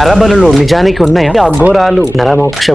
నరబలులు నిజానికి ఉన్నాయా? అఘోరాలు నరమోక్ష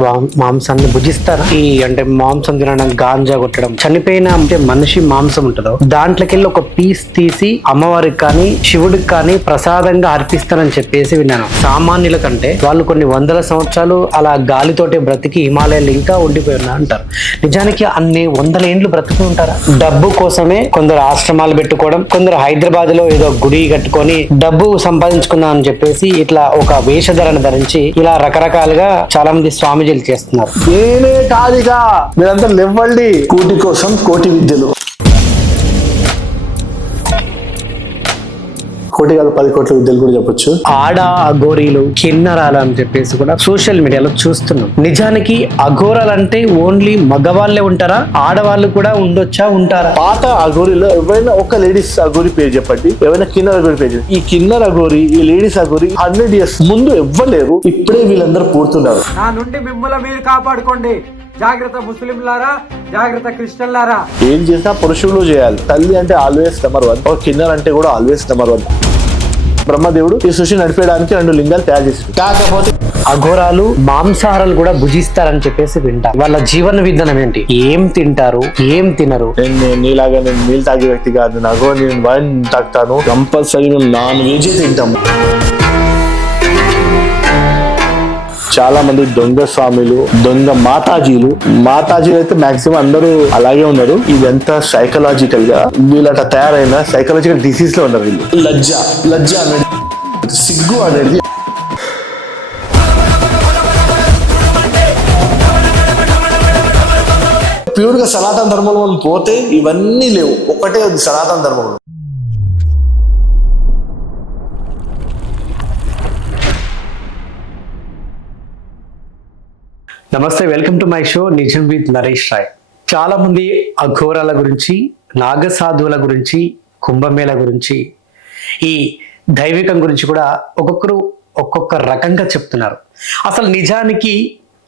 మాంసాన్ని భుజిస్తారా? ఈ అంటే మాంసం తినడం, గాంజా కొట్టడం, చనిపోయిన అంటే మనిషి మాంసం ఉంటుందో దాంట్లోకెళ్ళి ఒక పీస్ తీసి అమ్మవారికి కానీ శివుడికి కానీ ప్రసాదంగా అర్పిస్తారని చెప్పేసి విన్నాను. సామాన్యుల కంటే వాళ్ళు కొన్ని వందల సంవత్సరాలు అలా గాలితోటి బ్రతికి హిమాలయాలు ఇంకా ఉండిపోయి ఉన్నా అంటారు. నిజానికి అన్ని వందల ఏండ్లు బ్రతికి ఉంటారా? డబ్బు కోసమే కొందరు ఆశ్రమాలు పెట్టుకోవడం, కొందరు హైదరాబాద్ లో ఏదో గుడి కట్టుకొని డబ్బు సంపాదించుకుందాం అని చెప్పేసి ఇట్లా ఒక వేషధరణ ధరించి ఇలా రకరకాలుగా చాలా మంది స్వామీజీలు చేస్తున్నారు. నేనే కాదుగా మీరంతా లేవండి. కూటి కోసం కోటి విద్యలు. కోటి కాదు 10 కోట్ల విద్యలు కూడా చెప్పొచ్చు. ఆడ అఘోరీలు, కిన్నరాలు అని చెప్పేసి కూడా సోషల్ మీడియాలో చూస్తున్నాం. నిజానికి అఘోరాలు అంటే ఓన్లీ మగవాళ్ళే ఉంటారా? ఆడవాళ్ళు కూడా ఉండొచ్చా? ఉంటారా? పాత అఘోరీలో ఎవరైనా ఒక లేడీస్ అఘోరి పేరు చెప్పండి, ఎవరైనా కిన్నర్ అఘోరి పేరు చెప్పండి. ఈ కిన్నర్ అఘోరి, ఈ లేడీస్ అఘోరి 100 years ముందు ఎవ్వలేరు. ఇప్పుడే వీళ్ళందరూ పూర్తున్నారు. నా నుండి మిమ్మల్ని మీరు కాపాడుకోండి. జాగ్రత్త ముస్లింలారా, జాగ్రత్త క్రిస్టియన్లారా. ఏం చేసినా పురుషులు చేయాలి. తల్లి అంటే ఆల్వేస్ నెంబర్ 1, ఒక కిన్నర్ అంటే కూడా ఆల్వేస్ నెంబర్ 1. బ్రహ్మదేవుడు ఈ సృష్టి నడిపేయడానికి 2 లింగాలు తయారు చేశారు. కాకపోతే అఘోరాలు మాంసాహారాలు కూడా భుజిస్తారని చెప్పేసి వింటారు. వాళ్ళ జీవన విధానం ఏంటి? ఏం తింటారు, ఏం తినరు? నీలాగా నేను నీళ్ళు తాగే వ్యక్తి కాదు. నాకు నేను వైన్ తాగుతాను. కంపల్సరీ మేము నాన్ వెజ్ తింటాము. చాలా మంది దొంగ స్వామిలు, దొంగ మాతాజీలు అయితే మాక్సిమం అందరూ అలాగే ఉన్నారు. ఇదంతా సైకలాజికల్ గా వీళ్ళట తయారైన సైకలాజికల్ డిసీజ్ లో ఉన్నారు వీళ్ళు. లజ్జ అనేది, సిగ్గు అనేది ప్యూర్ గా సనాతన ధర్మంలో మనం పోతే ఇవన్నీ లేవు. ఒకటే ఉంది సనాతన ధర్మంలో. నమస్తే, వెల్కమ్ టు మై షో నిజం విత్ నరేష్ రాయ్. చాలా మంది అఘోరాల గురించి, నాగసాధువుల గురించి, కుంభమేళ గురించి, ఈ దైవికం గురించి కూడా ఒక్కొక్కరు ఒక్కొక్క రకంగా చెప్తున్నారు. అసలు నిజానికి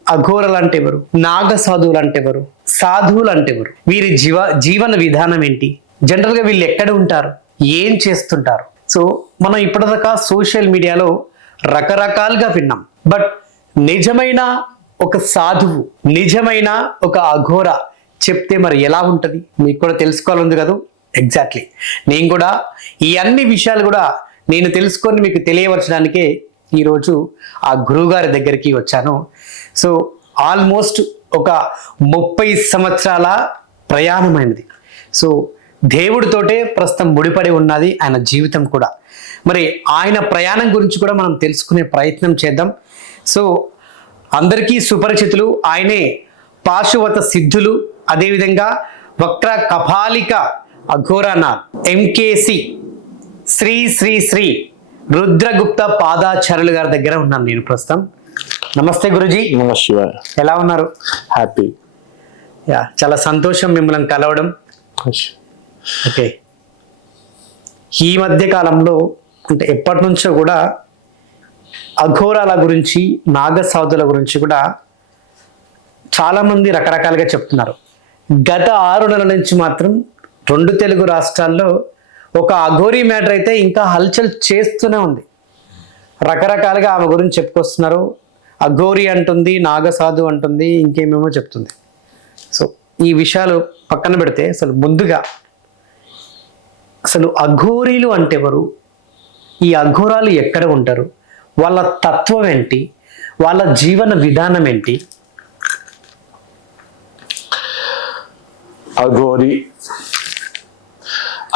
అఘోరాలు అంటే ఎవరు? నాగసాధువులు అంటే ఎవరు? సాధువులు అంటే ఎవరు? వీరి జీవన విధానం ఏంటి? జనరల్గా వీళ్ళు ఎక్కడ ఉంటారు? ఏం చేస్తుంటారు? సో మనం ఇప్పటిదాకా సోషల్ మీడియాలో రకరకాలుగా విన్నాం. బట్ నిజమైన ఒక సాధువు, నిజమైన ఒక అఘోర చెప్తే మరి ఎలా ఉంటుంది? మీకు కూడా తెలుసుకోవాలంది కదా. ఎగ్జాక్ట్లీ నేను కూడా ఈ అన్ని విషయాలు కూడా నేను తెలుసుకొని మీకు తెలియవచ్చడానికే ఈరోజు ఆ గురువుగారి దగ్గరికి వచ్చాను. సో ఆల్మోస్ట్ ఒక 30 సంవత్సరాల ప్రయాణమైనది. సో దేవుడితోటే ప్రస్తుతం ముడిపడి ఉన్నది ఆయన జీవితం కూడా. మరి ఆయన ప్రయాణం గురించి కూడా మనం తెలుసుకునే ప్రయత్నం చేద్దాం. సో అందరికీ సుపరిచితులు ఆయనే పాశువత సిద్ధులు, అదేవిధంగా వక్ర కపాలిక అఘోరనాథ్, ఎంకేసి శ్రీ శ్రీ శ్రీ రుద్రగుప్త పాదాచార్యులు గారి దగ్గర ఉన్నాను నేను ప్రస్తుతం. నమస్తే గురుజీ. నమస్తే. ఎలా ఉన్నారు? హ్యాపీ. యా, చాలా సంతోషం మిమ్మల్ని కలవడం. ఓకే, ఈ మధ్య కాలంలో అంటే ఎప్పటి నుంచో కూడా అఘోరాల గురించి, నాగసాధుల గురించి కూడా చాలామంది రకరకాలుగా చెప్తున్నారు. గత 6 నెలల నుంచి మాత్రం 2 తెలుగు రాష్ట్రాల్లో ఒక అఘోరీ మ్యాటర్ అయితే ఇంకా హల్చల్ చేస్తూనే ఉంది. రకరకాలుగా ఆమె గురించి చెప్పుకొస్తున్నారు. అఘోరీ అంటుంది, నాగసాధు అంటుంది, ఇంకేమేమో చెప్తుంది. సో ఈ విషయాలు పక్కన పెడితే అసలు ముందుగా అసలు అఘోరీలు అంటే ఎవరు? ఈ అఘోరాలు ఎక్కడ ఉంటారు? వాళ్ళ తత్వం ఏంటి? వాళ్ళ జీవన విధానం ఏంటి?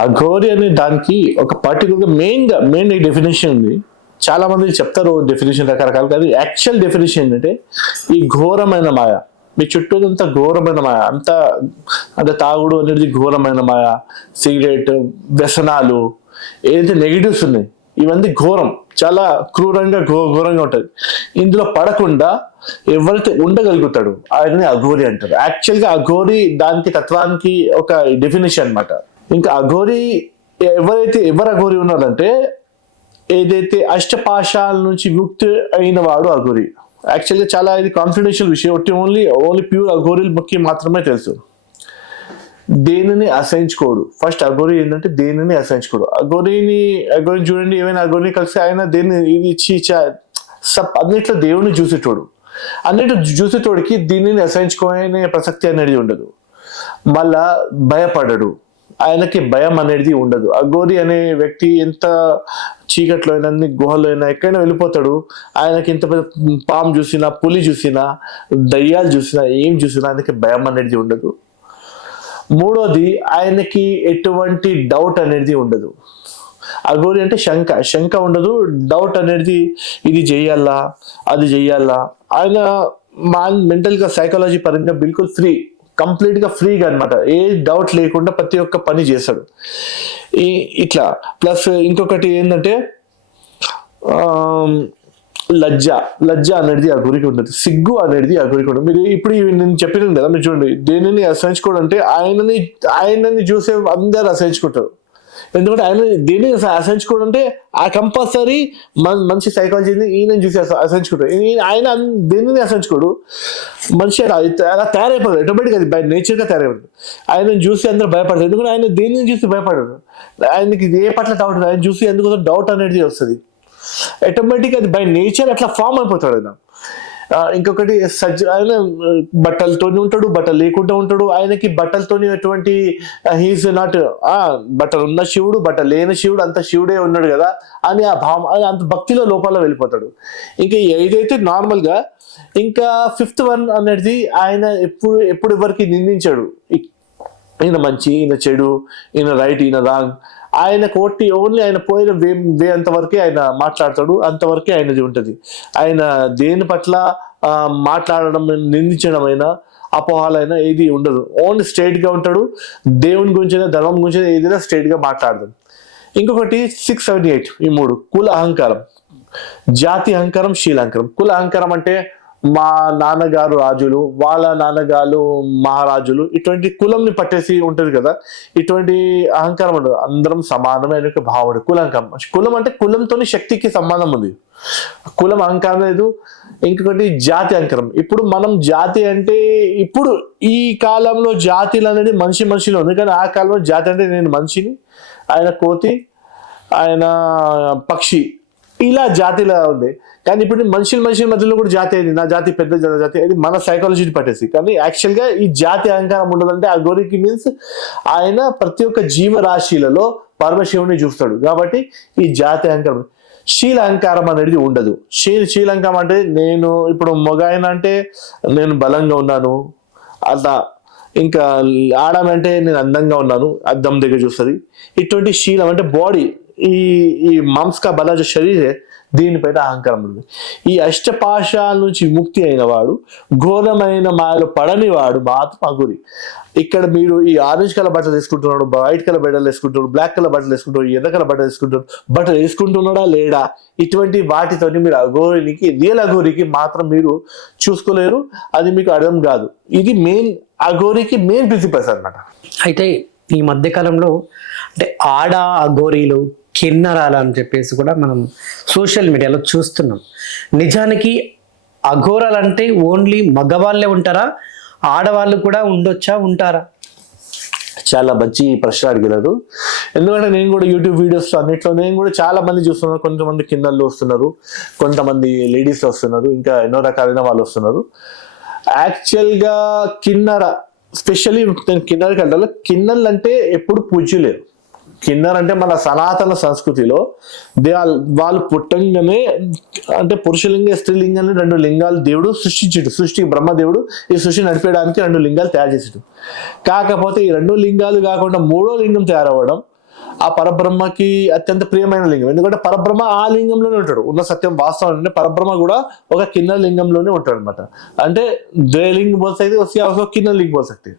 అఘోరి అనే దానికి ఒక పర్టికులర్ మెయిన్ డెఫినేషన్ ఉంది. చాలా మంది చెప్తారు డెఫినేషన్ రకరకాలుగా. అది యాక్చువల్ డెఫినేషన్ ఏంటంటే ఈ ఘోరమైన మాయ, మీ చుట్టూ అంతా ఘోరమైన మాయ, అంటే తాగుడు అనేది ఘోరమైన మాయ, సిగరెట్, వ్యసనాలు, ఏదైతే నెగిటివ్స్ ఉన్నాయి ఇవన్నీ ఘోరం, చాలా క్రూరంగా ఘోరంగా ఉంటుంది. ఇందులో పడకుండా ఎవరైతే ఉండగలుగుతాడు ఆయనని అఘోరి అంటారు. యాక్చువల్గా అఘోరి దానికి తత్వానికి ఒక డెఫినేషన్ అన్నమాట. ఇంకా అఘోరి ఎవరు అఘోరి ఉన్నారంటే ఏదైతే అష్టపాశాల నుంచి విముక్తి అయిన వాడు అఘోరి. యాక్చువల్గా చాలా ఇది కాన్ఫిడెన్షియల్ విషయం. ఓన్లీ ప్యూర్ అఘోరీలకి మాత్రమే తెలుసు. దేనిని అసహించుకోడు. ఫస్ట్ అఘోరి ఏంటంటే దేనిని అసహించుకోడు. అఘోరిని చూడండి, ఏమైనా అఘోరిని కలిసి ఆయన దేన్ని ఇది ఇచ్చి అన్నిట్లో దేవుడిని చూసేటోడు, అన్నిటి చూసేటోడికి దీనిని అసహించుకునే ప్రసక్తి అనేది ఉండదు. మళ్ళా భయపడడు, ఆయనకి భయం అనేది ఉండదు. అఘోరి అనే వ్యక్తి ఎంత చీకట్లో అయినా, గుహలో అయినా, ఎక్కడైనా వెళ్ళిపోతాడు. ఆయనకి ఇంత పెద్ద పాము చూసినా, పులి చూసినా, దయ్యాలు చూసినా, ఏం చూసినా ఆయనకి భయం అనేది ఉండదు. మూడోది, ఆయనకి ఎటువంటి డౌట్ అనేది ఉండదు. అఘోరి అంటే శంక ఉండదు, డౌట్ అనేది ఇది చెయ్యాలా అది చెయ్యాలా. ఆయన మెంటల్ గా సైకాలజీ పరంగా బిల్కుల్ ఫ్రీ, కంప్లీట్ గా ఫ్రీగా అనమాట. ఏ డౌట్ లేకుండా ప్రతి ఒక్క పని చేస్తాడు. ఇట్లా ప్లస్ ఇంకొకటి ఏంటంటే లజ్జ అనేది ఆ గురికి ఉంటుంది, సిగ్గు అనేది ఆ గురికి ఉంటుంది. మీరు ఇప్పుడు నేను చెప్పినాను కదా, మీరు చూడండి, దేనిని అసహించుకోవడం అంటే ఆయనని చూసే అందరు అసహించుకుంటారు. ఎందుకంటే ఆయన దేనిని అసహించుకోవడం అంటే ఆ కంపల్సరీ మంచి సైకాలజీని ఈయన చూసి అసహించుకుంటాడు. ఆయన దేనిని అసహించుకోడు, మనిషి అలా తయారైపోతాడు, ఆటోమేటిక్ అది బై నేచర్గా తయారైపోతుంది. ఆయన చూసి అందరూ భయపడతారు, ఎందుకంటే ఆయన దేనిని చూసి భయపడరు. ఆయనకి ఏ పట్ల డౌట్, ఆయన చూసి ఎందుకు డౌట్ అనేది వస్తుంది, ఆటోమేటిక్ అది బై నేచర్ అట్లా ఫామ్ అయిపోతాడు ఆయన. ఇంకొకటి ఆయన బట్టలతోని ఉంటాడు, బట్టలు లేకుండా ఉంటాడు. ఆయనకి బట్టలతోని ఎటువంటి హీస్ నాట్ బట్టలు ఉన్న శివుడు, బట్టలు లేని శివుడు, అంత శివుడే ఉన్నాడు కదా అని ఆ భావం, అంత భక్తిలో లోపల వెళ్ళిపోతాడు. ఇంకా ఏదైతే నార్మల్ గా, ఇంకా ఫిఫ్త్ వన్ అనేది ఆయన ఎప్పుడు ఎవరికి నిందించాడు. ఈయన మంచి, ఈయన చెడు, ఈయన రైట్, ఈయన రాంగ్. ఆయన కోటి ఓన్లీ ఆయన పోయిన వే అంతవరకే ఆయన మాట్లాడతాడు, అంతవరకే ఆయనది ఉంటుంది. ఆయన దేని పట్ల మాట్లాడడం, నిందించడం, అపోహాలైనా ఏది ఉండదు. ఓన్లీ స్ట్రైట్ గా ఉంటాడు. దేవుని గురించి, ధర్మం గురించి ఏదైనా స్ట్రైట్ గా మాట్లాడదాం. ఇంకొకటి 6, 7, 8 ఈ మూడు కుల అహంకారం, జాతి అహంకారం, శీల అహంకారం. కుల అహంకారం అంటే మా నాన్నగారు రాజులు, వాళ్ళ నాన్నగారు మహారాజులు, ఇటువంటి కులంని పట్టేసి ఉంటది కదా, ఇటువంటి అహంకారం ఉండదు. అందరం సమానమైన భావన కులంకం. కులం అంటే కులంతో శక్తికి సంబంధం ఉంది, కులం అహంకారం లేదు. ఇంకొకటి జాతి అహంకారం. ఇప్పుడు మనం జాతి అంటే, ఇప్పుడు ఈ కాలంలో జాతిలు అనేది మనిషిలో ఉంది, కానీ ఆ కాలంలో జాతి అంటే నేను మనిషిని, ఆయన కోతి, ఆయన పక్షి, ఇలా జాతిలా ఉంది. కానీ ఇప్పుడు మనుషుల మధ్యలో కూడా జాతి అయింది, నా జాతి పెద్ద జాతి, అది మన సైకాలజీని పట్టేసి. కానీ యాక్చువల్ గా ఈ జాతి అహంకారం ఉండదంటే అఘోరికి మీన్స్ ఆయన ప్రతి ఒక్క జీవరాశిలలో పరమశివుని చూస్తాడు కాబట్టి ఈ జాతి అహంకారం. శీల అహంకారం అనేది ఉండదు. శీలంకారం అంటే నేను ఇప్పుడు మొగాయన అంటే నేను బలంగా ఉన్నాను అలా, ఇంకా ఆడమంటే నేను అందంగా ఉన్నాను, అద్దం దగ్గర చూస్తుంది. ఇటువంటి శీలం అంటే బాడీ, ఈ మాంసక బలాజ శరీరే, దీనిపైన అహంకారం ఉంది. ఈ అష్టపాశాల నుంచి ముక్తి అయిన వాడు, ఘోరమైన మాయలో పడని వాడు మాత్రం అఘోరి. ఇక్కడ మీరు ఈ ఆరెంజ్ కలర్ బట్టలు వేసుకుంటున్నాడు, వైట్ కలర్ బట్టలు వేసుకుంటున్నాడు, బ్లాక్ కలర్ బట్టలు వేసుకుంటాడు, ఎర్ర కలర్ బట్టలు వేసుకుంటాడు, బట్టలు వేసుకుంటున్నాడా లేడా, ఇటువంటి వాటితో మీరు అఘోరికి, రియల్ అఘోరికి మాత్రం మీరు చూసుకోలేరు, అది మీకు అర్థం కాదు. ఇది మెయిన్ అఘోరికి మెయిన్ ప్రిన్సిపల్స్ అన్నమాట. అయితే ఈ మధ్యకాలంలో అంటే ఆడ అఘోరీలు, కిన్నరాలు అని చెప్పేసి కూడా మనం సోషల్ మీడియాలో చూస్తున్నాం. నిజానికి అఘోరాలు అంటే ఓన్లీ మగవాళ్ళే ఉంటారా, ఆడవాళ్ళు కూడా ఉంటారా? చాలా మంచి ప్రశ్న అడిగినారు. ఎందుకంటే నేను కూడా యూట్యూబ్ వీడియోస్ అన్నిట్లో నేను కూడా చాలా మంది చూస్తున్నాను. కొంతమంది కిన్నర్లు వస్తున్నారు, కొంతమంది లేడీస్ వస్తున్నారు, ఇంకా ఎన్నో రకాలైన వాళ్ళు వస్తున్నారు. యాక్చువల్గా కిన్నర, స్పెషల్లీ నేను కిన్నర్కి వెళ్ళాలి. కిన్నర్లు అంటే ఎప్పుడు పూజ్యులేరు. కిన్నర్ అంటే మన సనాతన సంస్కృతిలో వాళ్ళు పుట్టంగానే, అంటే పురుషలింగ, స్త్రీలింగాన్ని 2 లింగాలు దేవుడు సృష్టించాడు. బ్రహ్మదేవుడు ఈ సృష్టి నడిపేయడానికి 2 లింగాలు తయారు చేసాడు. కాకపోతే ఈ 2 లింగాలు కాకుండా 3వ లింగం తయారవ్వడం ఆ పరబ్రహ్మకి అత్యంత ప్రియమైన లింగం. ఎందుకంటే పరబ్రహ్మ ఆ లింగంలోనే ఉంటాడు. ఉన్న సత్యం వాస్తవం అంటే పరబ్రహ్మ కూడా ఒక కిన్నర లింగంలోనే ఉంటాడు అనమాట. అంటే ద్వైలింగ బోల్ సక్తే, కిన్నర లింగ బోల్ సక్తే.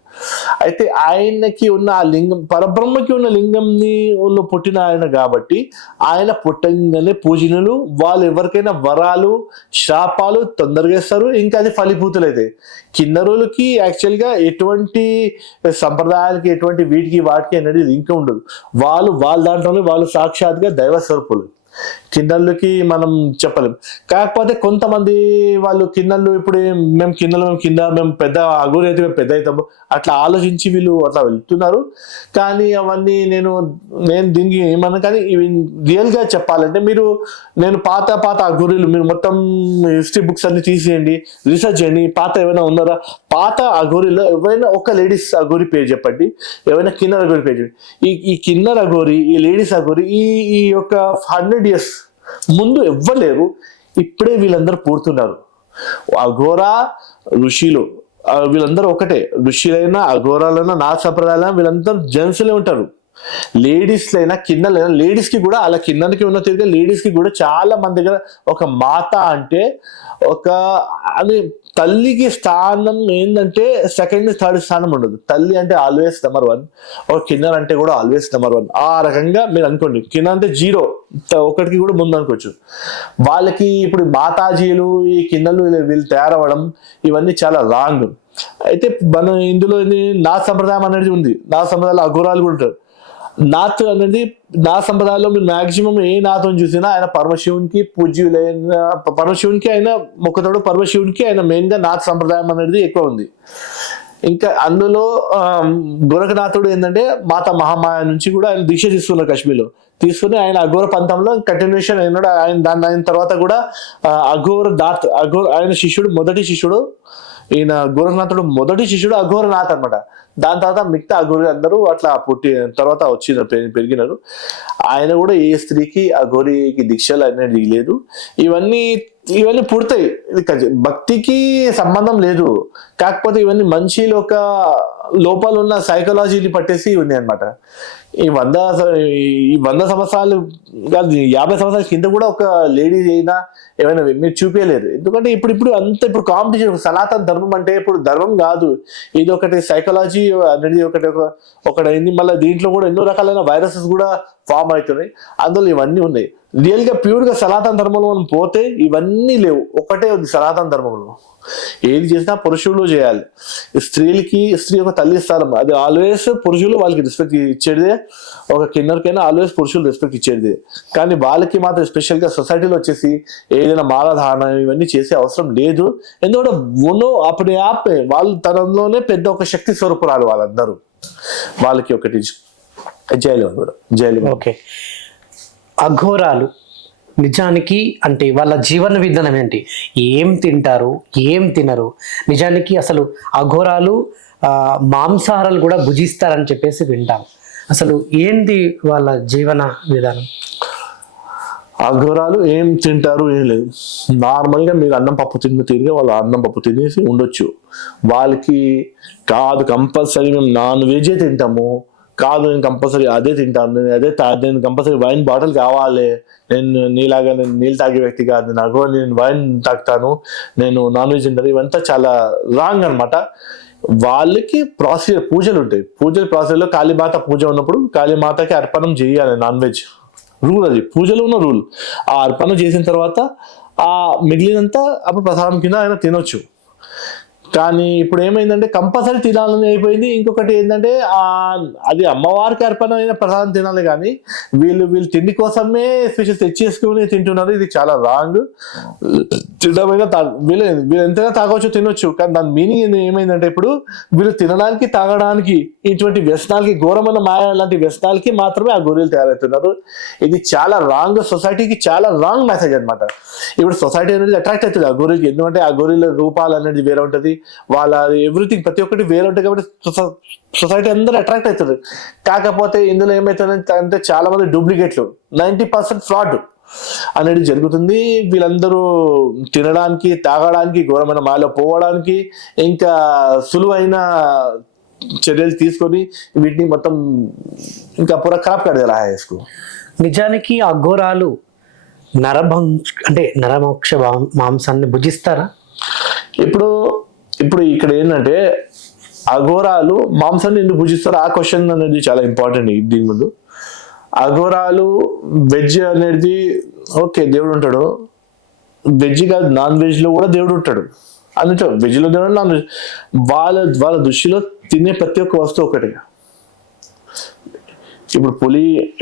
అయితే ఆయనకి ఉన్న ఆ లింగం, పరబ్రహ్మకి ఉన్న లింగంని పుట్టిన ఆయన కాబట్టి ఆయన పుట్టంగానే పూజనీయులు. వాళ్ళు ఎవరికైనా వరాలు, శాపాలు తొందరగా ఇస్తారు, ఇంకా అది ఫలీభూతులైతే. కిన్నరులకి యాక్చువల్ గా ఎటువంటి సంప్రదాయాలకి, ఎటువంటి వీటికి వాటికి అనేది లింక్ ఉండదు. వాళ్ళ దాంట్లోనే వాళ్ళు సాక్షాత్గా దైవ స్వరూపులు. కిన్నర్లకి మనం చెప్పలేం. కాకపోతే కొంతమంది వాళ్ళు కిన్నర్లు ఇప్పుడు మేము పెద్ద అఘోరి అయితే మేము పెద్ద అవుతాము అట్లా ఆలోచించి వీళ్ళు అట్లా వెళ్తున్నారు. కానీ అవన్నీ నేను దీనికి ఏమన్నా, కానీ ఇవి రియల్ గా చెప్పాలంటే నేను పాత అఘోరీలు మీరు మొత్తం హిస్టరీ బుక్స్ అన్ని తీసేయండి, రీసెర్చ్ చేయండి, పాత ఏమైనా ఉన్నారా, పాత అఘోరీలో ఎవరైనా ఒక లేడీస్ అఘోరి పేరు చెప్పండి, ఏమైనా కిన్నర్ అఘోరి పేరు చెప్పండి. ఈ కిన్నర్ అఘోరి, ఈ లేడీస్ అఘోరి ఈ యొక్క 100 years ముందు ఎవ్వలేరు, ఇప్పుడే వీళ్ళందరూ పూడుతున్నారు. అఘోరా ఋషులు వీళ్ళందరూ ఒకటే, ఋషులైనా అఘోరాలైనా నా సంప్రదాయాలైనా వీళ్ళందరూ జెంట్స్లే ఉంటారు. లేడీస్లైనా కిన్నర్లైనా, లేడీస్ కి కూడా అలా కిన్నర్కి ఉన్న తిరిగి లేడీస్ కి కూడా చాలా మంది దగ్గర ఒక మాత అంటే ఒక అని తల్లికి స్థానం ఏంటంటే సెకండ్ థర్డ్ స్థానం ఉండదు. తల్లి అంటే ఆల్వేస్ నెంబర్ 1, ఒక కిన్నర్ అంటే కూడా ఆల్వేస్ నెంబర్ 1. ఆ రకంగా మీరు అనుకోండి, కిన్నర్ అంటే 0, ఒకటికి కూడా ముందు అనుకోవచ్చు. వాళ్ళకి ఇప్పుడు మాతాజీలు ఈ కిన్నర్లు వీళ్ళు తయారవ్వడం ఇవన్నీ చాలా రాంగ్. అయితే మన ఇందులో నా సంప్రదాయం అనేది ఉంది. నా సంప్రదాయాలు అఘోరాలు కూడా ఉంటారు. నాత్ అనేది నా సంప్రదాయంలో మీరు మాక్సిమం ఏ నాథం చూసినా ఆయన పరమశివునికి పూజ్యులైన, పరమశివునికి ఆయన మొక్కతోడు, పరమశివునికి ఆయన మెయిన్ గా నాథ్ సంప్రదాయం అనేది ఎక్కువ ఉంది. ఇంకా అందులో గోరఖనాథుడు ఏంటంటే మాత మహామాయ నుంచి కూడా ఆయన దీక్ష తీసుకున్నారు కాశ్మీర్లో. తీసుకుని ఆయన అఘోర పంథంలో కంటిన్యూషన్ అయినాడు. ఆయన తర్వాత కూడా అఘోర ఆయన శిష్యుడు, మొదటి శిష్యుడు ఈయన గోరఖనాథుడు మొదటి శిష్యుడు అఘోరనాథ్ అనమాట. దాని తర్వాత మిగతా అఘోరి అందరూ అట్లా తర్వాత పెరిగినారు. ఆయన కూడా ఏ స్త్రీకి అఘోరికి దీక్షలు అనేది లేదు. ఇవన్నీ పుడతాయి, ఇది భక్తికి సంబంధం లేదు. కాకపోతే ఇవన్నీ మనిషిలో ఒక లోపాలు ఉన్న సైకాలజీని పట్టేసి ఉంది అనమాట. ఈ 100 సంవత్సరాలు కాదు, 50 సంవత్సరాల కింద కూడా ఒక లేడీ అయినా ఏమైనా మీరు చూపించలేరు. ఎందుకంటే ఇప్పుడు కాంపిటీషన్, సనాతన ధర్మం అంటే ఇప్పుడు ధర్మం కాదు, ఇది ఒకటి సైకాలజీ అనేది ఒకటైంది. మళ్ళీ దీంట్లో కూడా ఎన్నో రకాలైన వైరసెస్ కూడా ఫామ్ అవుతున్నాయి. అందులో ఇవన్నీ ఉన్నాయి. రియల్ గా ప్యూర్ గా సనాతన ధర్మంలో మనం పోతే ఇవన్నీ లేవు. ఒకటే ఉంది సనాతన ధర్మంలో, ఏది చేసినా పురుషులు చేయాలి. స్త్రీ ఒక తల్లి స్థానం, అది ఆల్వేస్ పురుషులు వాళ్ళకి రెస్పెక్ట్ ఇచ్చేదే. ఒక కిన్నర్కైనా ఆల్వేస్ పురుషులు రెస్పెక్ట్ ఇచ్చేది. కానీ వాళ్ళకి మాత్రం స్పెషల్ గా సొసైటీలో వచ్చేసి ఏదైనా మాలధారణ ఇవన్నీ చేసే అవసరం లేదు. ఎందుకంటే అప్పుడు వాళ్ళు తనంలోనే పెద్ద ఒక శక్తి స్వరూపురాలు వాళ్ళందరూ. వాళ్ళకి ఒకటి జైలు. ఓకే, అఘోరాలు నిజానికి అంటే వాళ్ళ జీవన విధానం ఏంటి, ఏం తింటారు, ఏం తినరు? నిజానికి అసలు అఘోరాలు మాంసాహారాలు కూడా భుజిస్తారని చెప్పేసి వింటాం. అసలు ఏంటి వాళ్ళ జీవన విధానం? అఘోరాలు ఏం తింటారు, ఏం లేదు. నార్మల్గా మీరు అన్నం పప్పు తిరిగి వాళ్ళు అన్నం పప్పు తినేసి ఉండొచ్చు. వాళ్ళకి కాదు కంపల్సరీ మేము నాన్ వెజే తింటాము, కాదు నేను కంపల్సరీ అదే తింటాను, నేను కంపల్సరీ వైన్ బాటిల్ కావాలి, నేను నీళ్ళు తాగే వ్యక్తి కాదు, నేను వైన్ తాగుతాను, నేను నాన్ వెజ్ తింటాను, ఇవంతా చాలా రాంగ్ అనమాట. వాళ్ళకి పూజలు ఉంటాయి. ప్రాసెస్లో కాళీమాత పూజ ఉన్నప్పుడు కాళీమాతకి అర్పణం చేయాలి, నాన్ వెజ్ రూల్, అది పూజలో ఉన్న రూల్. ఆ అర్పణ చేసిన తర్వాత ఆ మిగిలినంతా అప్పుడు ప్రసాదం కింద ఆయన తినొచ్చు. కానీ ఇప్పుడు ఏమైందంటే కంపల్సరీ తినాలని అయిపోయింది. ఇంకొకటి ఏంటంటే అది అమ్మవారికి అర్పణ అయిన ప్రసాదం తినాలి, కానీ వీళ్ళు తిండి కోసమే స్పెషల్ తెచ్చేసుకుని తింటున్నారు. ఇది చాలా రాంగ్. తినడమైనా వీళ్ళు ఎంతైనా తాగవచ్చు, తినొచ్చు. కానీ దాని మీనింగ్ ఏమైందంటే ఇప్పుడు వీళ్ళు తినడానికి తాగడానికి ఇటువంటి వ్యసనాలకి, ఘోరమైన మాయ లాంటి వ్యసనాలకి మాత్రమే ఆ గొర్రెలు తయారవుతున్నారు. ఇది చాలా రాంగ్, సొసైటీకి చాలా రాంగ్ మెసేజ్ అనమాట. ఇప్పుడు సొసైటీ అనేది అట్రాక్ట్ అవుతుంది ఆ గొర్రెలకి, ఎందుకంటే ఆ గొర్రెల రూపాలు అనేది వేరే ఉంటుంది, వాళ్ళ ఎవ్రీథింగ్ ప్రతి ఒక్కటి వేరే ఉంటాయి. కాబట్టి సొసైటీ అందరూ అట్రాక్ట్ అవుతుంది. కాకపోతే ఇందులో ఏమవుతుంది అంటే చాలా మంది డూప్లికేట్లు, 90% ఫ్రాడ్ అనేది జరుగుతుంది. వీళ్ళందరూ తినడానికి, తాగడానికి, ఘోరమైన మాయలో పోవడానికి ఇంకా సులువైన చర్యలు తీసుకొని వీటిని మొత్తం ఇంకా పూర ఖరాబ్ కడతారు ఆ హైస్కు. నిజానికి అఘోరాలు నరమోక్ష మాంసాన్ని భుజిస్తారా? ఇప్పుడు ఇక్కడ ఏంటంటే అఘోరాలు మాంసాన్ని ఎందుకు భుజిస్తారు, ఆ క్వశ్చన్ అనేది చాలా ఇంపార్టెంట్. దీని ముందు అఘోరాలు వెజ్ అనేది ఓకే, దేవుడు ఉంటాడు. వెజ్ కాదు, నాన్ వెజ్ లో కూడా దేవుడు ఉంటాడు. అందులో వెజ్ లో దేవుడు, నాన్ వెజ్ వాళ్ళ దృష్టిలో తినే ప్రతి ఒక్క వస్తువు ఒకటి.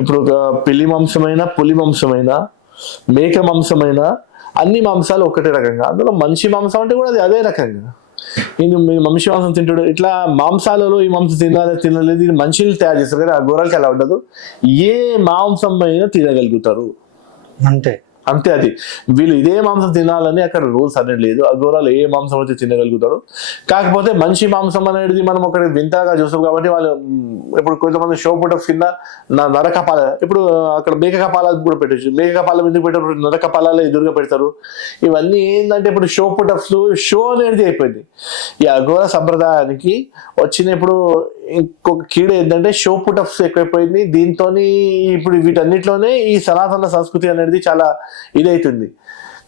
ఇప్పుడు పిల్లి మాంసమైనా పులి మాంసమైనా మేక మాంసమైన అన్ని మాంసాలు ఒకటే రకంగా, అందులో మనిషి మాంసం అంటే కూడా అది అదే రకంగా. ఇది మనిషి మాంసం తింటాడు, ఇట్లా మాంసాలలో ఈ మాంసం తినలేదు, ఇది మనుషులు తయారు చేస్తారు కానీ ఆ ఘోరాలకి అలా ఉండదు. ఏ మాంసం అయినా తినగలుగుతారు అంతే. అది వీళ్ళు ఇదే మాంసం తినాలని అక్కడ రూల్స్ అనేది లేదు. అఘోరాలు ఏ మాంసం అయితే తినగలుగుతారు. కాకపోతే మనిషి మాంసం అనేది మనం ఒకటి వింతగా చూస్తాం కాబట్టి వాళ్ళు ఇప్పుడు కొంతమంది షో పుటప్స్ కింద నరకపాల, ఇప్పుడు అక్కడ మేక కపాలాలు కూడా పెట్టచ్చు, మేక కపాలం ఎందుకు పెట్టారు, నరకపాలాలు ఎదురుగా పెడతారు. ఇవన్నీ ఏంటంటే ఇప్పుడు షో పుటప్స్ షో అనేది అయిపోయింది. ఈ అఘోర సంప్రదాయానికి వచ్చినప్పుడు ఇంకొక కీడు ఏంటంటే షో పుటప్స్ ఎక్కువైపోయింది. దీంతో ఇప్పుడు వీటన్నిటిలోనే ఈ సనాతన సంస్కృతి అనేది చాలా ఇదైతుంది.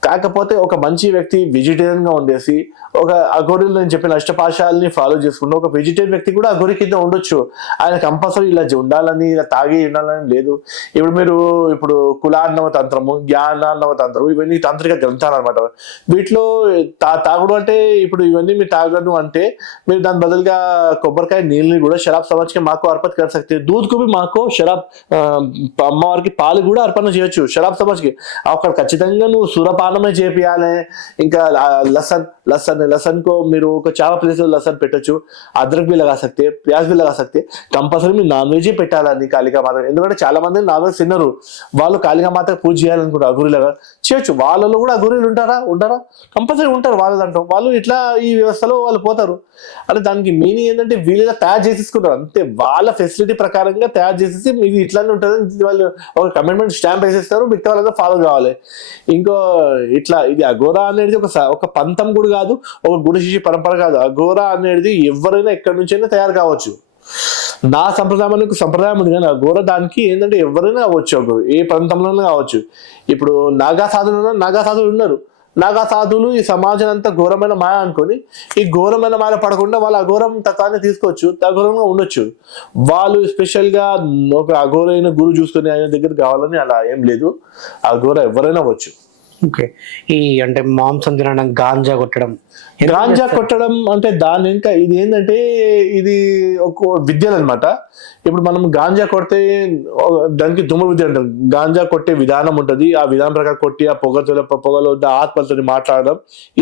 కాకపోతే ఒక మంచి వ్యక్తి వెజిటేరియన్ గా ఉండేసి ఒక అఘోరీలు నేను చెప్పిన అష్టపాశాలని ఫాలో చేసుకుంటూ ఒక వెజిటేరియన్ వ్యక్తి కూడా అఘోరి కింద ఉండొచ్చు. ఆయన కంపల్సరీ ఇలా ఉండాలని, ఇలా తాగి ఉండాలని లేదు. ఇప్పుడు మీరు ఇప్పుడు కులార్ణవ తంత్రము, జ్ఞానార్ణవ తంత్రము, ఇవన్నీ తాంత్రిక గ్రంథాలు అనమాట. వీటిలో తాగుడు అంటే ఇప్పుడు ఇవన్నీ మీరు తాగను అంటే మీరు దాని బదులుగా కొబ్బరికాయ నీళ్ళని కూడా శరాబ్ సమాజ్కి మాకు అర్పణ कर सकते हैं, दूध को भी మాకు శరాబ్ అమ్మవారికి పాలు కూడా అర్పణ చేయొచ్చు శరాబ్ సమాజ్కి. అక్కడ ఖచ్చితంగా నువ్వు సురపానమే చేపియాలి. ఇంకా लसन को మీరు ఒక చావ ప్లేస్ లో లసన్ పెట్టొచ్చు, అద్రక్ भी लगा सकते, प्याज भी लगा सकते. కంపల్సరీ మీరు నాన్ వెజ్ పెట్టాలని కాళికామాత, ఎందుకంటే చాలా మంది నాన్ వెజ్ తిన్నారు, వాళ్ళు కాళికామాతకు పూజ చేయాలనుకుంటారు, అఘోరీలాగా చేయొచ్చు. వాళ్ళలో కూడా అఘోరీలు ఉంటారా కంపల్సరీ ఉంటారు. వాళ్ళ దాంట్లో వాళ్ళు ఇట్లా ఈ వ్యవస్థలో వాళ్ళు పోతారు. అంటే దానికి మీనింగ్ ఏంటంటే వీళ్ళ తయారు చేసేసుకుంటారు అంతే, వాళ్ళ ఫెసిలిటీ ప్రకారంగా తయారు చేసేసి ఇది ఇట్లానే ఉంటుంది, వాళ్ళు ఒక కమిట్మెంట్ స్టాంప్ వేసేస్తారు, మిగతా వాళ్ళంతా ఫాలో కావాలి. ఇంకో ఇట్లా ఇది అఘోరా అనేది ఒక పంతం కూడా కాదు, ఒక గురు శిష్య పరంపర కాదు. అఘోరా అనేది ఎవరైనా ఎక్కడి నుంచి అయినా తయారు కావచ్చు. నా సంప్రదాయం అనేది సంప్రదాయం ఉంది కానీ అఘోర దానికి ఏంటంటే ఎవరైనా కావచ్చు, ఏ ప్రాంతంలోనే కావచ్చు. ఇప్పుడు నాగా సాధువులు ఉన్నారు. నాగా సాధువులు ఈ సమాజం అంతా ఘోరమైన మాయ అనుకొని ఈ ఘోరమైన మాయ పడకుండా వాళ్ళ అఘోరం తత్వాన్ని తీసుకోవచ్చు, అఘోరంగా ఉండొచ్చు. వాళ్ళు స్పెషల్ గా ఒక అఘోరైన గురు చూసుకొని ఆయన దగ్గర కావాలని అలా ఏం లేదు. అఘోర ఎవరైనా అవ్వచ్చు. ఓకే. ఈ అంటే మాంసం తినడం, గాంజా కొట్టడం అంటే దాని ఇంకా ఇది ఏంటంటే ఇది ఒక విద్యలు అనమాట. ఇప్పుడు మనం గాంజా కొడితే దానికి దుమ్ము విద్య అంటారు. గాంజా కొట్టే విధానం ఉంటుంది, ఆ విధానం ప్రకారం కొట్టి ఆ పొగలో ఆత్మలతో మాట్లాడడం,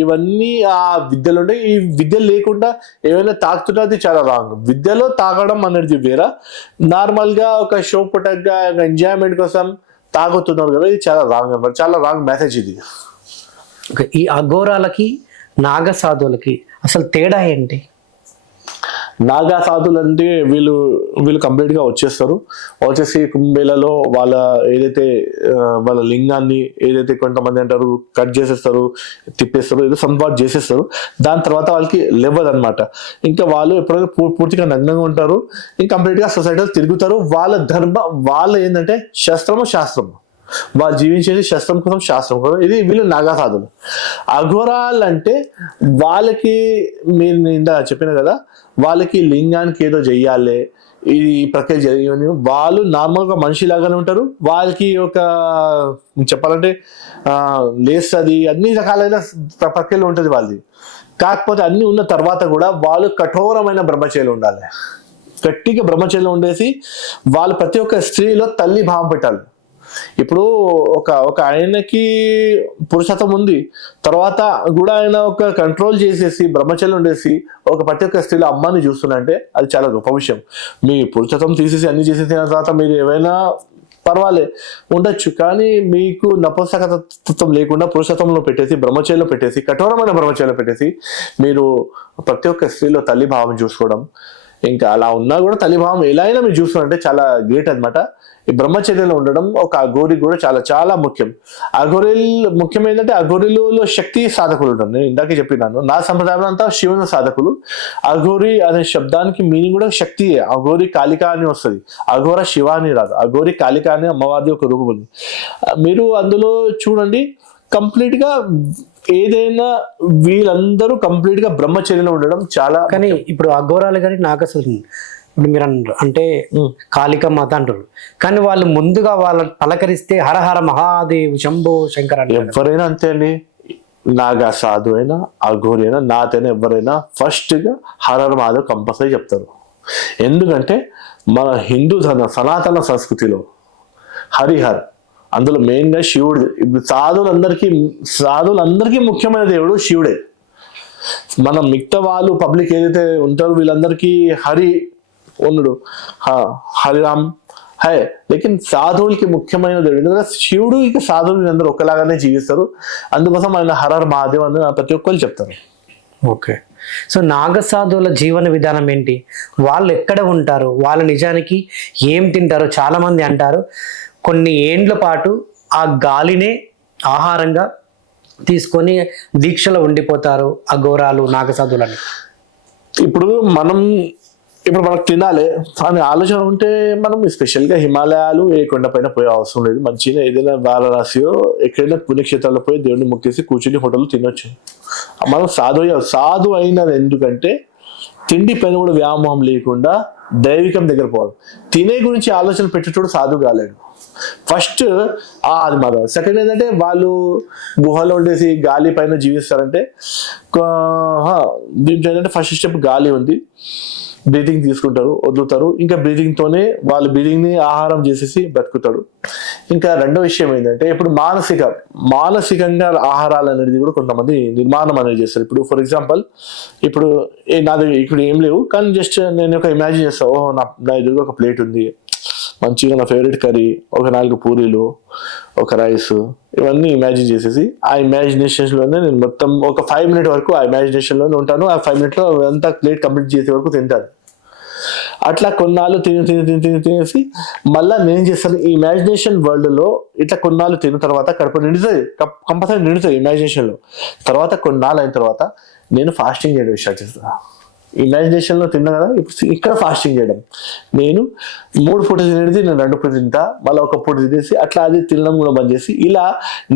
ఇవన్నీ ఆ విద్యలు ఉంటాయి. ఈ విద్యలు లేకుండా ఏమైనా తాకుతున్నది చాలా రాంగ్. విద్యలో తాగడం అనేది వేరే, నార్మల్ గా ఒక షో పుటగ్గా ఎంజాయ్మెంట్ కోసం తాగుతున్నారు కదా, ఇది చాలా రాంగ్ అనమాట, చాలా రాంగ్ మెసేజ్ ఇది. ఈ అఘోరాలకి నాగ సాధువులకి అసలు తేడా ఏంటి? నాగా సాధువులు అంటే వీళ్ళు కంప్లీట్ గా వచ్చేసి కుంభేలలో వాళ్ళ ఏదైతే వాళ్ళ లింగాన్ని ఏదైతే కొంతమంది అంటారు కట్ చేసేస్తారు, తిప్పేస్తారు, ఏదో సంవాట్ చేసేస్తారు. దాని తర్వాత వాళ్ళకి లేవదు అనమాట. ఇంకా వాళ్ళు ఎప్పుడైనా పూర్తిగా నగ్నంగా ఉంటారు, ఇంకా కంప్లీట్ గా సొసైటీలో తిరుగుతారు. వాళ్ళ వాళ్ళ ఏంటంటే శాస్త్రము వాళ్ళు జీవించేది శస్త్రం కోసం, శాస్త్రం కోసం. ఇది వీళ్ళు నాగా సాధువులు. అఘోరాలు అంటే వాళ్ళకి మీరు ఇందా చెప్పిన కదా, వాళ్ళకి లింగానికి ఏదో చెయ్యాలి, ఇది ప్రక్రియ జరిగి వాళ్ళు నార్మల్గా మనిషిలాగానే ఉంటారు. వాళ్ళకి ఒక చెప్పాలంటే లేస్తుంది, అన్ని రకాలైన ప్రక్రియలు ఉంటుంది వాళ్ళది. కాకపోతే అన్ని ఉన్న తర్వాత కూడా వాళ్ళు కఠోరమైన బ్రహ్మచర్యలు ఉండాలి. గట్టిగా బ్రహ్మచర్యలు ఉండేసి వాళ్ళు ప్రతి ఒక్క స్త్రీలో తల్లి భావం పెట్టాలి. ఇప్పుడు ఒక ఆయనకి పురుషత్వం ఉంది, తర్వాత కూడా ఆయన ఒక కంట్రోల్ చేసేసి బ్రహ్మచర్యం ఉండేసి ఒక ప్రతి ఒక్క స్త్రీలో అమ్మాయిని చూస్తున్నారంటే అది చాలా గొప్ప విషయం. మీ పురుషత్వం తీసేసి అన్ని చేసేసిన తర్వాత మీరు ఏమైనా పర్వాలే ఉండొచ్చు, కానీ మీకు నపుంసకత్వం లేకుండా పురుషత్వంలో పెట్టేసి బ్రహ్మచర్యంలో పెట్టేసి కఠోరమైన బ్రహ్మచర్యంలో పెట్టేసి మీరు ప్రతి ఒక్క స్త్రీలో తల్లి భావం చూసుకోవడం, ఇంకా అలా ఉన్నా కూడా తల్లిభావం ఎలా అయినా మీరు చూస్తున్నారంటే చాలా గ్రేట్ అనమాట. ఈ బ్రహ్మచర్యలో ఉండడం ఒక అఘోరి కూడా చాలా చాలా ముఖ్యం. అఘోరీలు ముఖ్యమైనదంటే అఘోరీలలో శక్తి సాధకులు ఉంటారు. నేను ఇందాకే చెప్పినాను, నా సంప్రదాయం అంతా శివుని సాధకులు. అఘోరి అనే శబ్దానికి మీనింగ్ కూడా శక్తి. అఘోరి కాళిక అని వస్తుంది, అఘోర శివ అని రాదు. అఘోరి కాళిక అని అమ్మవారి ఒక రూపం ఉంది. మీరు అందులో చూడండి, కంప్లీట్ గా ఏదైనా వీళ్ళందరూ కంప్లీట్ గా బ్రహ్మచర్యలో ఉండడం చాలా. కానీ ఇప్పుడు అఘోరాలు కానీ నాగసాధువులు ఇప్పుడు మీరు అన్నారు అంటే కాళిక మాత అంటారు, కానీ వాళ్ళు ముందుగా వాళ్ళని పలకరిస్తే హరహర మహాదేవ్ శంభో శంకర్ అంటే ఎవరైనా అంతే అండి. నాగా సాధు అయినా అఘోరి అయినా నాతైనా ఎవరైనా ఫస్ట్ గా హరహర మహాదేవ్ కంపల్సరీ చెప్తారు. ఎందుకంటే మన హిందూ సనాతన సంస్కృతిలో హరిహర్ అందులో మెయిన్ గా శివుడు. ఇప్పుడు సాధువులందరికీ ముఖ్యమైన దేవుడు శివుడే. మనం మిగతా వాళ్ళు పబ్లిక్ ఏదైతే ఉంటారో వీళ్ళందరికీ హరి ఉన్నాడు, హరిరామ్ హై, లేకిన్ సాధువులకి ముఖ్యమైన దేవుడు. ఎందుకంటే శివుడు ఇక సాధువులు అందరూ ఒకలాగానే జీవిస్తారు. అందుకోసం ఆయన హరర్ మహాదేవ్ అని ప్రతి ఒక్కరు చెప్తారు. ఓకే. సో నాగసాధువుల జీవన విధానం ఏంటి? వాళ్ళు ఎక్కడ ఉంటారు? వాళ్ళు నిజానికి ఏం తింటారు? చాలా మంది అంటారు కొన్ని ఏండ్ల పాటు ఆ గాలినే ఆహారంగా తీసుకొని దీక్షలో ఉండిపోతారు అఘోరాలు, నాగసాధువులని. ఇప్పుడు మనకు తినాలి అని ఆలోచన ఉంటే మనం స్పెషల్గా హిమాలయాలు ఏ కొండపైన పోయే అవసరం లేదు. మంచిగా ఏదైనా వారణాసియో ఎక్కడైనా పుణ్యక్షేత్రాల్లో పోయి దేవుడిని మొక్కేసి కూర్చుని హోటల్ తినొచ్చు. మనం సాధు అయినది ఎందుకంటే తిండి పైన కూడా వ్యామోహం లేకుండా దైవికం దగ్గర పోవాలి. తినే గురించి ఆలోచన పెట్టేటోడు సాధు కాలేడు. ఫస్ట్ అది మాత్రం. సెకండ్ ఏంటంటే వాళ్ళు గుహలో ఉండేసి గాలి పైన జీవిస్తారంటే దీంట్లో ఏంటంటే ఫస్ట్ స్టెప్ గాలి ఉంది, బ్రీతింగ్ తీసుకుంటారు, వదులుతారు. ఇంకా బ్రీతింగ్ తోనే వాళ్ళు బ్రీతింగ్ ని ఆహారం చేసేసి బతుకుతాడు. ఇంకా రెండో విషయం ఏంటంటే ఇప్పుడు మానసికంగా ఆహారాలు అనేది కూడా కొంతమంది నిర్మాణం అనేది చేస్తారు. ఇప్పుడు ఫర్ ఎగ్జాంపుల్ ఇప్పుడు నాది ఇప్పుడు ఏం లేవు, కానీ జస్ట్ నేను ఒక ఇమాజిన్ చేస్తాను, ఓహో నా ఎదురుగా ఒక ప్లేట్ ఉంది, మంచిగా నా ఫేవరెట్ కర్రీ, ఒక 4 పూరీలు, ఒక రైస్, ఇవన్నీ ఇమాజిన్ చేసేసి ఆ ఇమాజినేషన్స్ లోనే నేను మొత్తం ఒక 5 minutes వరకు ఆ ఇమాజినేషన్ లోనే ఉంటాను. ఆ 5 minutes లో అంతా ప్లేట్ కంప్లీట్ చేసే వరకు తింటాను. అట్లా కొన్నాళ్ళు తినేసి మళ్ళీ నేను చేస్తాను ఈ ఇమాజినేషన్ వరల్డ్ లో. ఇట్లా కొన్నాళ్ళు తిన్న తర్వాత కడుపు నిండుతుంది, కంపల్సరీ నిండుతుంది ఇమాజినేషన్ లో. తర్వాత కొన్నాళ్ళు అయిన తర్వాత నేను ఫాస్టింగ్ చేయడం స్టార్ట్ చేస్తాను. ఇమాజినేషన్ లో తిన్నా కదా, ఇప్పుడు ఇక్కడ ఫాస్టింగ్ చేయడం. నేను 3 పూట తినేది నేను 2 పూట తింటా, మళ్ళీ 1 పూట తినేసి అట్లా అది తినడం కూడా బంద్ చేసి ఇలా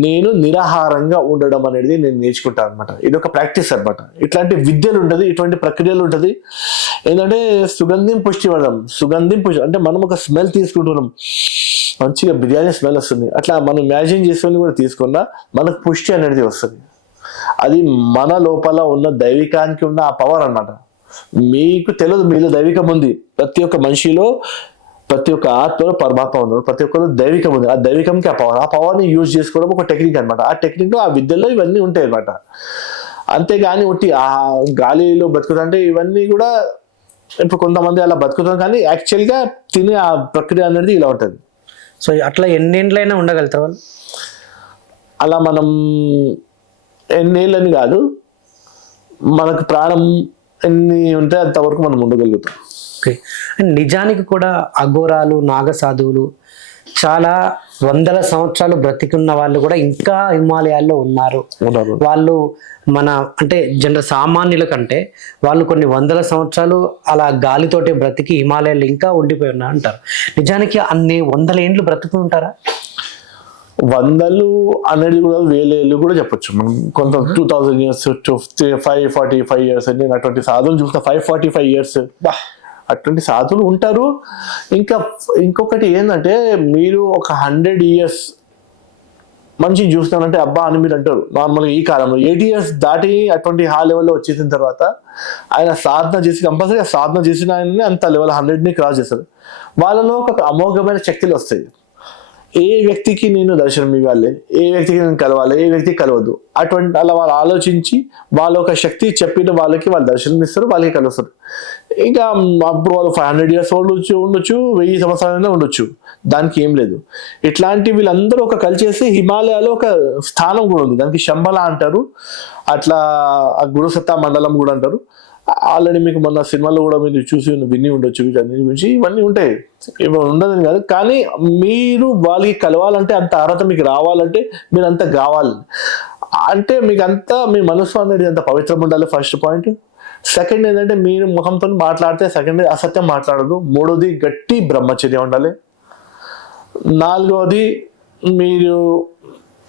నేను నిరాహారంగా ఉండడం అనేది నేను నేర్చుకుంటాను అనమాట. ఇది ఒక ప్రాక్టీస్ అనమాట. ఇట్లాంటి విద్యలు ఉంటుంది, ఇటువంటి ప్రక్రియలు ఉంటుంది. ఏంటంటే సుగంధిం పుష్టి అంటే మనం ఒక స్మెల్ తీసుకుంటున్నాం, మంచిగా బిర్యానీ స్మెల్ వస్తుంది. అట్లా మనం ఇమాజిన్ చేసుకొని కూడా తీసుకున్నా మనకు పుష్టి అనేది వస్తుంది. అది మన లోపల ఉన్న దైవికానికి ఉన్న ఆ పవర్ అన్నమాట. మీకు తెలియదు మీలో దైవికం ఉంది. ప్రతి ఒక్క మనిషిలో, ప్రతి ఒక్క ఆత్మలో పరమాత్మ ఉన్నాడు. ప్రతి ఒక్కరు దైవికం ఉంది. ఆ దైవికంకి ఆ పవర్ని యూజ్ చేసుకోవడం ఒక టెక్నిక్ అనమాట. ఆ టెక్నిక్ లో ఆ విద్యల్లో ఇవన్నీ ఉంటాయి అనమాట. అంతేగాని ఒకటి ఆ గాలిలో బతుకుతుంటే ఇవన్నీ కూడా ఇప్పుడు కొంతమంది అలా బతుకుతాం, కానీ యాక్చువల్గా తినే ఆ ప్రక్రియ అనేది ఇలా ఉంటుంది. సో అట్లా ఎన్నేళ్ళైనా ఉండగలుగుతాం వాళ్ళు. అలా మనం ఎన్నేళ్ళని కాదు, మనకు ప్రాణం ఎన్ని ఉంటే అంతవరకు మనం ఉండగలుగుతాం. ఓకే. అండ్ నిజానికి కూడా అఘోరాలు, నాగసాధువులు చాలా వందల సంవత్సరాలు బ్రతికున్న వాళ్ళు కూడా ఇంకా హిమాలయాల్లో ఉన్నారు. వాళ్ళు మన అంటే జనరల్ సామాన్యుల కంటే వాళ్ళు కొన్ని వందల సంవత్సరాలు అలా గాలితోటే బ్రతికి హిమాలయాల్లో ఇంకా ఉండిపోయి ఉన్నారు అంటారు. నిజానికి అన్ని 100 ఏండ్లు బ్రతుకు ఉంటారా? 100 అనేది కూడా 1000 ఏళ్ళు కూడా చెప్పొచ్చు మనం. కొంత 2000 years, 545 years అని అటువంటి సాధువులు చూసిన 545 years అటువంటి సాధువులు ఉంటారు. ఇంకొకటి ఏంటంటే మీరు ఒక 100 years మనిషిని చూస్తానంటే అబ్బా అని మీరు అంటారు. నార్మల్గా ఈ కాలంలో 80 years దాటి అటువంటి హా లెవెల్లో వచ్చేసిన తర్వాత ఆయన సాధన చేసి కంపల్సరీ సాధన చేసిన ఆయన్ని అంత లెవెల్ 100ని క్రాస్ చేస్తారు. వాళ్ళలో ఒక అమోఘమైన శక్తులు వస్తాయి. ఏ వ్యక్తికి నేను దర్శనం ఇవ్వాలి, ఏ వ్యక్తికి నేను కలవాలి, ఏ వ్యక్తికి కలవద్దు, అటువంటి అలా వాళ్ళు ఆలోచించి వాళ్ళ ఒక శక్తి చెప్పిన వాళ్ళకి వాళ్ళు దర్శనం ఇస్తారు, వాళ్ళకి కలుస్తారు. ఇంకా అప్పుడు వాళ్ళు 500 years ఓల్డ్ ఉండొచ్చు, 1000 సంవత్సరాలైనా ఉండొచ్చు, దానికి ఏం లేదు. ఇట్లాంటి వీళ్ళందరూ ఒక కలిసేసి హిమాలయాలో ఒక స్థానం కూడా ఉంది, దానికి శంబల అంటారు. అట్లా ఆ గురుసత్తా మండలం కూడా అంటారు. ఆల్రెడీ మీకు మొన్న సినిమాలో కూడా మీరు చూసి విని ఉండొచ్చు వీటన్నిటి గురించి. ఇవన్నీ ఉంటాయి, ఇవి ఉండదని కాదు, కానీ మీరు వాళ్ళకి కలవాలంటే అంత అర్హత మీకు రావాలంటే మీరు అంత కావాలి. అంటే మీకు అంతా మీ మనసు అనేది అంత పవిత్రం ఉండాలి, ఫస్ట్ పాయింట్. సెకండ్ ఏంటంటే మీరు ముఖంతో మాట్లాడితే సెకండ్ అసత్యం మాట్లాడదు. మూడోది గట్టి బ్రహ్మచర్యం ఉండాలి. నాలుగోది మీరు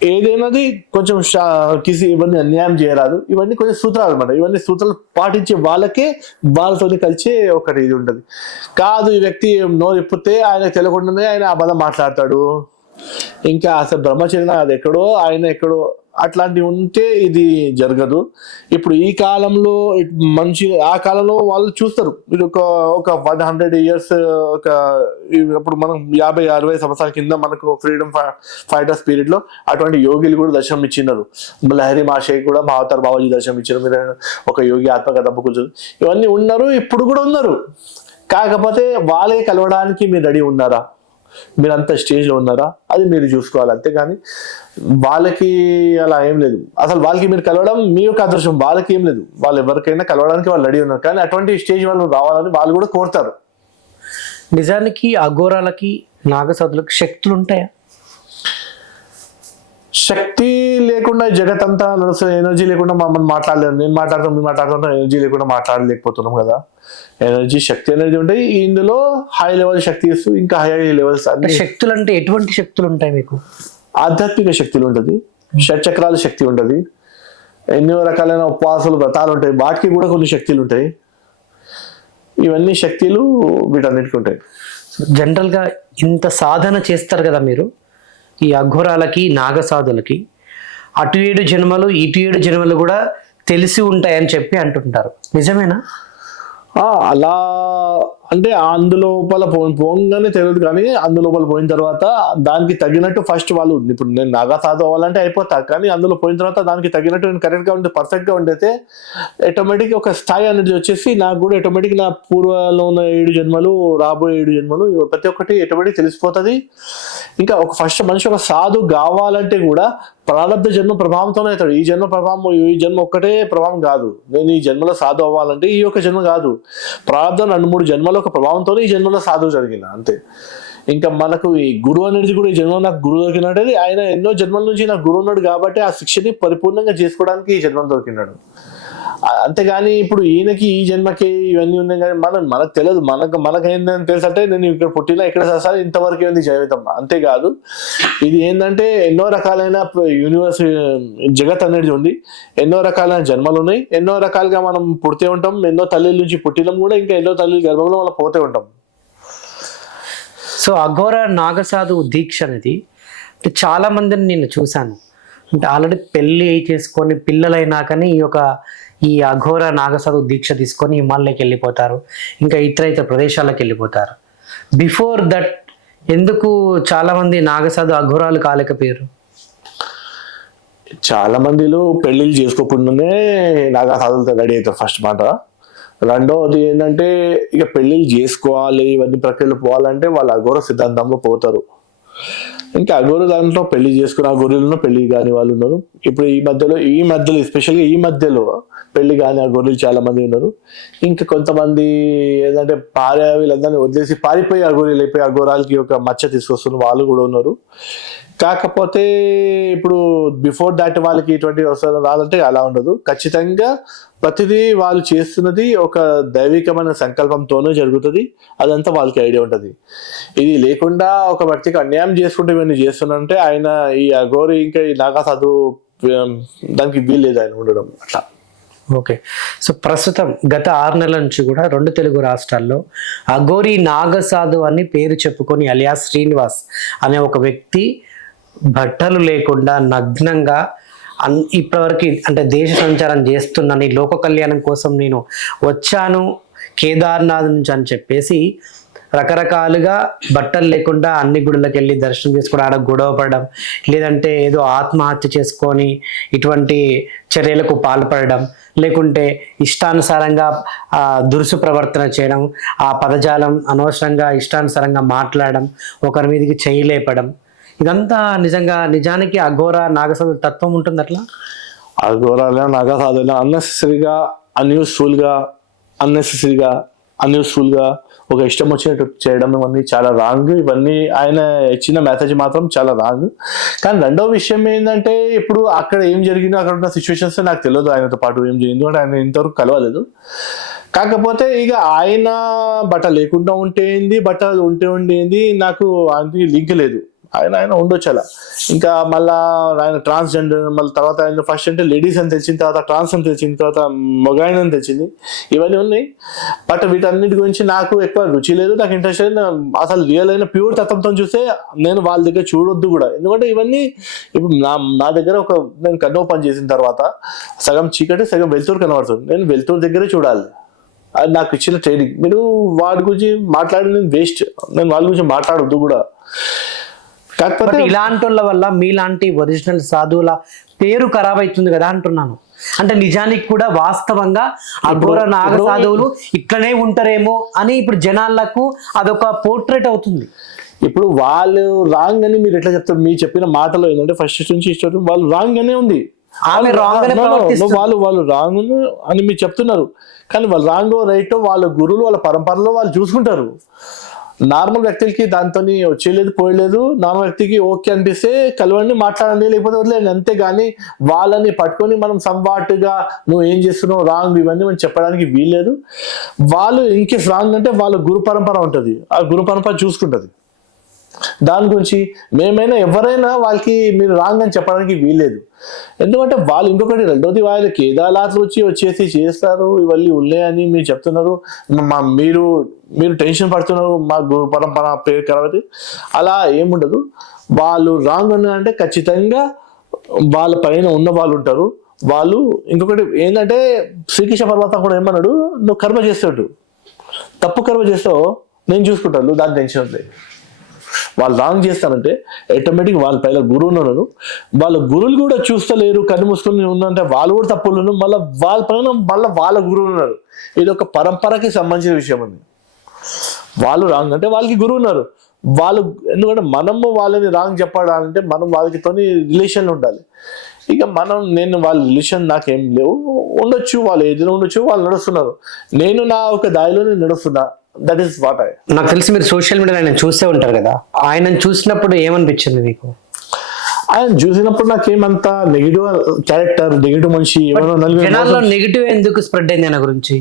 ఏదైనాది కొంచెం ఇవన్నీ అన్యాయం చేయరాదు. ఇవన్నీ కొంచెం సూత్రాలు అనమాట. ఇవన్నీ సూత్రాలు పాటించే వాళ్ళతో కలిసి ఒకటి ఇది ఉంటుంది. కాదు ఈ వ్యక్తి నోరు ఇప్పితే ఆయన తెలియకుండానే ఆయన అబద్ధం మాట్లాడతాడు. ఇంకా అసలు బ్రహ్మచర్యం అది ఎక్కడో ఆయన ఎక్కడో అట్లాంటివి ఉంటే ఇది జరగదు. ఇప్పుడు ఈ కాలంలో మంచి ఆ కాలంలో వాళ్ళు చూస్తారు, మీరు ఒక 100 years అప్పుడు మనం 50-60 సంవత్సరాల కింద మనకు ఫ్రీడమ్ ఫైటర్స్ పీరియడ్ లో అటువంటి యోగిలు కూడా దర్శనం ఇచ్చినారు. లహరి మాషే కూడా మహావతార్ బాబాజీ దర్శనం ఇచ్చారు. మీరు ఒక యోగి ఆత్మకథ కూర్చొని ఇవన్నీ ఉన్నారు, ఇప్పుడు కూడా ఉన్నారు. కాకపోతే వాళ్ళే కలవడానికి మీరు రెడీ ఉన్నారా, మీరు అంత స్టేజ్ లో ఉన్నారా, అది మీరు చూసుకోవాలి. అంతేగాని వాళ్ళకి అలా ఏం లేదు. అసలు వాళ్ళకి మీరు కలవడం మీ యొక్క అదృష్టం, వాళ్ళకి ఏం లేదు. వాళ్ళు ఎవరికైనా కలవడానికి వాళ్ళు రెడీ ఉన్నారు. కానీ అటువంటి స్టేజ్ వాళ్ళు రావాలని వాళ్ళు కూడా కోరుతారు. నిజానికి అఘోరాలకి నాగసాధులకు శక్తులు ఉంటాయా? శక్తి లేకుండా జగత్ అంతా నడుస్తుంది. ఎనర్జీ లేకుండా మనం మాట్లాడలేము. నేను మాట్లాడుతాం, మీరు మాట్లాడుతున్నా, ఎనర్జీ లేకుండా మాట్లాడలేకపోతున్నాం కదా. ఎనర్జీ, శక్తి అనేది ఉంటాయి. ఇందులో హై లెవెల్ శక్తి ఇస్తూ ఇంకా హై లెవెల్స్. శక్తులు అంటే ఎటువంటి శక్తులు ఉంటాయి మీకు? ఆధ్యాత్మిక శక్తులు ఉంటుంది, షట్చక్రాల శక్తి ఉంటుంది, ఎన్నో రకాలైన ఉపవాసాలు వ్రతాలు ఉంటాయి, వాటికి కూడా కొన్ని శక్తులు ఉంటాయి. ఇవన్నీ శక్తులు వీటన్నిటికీ ఉంటాయి. జనరల్గా ఇంత సాధన చేస్తారు కదా మీరు, ఈ అఘోరాలకి నాగసాధులకి అటు 7 జన్మలు ఇటు 7 జన్మలు కూడా తెలిసి ఉంటాయని చెప్పి అంటుంటారు, నిజమేనా? అలా అంటే అందులోపల పోగానే తెలియదు, కానీ అందులోపల పోయిన తర్వాత దానికి తగినట్టు ఫస్ట్ వాళ్ళు, ఇప్పుడు నేను నాగా సాధు అవ్వాలంటే అయిపోతా, కానీ అందులో పోయిన తర్వాత దానికి తగినట్టు నేను కరెక్ట్గా ఉంటే, పర్ఫెక్ట్గా ఉండైతే ఆటోమేటిక్ ఒక స్థాయి అనేది వచ్చేసి నాకు కూడా ఆటోమేటిక్ నా పూర్వలో ఉన్న 7 జన్మలు, రాబోయే 7 జన్మలు ప్రతి ఒక్కటి ఆటోమేటిక్ తెలిసిపోతుంది. ఇంకా ఒక ఫస్ట్ మనిషి ఒక సాధు కావాలంటే కూడా ప్రారంభ జన్మ ప్రభావంతోనే అవుతాడు. ఈ జన్మ ప్రభావం, ఈ జన్మ ఒక్కటే ప్రభావం కాదు. నేను ఈ జన్మలో సాధు అవ్వాలంటే ఈ యొక్క జన్మ కాదు, ప్రారంభం 2-3 జన్మలో ఒక ప్రభావంతోనే ఈ జన్మలో సాధువు జరిగింది అంతే. ఇంకా మనకు ఈ గురువు అనేది కూడా ఈ జన్మలో నాకు గురువు దొరికినట్టు, ఆయన ఎన్నో జన్మల నుంచి నాకు గురువు ఉన్నాడు కాబట్టి ఆ శిక్షని పరిపూర్ణంగా చేసుకోవడానికి ఈ జన్మం దొరికినాడు. అంతేగాని ఇప్పుడు ఈయనకి ఈ జన్మకి ఇవన్నీ ఉన్నాయి కానీ మనకు తెలియదు. మనకు ఏంటని తెలుసు అంటే నేను ఇక్కడ పుట్టినా ఇక్కడ చేస్తాను, ఇంతవరకు ఏంది జీవితం. అంతేకాదు ఇది ఏంటంటే ఎన్నో రకాలైన యూనివర్స్, జగత్ అనేది ఉంది, ఎన్నో రకాలైన జన్మలు ఉన్నాయి, ఎన్నో రకాలుగా మనం పుడితే ఉంటాం, ఎన్నో తల్లిల నుంచి పుట్టినాం కూడా, ఇంకా ఎన్నో తల్లి గర్భంలో మనం పోతే ఉంటాం. సో అఘోర నాగసాధు దీక్ష అనేది అంటే చాలా మందిని నేను చూశాను, అంటే ఆల్రెడీ పెళ్ళి చేసుకొని పిల్లలైనా కానీ ఈ అఘోర నాగసాధు దీక్ష తీసుకొని హిమాలయకి వెళ్ళిపోతారు, ఇంకా ఇతర ప్రదేశాలకు వెళ్ళిపోతారు. బిఫోర్ దట్ ఎందుకు చాలా మంది నాగసాధు అఘోరాలు కాలేకపోయారు? చాలా మందిలో పెళ్లిళ్ళు చేసుకోకుండానే నాగసాధులతో రెడీ అవుతారు ఫస్ట్ మాట. రెండవది ఏంటంటే ఇక పెళ్లిళ్ళు చేసుకోవాలి, ఇవన్నీ ప్రక్రియలు పోవాలంటే వాళ్ళు అఘోర సిద్ధాంతంలో పోతారు. ఇంకా అఘోర దాంట్లో పెళ్లి చేసుకున్న అఘోరులను పెళ్లి కాని వాళ్ళు ఉన్నారు. ఇప్పుడు ఈ మధ్యలో ఎస్పెషల్గా ఈ మధ్యలో పెళ్లి కాని అఘోరులు చాలా మంది ఉన్నారు. ఇంకా కొంతమంది ఏంటంటే వీళ్ళందరినీ వదిలేసి పారిపోయి అఘోరీలు అయిపోయి అఘోరాలకి ఒక మచ్చ తీసుకొస్తున్న వాళ్ళు కూడా ఉన్నారు. కాకపోతే ఇప్పుడు బిఫోర్ దాట్ వాళ్ళకి ఇటువంటి అవసరం రాదంటే అలా ఉండదు. ఖచ్చితంగా ప్రతిదీ వాళ్ళు చేస్తున్నది ఒక దైవికమైన సంకల్పంతోనే జరుగుతుంది. అదంతా వాళ్ళకి ఐడియా ఉంటుంది. ఇది లేకుండా ఒక వ్యక్తికి అన్యాయం చేసుకుంటే ఇవన్నీ చేస్తున్నారంటే ఆయన ఈ అఘోరి ఇంకా ఈ నాగసాధు దానికి వీల్లేదు ఆయన ఉండడం అట్లా. ఓకే, సో ప్రస్తుతం గత 6 నెలల నుంచి కూడా 2 తెలుగు రాష్ట్రాల్లో అఘోరి నాగసాధు అని పేరు చెప్పుకొని అలియాస్ శ్రీనివాస్ అనే ఒక వ్యక్తి బట్టలు లేకుండా నగ్నంగా ఇప్పటివరకు అంటే దేశ సంచారం చేస్తున్నాను, లోక కళ్యాణం కోసం నేను వచ్చాను కేదార్నాథ్ నుంచి అని చెప్పేసి రకరకాలుగా బట్టలు లేకుండా అన్ని గుడులకు వెళ్ళి దర్శనం చేసుకుని ఆడ గొడవ పడడం, లేదంటే ఏదో ఆత్మహత్య చేసుకొని ఇటువంటి చర్యలకు పాల్పడడం, లేకుంటే ఇష్టానుసారంగా దురుసు ప్రవర్తన చేయడం, ఆ పదజాలం అనవసరంగా ఇష్టానుసారంగా మాట్లాడడం, ఒకరి మీదకి చెయ్యి లేపడం, ఇదంతా నిజానికి అఘోర నాగసాధు తత్వం ఉంటుంది అట్లా? అఘోరాల నాగసాధుల అన్నెసెసరీగా ఒక ఇష్టం వచ్చినట్టు చేయడం ఇవన్నీ చాలా రాంగ్. ఇవన్నీ ఆయన ఇచ్చిన మెసేజ్ మాత్రం చాలా రాంగ్. కానీ రెండో విషయం ఏంటంటే ఇప్పుడు అక్కడ ఏం జరిగిందో అక్కడ ఉన్న సిచ్యువేషన్స్ నాకు తెలియదు ఆయనతో పాటు ఏం జరిగిందో, అంటే ఆయన ఇంతవరకు కలవలేదు. కాకపోతే ఇక ఆయన బట్ట లేకుండా ఉంటే ఏంది, బట్ట ఉంటే ఉండేది, నాకు ఆయనకి లింక్ లేదు. ఆయన ఉండొచ్చు అలా. ఇంకా మళ్ళా ఆయన ట్రాన్స్జెండర్, మళ్ళీ తర్వాత ఆయన ఫస్ట్ అంటే లేడీస్ అని తెలిసిన తర్వాత ట్రాన్స్ అని తెలిసిన తర్వాత మొగాయన అని తెలిసింది, ఇవన్నీ ఉన్నాయి. బట్ వీటన్నిటి గురించి నాకు ఎక్కువ రుచి లేదు, నాకు ఇంట్రెస్ట్ లేదు. అసలు రియల్ అయిన ప్యూర్ తత్వంతో చూస్తే నేను వాళ్ళ దగ్గర చూడొద్దు కూడా. ఎందుకంటే ఇవన్నీ ఇప్పుడు నా దగ్గర నేను కన్నో పని చేసిన తర్వాత సగం చీకటి సగం వెలుతురు కనబడుతుంది. నేను వెలుతురు దగ్గరే చూడాలి, అది నాకు ఇచ్చిన ట్రైనింగ్. మీరు వాడి గురించి మాట్లాడి వేస్ట్, నేను వాళ్ళ గురించి మాట్లాడొద్దు కూడా. కాకపోతే ఇలాంటి వాళ్ళ వల్ల మీలాంటి ఒరిజినల్ సాధువుల పేరు ఖరాబ్ అవుతుంది కదా అంటున్నాను. అంటే నిజానికి కూడా వాస్తవంగా అఘోర నాగ సాధువులు ఇట్లనే ఉంటారేమో అని ఇప్పుడు జనాలకు అదొక పోర్ట్రేట్ అవుతుంది. ఇప్పుడు వాళ్ళు రాంగ్ అని మీరు ఎట్లా చెప్తారు? మీరు చెప్పిన మాటలో ఏంటంటే ఫస్ట్ నుంచి ఇష్టం వాళ్ళు రాంగ్ అనే ఉంది, ఆమె రాంగ్ వాళ్ళు రాంగ్ అని మీరు చెప్తున్నారు. కానీ వాళ్ళు రాంగో రైటో వాళ్ళ గురువులు వాళ్ళ పరంపరలో వాళ్ళు చూసుకుంటారు. నార్మల్ వ్యక్తులకి దాంతో వచ్చేలేదు పోయలేదు. నార్మల్ వ్యక్తికి ఓకే అనిపిస్తే కలవండి, మాట్లాడండి, లేకపోతే వదిలేండి, అంతేగాని వాళ్ళని పట్టుకొని మనం సంవాటుగా నువ్వు ఏం చేస్తున్నావు రాంగ్ ఇవన్నీ మనం చెప్పడానికి వీల్లేదు. వాళ్ళు ఇంకేస్ రాంగ్ అంటే వాళ్ళ గురు పరంపర ఉంటుంది, ఆ గురు పరంపర చూసుకుంటుంది. దాని గురించి మేమైనా ఎవరైనా వాళ్ళకి మీరు రాంగ్ అని చెప్పడానికి వీల్లేదు. ఎందుకంటే వాళ్ళు ఇంకొకటి రెండోది వాళ్ళు కేదార్నాథ్లు వచ్చేసి చేస్తారు, ఇవన్నీ ఉన్నాయని మీరు చెప్తున్నారు. మీరు టెన్షన్ పడుతున్నారు మా గురు పరంపర పేరు కాబట్టి. అలా ఏముండదు. వాళ్ళు రాంగ్ అంటే ఖచ్చితంగా వాళ్ళ పైన ఉన్న వాళ్ళు ఉంటారు. వాళ్ళు ఇంకొకటి ఏంటంటే శ్రీకృష్ణ పరమాత్మ కూడా ఏమన్నాడు, నువ్వు కర్మ చేస్తాడు, తప్పు కర్మ చేస్తావు నేను చూసుకుంటాను, దాని టెన్షన్ ఉంది. వాళ్ళు రాంగ్ చేస్తారంటే ఆటోమేటిక్ వాళ్ళ పైన గురువు ఉన్నారు, వాళ్ళ గురువులు కూడా చూస్తలేరు, కన్ను మూసుకొని ఉన్నంటే వాళ్ళు కూడా తప్పులు ఉన్నారు. మళ్ళీ వాళ్ళ పైన వాళ్ళ గురువులు ఉన్నారు. ఇది ఒక పరంపరకి సంబంధించిన విషయం ఉంది. వాళ్ళు రాంగ్ అంటే వాళ్ళకి గురువు ఉన్నారు. వాళ్ళు ఎందుకంటే మనము వాళ్ళని రాంగ్ చెప్పాలంటే మనం వాళ్ళతో రిలేషన్లు ఉండాలి. ఇక నేను వాళ్ళ రిలేషన్ నాకేం లేవు, ఉండొచ్చు, వాళ్ళు ఏదైనా ఉండొచ్చు, వాళ్ళు నడుస్తున్నారు, నేను నా ఒక దారిలోనే నడుస్తున్నా. దట్ ఈస్ వాట్ నాకు తెలిసి మీరు సోషల్ మీడియాలో ఆయన చూసే ఉంటారు కదా, ఆయనను చూసినప్పుడు ఏమనిపించింది మీకు? ఆయన చూసినప్పుడు నాకేమంతా నెగిటివ్ క్యారెక్టర్, నెగిటివ్ మనిషి, జనాల్లో నెగిటివ్ ఎందుకు స్ప్రెడ్ అయింది ఆయన గురించి?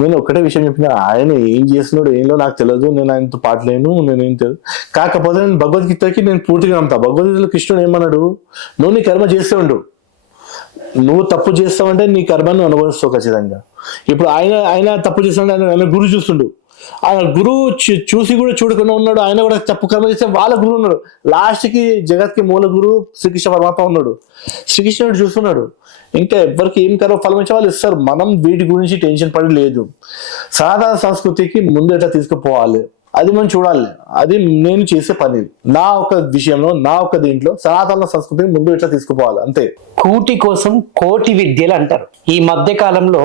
నేను ఒక్కటే విషయం చెప్పిన, ఆయన ఏం చేస్తున్నాడు ఏంలో నాకు తెలియదు, నేను ఆయనతో పాటలేను, నేనేం తెలియదు. కాకపోతే నేను భగవద్గీతకి నేను పూర్తిగా నమ్ముతా. భగవద్గీతలో కృష్ణుడు ఏమన్నాడు, నువ్వు నీ కర్మ చేస్తూ ఉండు, నువ్వు తప్పు చేస్తావంటే నీ కర్మను అనుభవిస్తావు ఖచ్చితంగా. ఇప్పుడు ఆయన తప్పు చేస్తాడు, ఆయన గురువు చూస్తుండు, ఆయన గురువు చూసి కూడా చూడకుండా ఉన్నాడు, ఆయన కూడా తప్పు కర్మ చేస్తే వాళ్ళ గురువు ఉన్నాడు. లాస్ట్కి జగత్కి మూల గురువు శ్రీకృష్ణ పరమాత్మ ఉన్నాడు, శ్రీకృష్ణుడు చూస్తున్నాడు. ఇంకా ఎవరికి ఏం కర్మ ఫలం ఇచ్చే వాళ్ళు ఇస్తారు. మనం వీటి గురించి టెన్షన్ పడి లేదు. సాధారణ సంస్కృతికి ముందు ఎట్లా తీసుకుపోవాలి అది మనం చూడాలి. అది నేను చేసే పని. నా ఒక విషయంలో నా ఒక దీంట్లో సనాతన సంస్కృతిని ముందు ఎట్లా తీసుకుపోవాలి అంతే. కూటి కోసం కోటి విద్యలు అంటారు. ఈ మధ్య కాలంలో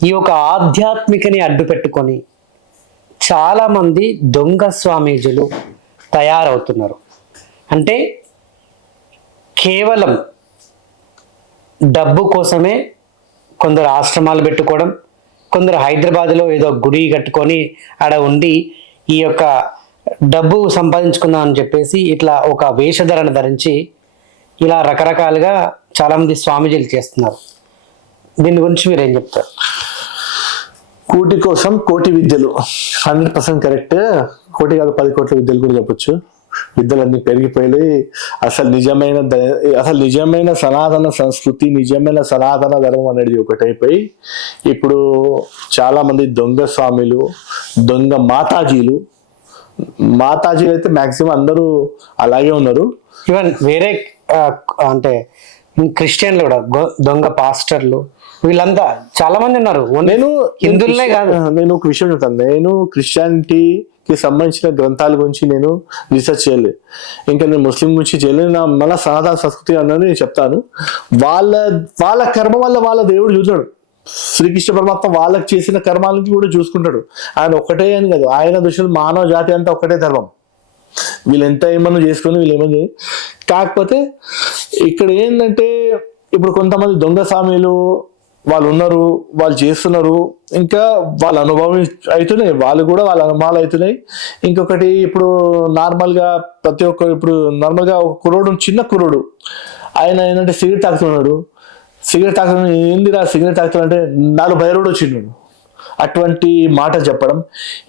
ఈ యొక్క ఆధ్యాత్మికని అడ్డు పెట్టుకొని చాలా మంది దొంగ స్వామీజులు తయారవుతున్నారు. అంటే కేవలం డబ్బు కోసమే కొందరు ఆశ్రమాలు పెట్టుకోవడం, కొందరు హైదరాబాద్లో ఏదో గుడి కట్టుకొని ఆడ ఉండి ఈ యొక్క డబ్బు సంపాదించుకుందాం అని చెప్పేసి ఇట్లా ఒక వేషధరణ ధరించి ఇలా రకరకాలుగా చాలామంది స్వామీజీలు చేస్తున్నారు. దీని గురించి మీరు ఏం చెప్తారు? కోటి కోసం కోటి విద్యలు 100% కరెక్ట్. కోటి కాదు 10 కోట్ల విద్యలు కూడా చెప్పొచ్చు. విద్యలన్నీ పెరిగిపోయి అసలు నిజమైన సనాతన సంస్కృతి, నిజమైన సనాతన ధర్మం అనేది ఒకటైపోయి ఇప్పుడు చాలా మంది దొంగ స్వామిలు, దొంగ మాతాజీలు అయితే మాక్సిమం అందరూ అలాగే ఉన్నారు. ఈవెన్ వేరే అంటే క్రిస్టియన్లు కూడా దొంగ పాస్టర్లు వీళ్ళంతా చాలా మంది ఉన్నారు. నేను హిందువులనే కాదు, నేను ఒక విషయం చెప్తాను. నేను క్రిస్టియానిటీకి సంబంధించిన గ్రంథాల గురించి నేను రీసెర్చ్ చేయలేదు, ఇంకా నేను ముస్లిం గురించి చేయలేదు. నా మళ్ళీ సనాతన సంస్కృతి అన్నది నేను చెప్తాను. వాళ్ళ కర్మ వల్ల వాళ్ళ దేవుడు చూస్తున్నాడు. శ్రీకృష్ణ పరమాత్మ వాళ్ళకి చేసిన కర్మాలకి కూడా చూసుకుంటాడు. ఆయన ఒక్కటే అని కాదు, ఆయన దృష్టిలో మానవ జాతి అంతా ఒక్కటే ధర్మం. వీళ్ళు ఎంత ఏమన్నా చేసుకొని వీళ్ళు ఏమన్నా. కాకపోతే ఇక్కడ ఏంటంటే ఇప్పుడు కొంతమంది దొంగ స్వామీలు వాళ్ళు ఉన్నారు, వాళ్ళు చేస్తున్నారు, ఇంకా వాళ్ళ అనుభవం అవుతున్నాయి, వాళ్ళు కూడా వాళ్ళ అనుభవాలు అవుతున్నాయి. ఇంకొకటి ఇప్పుడు నార్మల్గా ప్రతి ఒక్కరు ఇప్పుడు నార్మల్గా ఒక కుర్రోడు, చిన్న కుర్రోడు, ఆయన ఏంటంటే సిగరెట్ తాగుతున్నాడు. ఏందిరా సిగరెట్ తాగుతున్నాడు అంటే 4 బైరోడు వచ్చిండు. అటువంటి మాట చెప్పడం,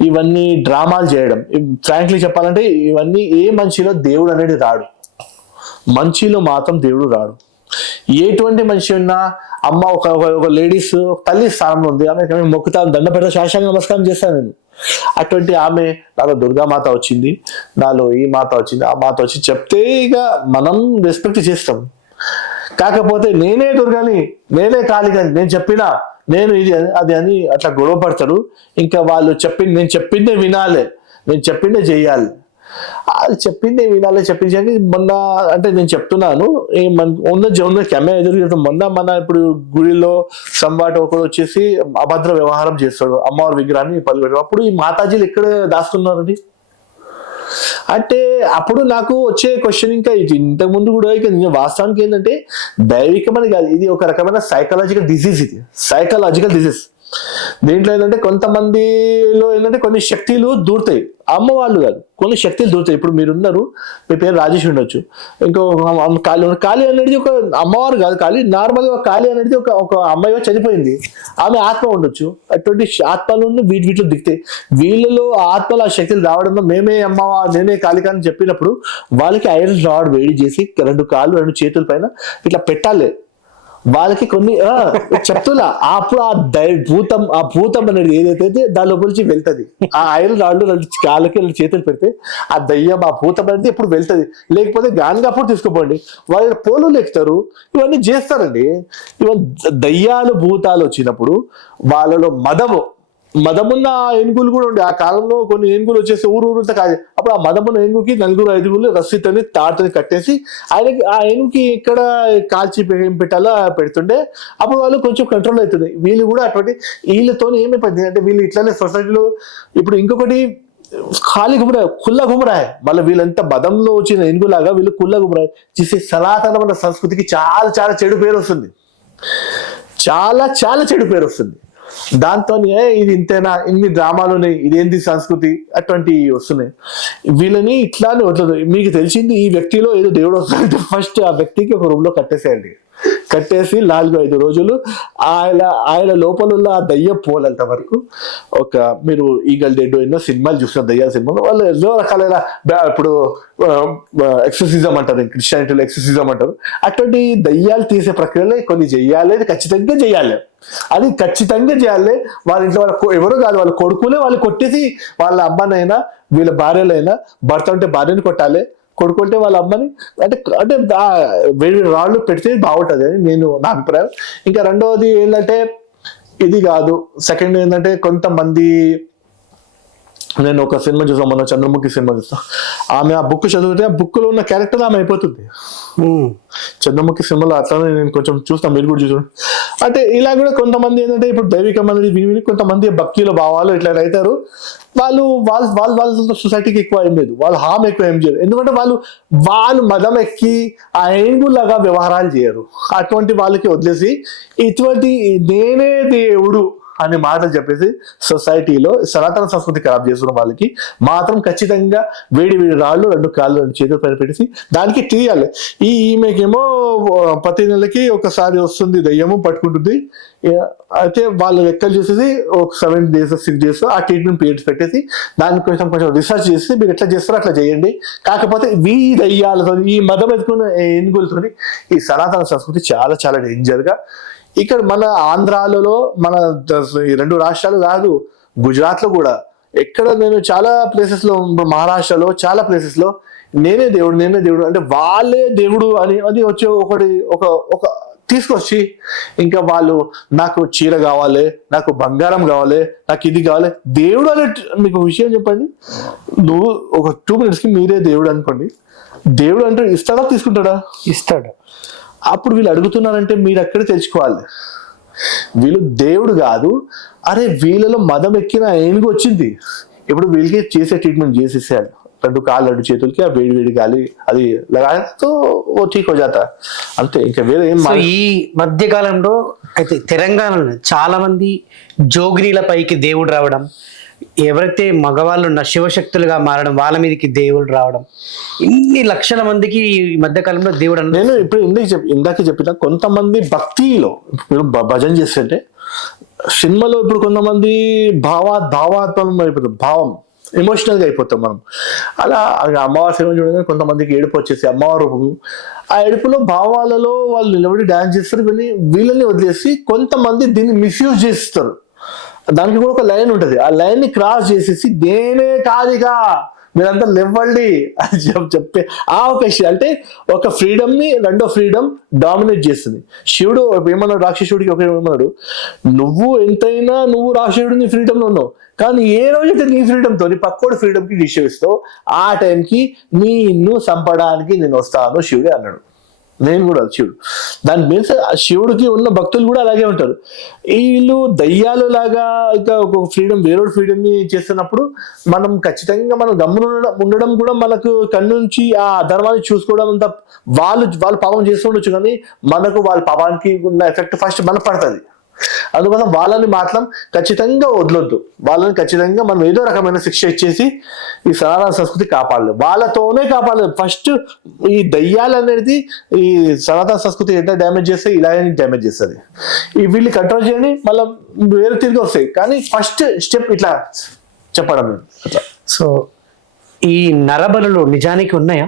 ఇవన్నీ డ్రామాలు చేయడం, ఫ్రాంక్లీ చెప్పాలంటే ఇవన్నీ ఏ మనిషిలో దేవుడు అనేది రాడు, మనిషిలో మాత్రం దేవుడు రాడు. ఎటువంటి మనిషి ఉన్నా అమ్మ ఒక లేడీస్ తల్లి స్థానంలో ఉంది, ఆమె మొక్కుతాను, దండ పెడతా, శాశ్వత నమస్కారం చేస్తాను నేను. అటువంటి ఆమె నాలో దుర్గామాత వచ్చింది, నాలో ఈ మాత వచ్చింది, ఆ మాత వచ్చి చెప్తే ఇక మనం రెస్పెక్ట్ చేస్తాం. కాకపోతే నేనే దుర్గాని, నేనే కాళికని, నేను చెప్పినా, నేను ఇది అది అని అట్లా గొడవ పడతారు. ఇంకా వాళ్ళు నేను చెప్పిందే వినాలి, నేను చెప్పిందే చెయ్యాలి. వాళ్ళు చెప్పిందే వినాలి, చెప్పించాక మొన్న అంటే నేను చెప్తున్నాను ఉన్న కెమెరా ఎదురు మొన్న మన ఇప్పుడు గుడిలో సంవాట ఒకడు వచ్చేసి అభద్ర వ్యవహారం చేస్తాడు, అమ్మవారి విగ్రహాన్ని పలిపెట్టాడు. అప్పుడు ఈ మాతాజీలు ఎక్కడ దాస్తున్నారండి అంటే అప్పుడు నాకు వచ్చే క్వశ్చన్ ఇంకా ఇంతకు ముందు కూడా ఇక వాస్తవానికి ఏంటంటే దైవికమని కాదు, ఇది ఒక రకమైన సైకలాజికల్ డిసీజ్. ఇది సైకలాజికల్ డిసీజ్. దీంట్లో ఏంటంటే కొంతమందిలో ఏంటంటే కొన్ని శక్తులు దూరుతాయి, అమ్మవాళ్ళు కాదు, కొన్ని శక్తులు దూరుతాయి. ఇప్పుడు మీరున్నారు, మీ పేరు రాజేష్ ఉండొచ్చు, ఇంకో కాళీ అనేది ఒక అమ్మవారు కాదు, కాళీ నార్మల్గా కాళీ అనేది ఒక అమ్మాయి చనిపోయింది, ఆమె ఆత్మ ఉండొచ్చు. అటువంటి ఆత్మలు వీటిలో దిగుతాయి. వీళ్ళలో ఆత్మలు ఆ శక్తులు రావడంలో మేమే అమ్మవారు, నేనే కాళిక అని చెప్పినప్పుడు వాళ్ళకి ఐరన్ రాడ్ వేడి చేసి 2 కాళ్ళు 2 చేతుల పైన ఇట్లా పెట్టాలి. వాళ్ళకి కొన్ని చెప్తున్నా అప్పుడు ఆ భూతం అనేది ఏదైతే దాని లోపల నుంచి వెళ్తుంది. ఆ ఐరన్ రాళ్ళు 2 కాళ్ళకి 2 చేతులు పెడితే ఆ దయ్యం, ఆ భూతం అనేది ఎప్పుడు వెళ్తుంది. లేకపోతే గానిగా అప్పుడు తీసుకుపోండి, వాళ్ళు పోలు ఎక్కుతారు, ఇవన్నీ చేస్తారండి. ఇవన్నీ దయ్యాలు భూతాలు వచ్చినప్పుడు వాళ్ళలో మదమున్న ఏనుగులు కూడా ఉండే. ఆ కాలంలో కొన్ని ఏనుగులు వచ్చేసి ఊరంతా కాదు. అప్పుడు ఆ మదమున్న ఏనుగుకి 4-5 రస్సీతోని తాడుతోని కట్టేసి ఆయనకి ఆ ఏనుగుకి ఎక్కడ కాల్చి పెట్టాలో పెడుతుండే. అప్పుడు వాళ్ళు కొంచెం కంట్రోల్ అవుతుంది. వీళ్ళు కూడా అటువంటి వీళ్ళతో ఏమైపోయింది అంటే వీళ్ళు ఇట్లానే సొసైటీలో ఇప్పుడు ఇంకొకటి ఖాళీ గుమరాయి, కుల్ల గుమరాయి. మళ్ళీ వీళ్ళంతా మదంలో వచ్చిన ఏనుగులాగా వీళ్ళు కుల్ల గుమరాయి చేసే సనాతనమైన సంస్కృతికి చాలా చాలా చెడు పేరు వస్తుంది, చాలా చాలా చెడు పేరు వస్తుంది. దాంతో ఇది ఇంతేనా, ఇన్ని డ్రామాలు ఉన్నాయి, ఇదేంటి సంస్కృతి అటువంటి వస్తున్నాయి. వీళ్ళని ఇట్లానే వదలదు. మీకు తెలిసింది ఈ వ్యక్తిలో ఏదో దేవుడు వస్తుందంటే ఫస్ట్ ఆ వ్యక్తికి ఒక రూమ్ లో కట్టేసేయండి, కట్టేసి 4-5 రోజులు ఆయన లోపల ఉన్న ఆ దయ్యం పోలంత వరకు మీరు ఈగల్ డెడ్ ఎన్నో సినిమాలు చూసిన దయ్యాల సినిమాలు వాళ్ళు ఎన్నో రకాలైన ఇప్పుడు ఎక్సర్సిజం అంటారు, క్రిస్టియానిటీలో ఎక్సర్సిజం అంటారు. అటువంటి దయ్యాలు తీసే ప్రక్రియలో కొన్ని చెయ్యాలి, అది ఖచ్చితంగా చేయాలి, అది ఖచ్చితంగా చేయాలి. వాళ్ళ ఇంట్లో ఎవరు కాదు, వాళ్ళ కొడుకులే వాళ్ళు కొట్టేసి వాళ్ళ అమ్మనైనా వీళ్ళ భార్యలైనా, భర్త ఉంటే భార్యని కొట్టాలి, కొడుకుంటే వాళ్ళ అమ్మని అంటే అంటే వేడి రాళ్ళు పెడితే బాగుంటుంది అని నా అభిప్రాయం. ఇంకా రెండవది ఏంటంటే ఇది కాదు, సెకండ్ ఏంటంటే కొంతమంది, నేను ఒక సినిమా చూసాను మొన్న, చంద్రముఖి సినిమా చూస్తాను. ఆమె ఆ బుక్ చదివితే ఆ బుక్ లో ఉన్న క్యారెక్టర్ ఆమె అయిపోతుంది. చంద్రముఖి సినిమాలో అట్లానే నేను కొంచెం చూస్తాను, మీరు కూడా చూసాను. అంటే ఇలా కూడా కొంతమంది ఏంటంటే ఇప్పుడు దైవికం అనేది విని కొంతమంది భక్తిలో భావాలు ఇట్లా అవుతారు. వాళ్ళ సొసైటీకి ఎక్కువ ఏం లేదు, వాళ్ళు హామ్ ఎక్కువ ఏం చేయరు. ఎందుకంటే వాళ్ళు మదం ఎక్కి ఆ ఏనుగులాగా వ్యవహారాలు చేయరు. అటువంటి వాళ్ళకి వదిలేసి ఇటువంటి నేనే దేవుడు అనే మాటలు చెప్పేసి సొసైటీలో సనాతన సంస్కృతి ఖరాబ్ చేస్తున్న వాళ్ళకి మాత్రం ఖచ్చితంగా వేడి రాళ్ళు 2 కాళ్ళు 2 చేతులు పైన పెట్టేసి దానికి తీయాలి. ఈమెకేమో ప్రతి నెలకి ఒకసారి వస్తుంది, దయ్యము పట్టుకుంటుంది. అయితే వాళ్ళు లెక్కలు చూసేసి ఒక 7 days 6 days ఆ ట్రీట్మెంట్ పీరియడ్స్ పెట్టేసి దానికి కొంచెం రీసెర్చ్ చేసి మీరు ఎట్లా చేస్తారో అట్లా చేయండి. కాకపోతే ఈ దయ్యాలతో, ఈ మదం ఎత్తుకున్న ఏనుగులతో ఈ సనాతన సంస్కృతి చాలా చాలా డేంజర్గా ఇక్కడ మన ఆంధ్రాలలో, మన 2 రాష్ట్రాలు కాదు, గుజరాత్ లో కూడా ఎక్కడ నేను చాలా ప్లేసెస్ లో, మహారాష్ట్రలో చాలా ప్లేసెస్ లో నేనే దేవుడు అంటే వాళ్ళే దేవుడు అని అది వచ్చి ఒక తీసుకొచ్చి ఇంకా వాళ్ళు నాకు చీర కావాలి, నాకు బంగారం కావాలి, నాకు ఇది కావాలి. దేవుడు అనే మీకు విషయం చెప్పండి, నువ్వు ఒక 2 minutes కి మీరే దేవుడు అనుకోండి, దేవుడు అంటే ఇస్తాడా తీసుకుంటాడా? ఇస్తాడు. అప్పుడు వీళ్ళు అడుగుతున్నారంటే మీరు అక్కడే తెలుసుకోవాలి, వీళ్ళు దేవుడు కాదు, అరే వీళ్ళలో మదం ఎక్కిన ఏనుగు వచ్చింది, ఇప్పుడు వీళ్ళకి చేసే ట్రీట్మెంట్ చేసేసాడు, 2 కాళ్ళు 2 చేతులకి ఆ వేడి గాలి అది లగాతో ఠీక్ హో జాతా అంతే, ఇంకా వేరే ఏం. ఈ మధ్య కాలంలో అయితే తెలంగాణలో చాలా మంది జోగినీల పైకి దేవుడు రావడం, ఎవరైతే మగవాళ్ళు ఉన్న శివశక్తులుగా మారడం, వాళ్ళ మీదకి దేవుడు రావడం, ఇన్ని లక్షల మందికి ఈ మధ్యకాలంలో దేవుడు నేను ఇప్పుడు ఇందాక చెప్పిన కొంతమంది భక్తిలో మీరు భజన చేస్తుంటే సినిమాలో ఇప్పుడు కొంతమంది భావాత్మకం అయిపోతుంది, భావం ఎమోషనల్గా అయిపోతాం మనం. అలా అమ్మవారి సినిమా చూడగానే కొంతమందికి ఏడుపు వచ్చేసి అమ్మవారు ఆ ఏడుపులో భావాలలో వాళ్ళు నిలబడి డాన్స్ చేస్తారు, వీళ్ళని వదిలేసి కొంతమంది దీన్ని మిస్యూజ్ చేస్తారు. దానికి కూడా ఒక లైన్ ఉంటుంది, ఆ లైన్ ని క్రాస్ చేసేసి నేనే కాదిగా మీరంతా లేవ్వండి అని చెప్పే ఆ ఒక అంటే ఒక ఫ్రీడమ్ ని రెండో ఫ్రీడమ్ డామినేట్ చేస్తుంది. శివుడు ఏమన్నాడు రాక్షసుడికి, ఒక ఏమన్నాడు, నువ్వు ఎంతైనా నువ్వు రాక్షసుడు నీ ఫ్రీడమ్ లో ఉన్నావు, కానీ ఏ రోజైతే నీ ఫ్రీడమ్తో నీ పక్కోడి ఫ్రీడమ్ కి డిస్టర్బ్ ఆ టైంకి నిన్ను చంపడానికి నేను వస్తాను శివుడే అన్నాడు. నేను కూడా శివుడు దాని మీన్స్ శివుడికి ఉన్న భక్తులు కూడా అలాగే ఉంటారు. వీళ్ళు దయ్యాలు లాగా ఇంకా ఒక ఫ్రీడమ్ వేరే ఫ్రీడమ్ ని చేస్తున్నప్పుడు మనం ఖచ్చితంగా మనం గమ్మున ఉండడం కూడా మనకు కన్ను నుంచి ఆ ధర్మాన్ని చూసుకోవడం అంతా వాళ్ళు పాపం చేస్తూ ఉండొచ్చు, కానీ మనకు వాళ్ళ పాపానికి ఉన్న ఎఫెక్ట్ ఫస్ట్ మనకు పడుతుంది. అందుకోసం వాళ్ళని మాత్రం ఖచ్చితంగా వదలొద్దు, వాళ్ళని ఖచ్చితంగా మనం ఏదో రకమైన శిక్ష ఇచ్చేసి ఈ సనాతన సంస్కృతి కాపాడలేదు, వాళ్ళతోనే కాపాడలేదు. ఫస్ట్ ఈ దయ్యాలు అనేది ఈ సనాతన సంస్కృతి ఎంత డ్యామేజ్ చేస్తే ఇలాగే డ్యామేజ్ చేస్తుంది. ఈ వీళ్ళు కంట్రోల్ చేయండి మళ్ళీ వేరే తిరిగి వస్తాయి, కానీ ఫస్ట్ స్టెప్ ఇట్లా చెప్పడం. సో ఈ నరబలులు నిజానికి ఉన్నాయా?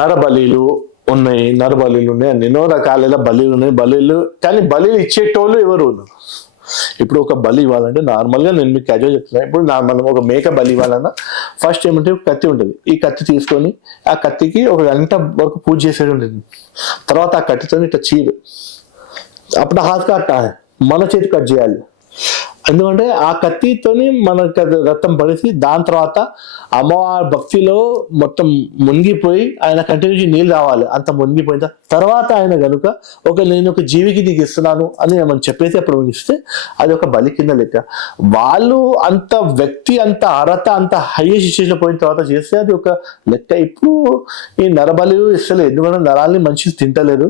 నరబలిలు ఉన్నాయి, నరబలిలు ఉన్నాయి, ఎన్నో రకాల బలిలు ఉన్నాయి. బలిలు కానీ బలిలు ఇచ్చేటోళ్ళు ఎవరు? ఇప్పుడు ఒక బలి ఇవ్వాలంటే నార్మల్గా నేను మీకు క్యాజువల్ చెప్తున్నాను. ఇప్పుడు మనం ఒక మేక బలి ఇవ్వాలన్నా ఫస్ట్ ఏమంటే కత్తి ఉంటుంది, ఈ కత్తి తీసుకొని ఆ కత్తికి ఒక గంట వరకు పూజ చేసేది ఉంటుంది. తర్వాత ఆ కత్తితో ఇట్లా చీరు అప్పుడు హాత్ కట్ మన చేతి కట్ చేయాలి, ఎందుకంటే ఆ కత్తితోని మనకు రక్తం పడిసి దాని తర్వాత అమ్మవారి భక్తిలో మొత్తం మునిగిపోయి ఆయన కంటిన్యూ నీళ్ళు రావాలి, అంత మునిగిపోయిన తర్వాత ఆయన కనుక నేను ఒక జీవికి నీకు ఇస్తున్నాను అని మనం చెప్పేసి అప్పుడు ఇస్తే అది ఒక బలి కింద లెక్క. వాళ్ళు అంత వ్యక్తి అంత అర్హత అంత హైయెస్ట్ సిచ్యువేషన్ పోయిన తర్వాత చేస్తే అది ఒక లెక్క. ఇప్పుడు ఈ నరబలి ఇస్తలేదు, ఎందుకంటే నరాల్ని మనిషి తింటలేదు,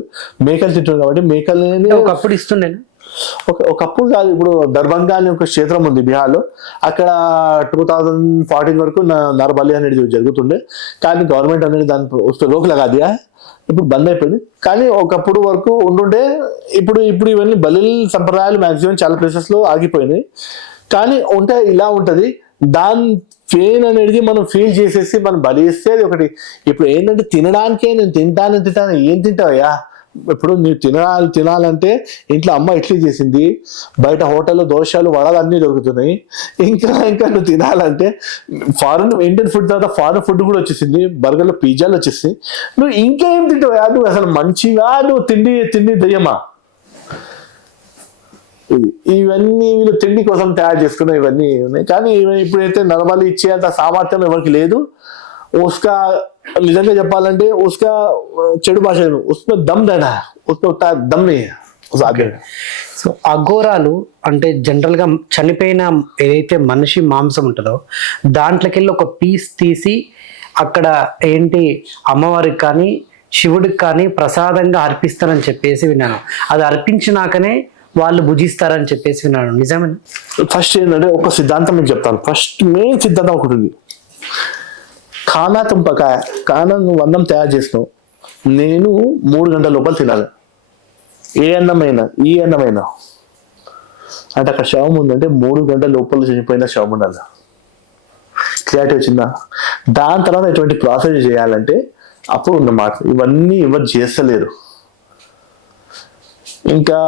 మేకలు తింటారు కాబట్టి మేకల్ని ఒకప్పుడు ఇస్తుండే. ఒకప్పుడు కాదు, ఇప్పుడు దర్భంగా అని ఒక క్షేత్రం ఉంది బిహార్లో, అక్కడ 2014 వరకు నరబలి అనేది జరుగుతుండే, కానీ గవర్నమెంట్ అనేది దాని లోకల్ కాదు, ఇప్పుడు బంద్ అయిపోయింది. కానీ ఒకప్పుడు వరకు ఉండుంటే ఇప్పుడు ఇవన్నీ బలి సంప్రదాయాలు మాక్సిమం చాలా ప్లేసెస్ లో ఆగిపోయినాయి. కానీ ఉంటే ఇలా ఉంటది, దాని పెయిన్ అనేది మనం ఫీల్ చేసేసి మనం బలి ఇస్తే అది ఒకటి. ఇప్పుడు ఏంటంటే తినడానికే నేను తింటాను, ఏం తింటావయ్యా? ఇప్పుడు నువ్వు తినాలంటే ఇంట్లో అమ్మ ఇడ్లీ చేసింది, బయట హోటల్లో దోశలు వడలు అన్నీ దొరుకుతున్నాయి. ఇంకా నువ్వు తినాలంటే ఇండియన్ ఫుడ్ తర్వాత ఫారెన్ ఫుడ్ కూడా వచ్చేసింది, బర్గర్లు పిజ్జాలు వచ్చేసి నువ్వు ఇంకా ఏం తింటావా? నువ్వు అసలు మంచిగా నువ్వు తిండి దయ్యమా? ఇవన్నీ వీళ్ళు తిండి కోసం తయారు చేసుకున్న ఇవన్నీ ఉన్నాయి. కానీ ఇప్పుడైతే నరబలి ఇచ్చేంత సామర్థ్యం ఎవరికి లేదు. ఉస్కా నిజంగా చెప్పాలంటే ఉస్కా చెడు భాష ఉస్మే దమ్ దేనా, ఉస్మే దమ్ నీ. సో అఘోరాలు అంటే జనరల్ గా చనిపోయిన ఏదైతే మనిషి మాంసం ఉంటుందో దాంట్లోకెళ్ళి ఒక పీస్ తీసి అక్కడ ఏంటి అమ్మవారికి కానీ శివుడికి కానీ ప్రసాదంగా అర్పిస్తారని చెప్పేసి విన్నాను. అది అర్పించినాకనే వాళ్ళు భుజిస్తారని చెప్పేసి విన్నాను, నిజమేనా? ఫస్ట్ ఏంటంటే ఒక సిద్ధాంతం మీకు చెప్తాను. ఫస్ట్ మెయిన్ సిద్ధాంతం ఒకటి ఉంది, ఖానా తుంపకాయ ఖానా నువ్వు అన్నం తయారు చేసినావు, నేను 3 గంటల లోపల తినాలి, ఈ అన్నమైనా అంటే అక్కడ శవం ఉందంటే 3 గంటల లోపల చనిపోయిన శవం ఉండాలి. క్లారిటీ వచ్చిందా? దాని తర్వాత ఎటువంటి ప్రాసెస్ చేయాలంటే అప్పుడు ఉన్నమాట. ఇవన్నీ ఎవరు చేస్తలేరు. ఇంకా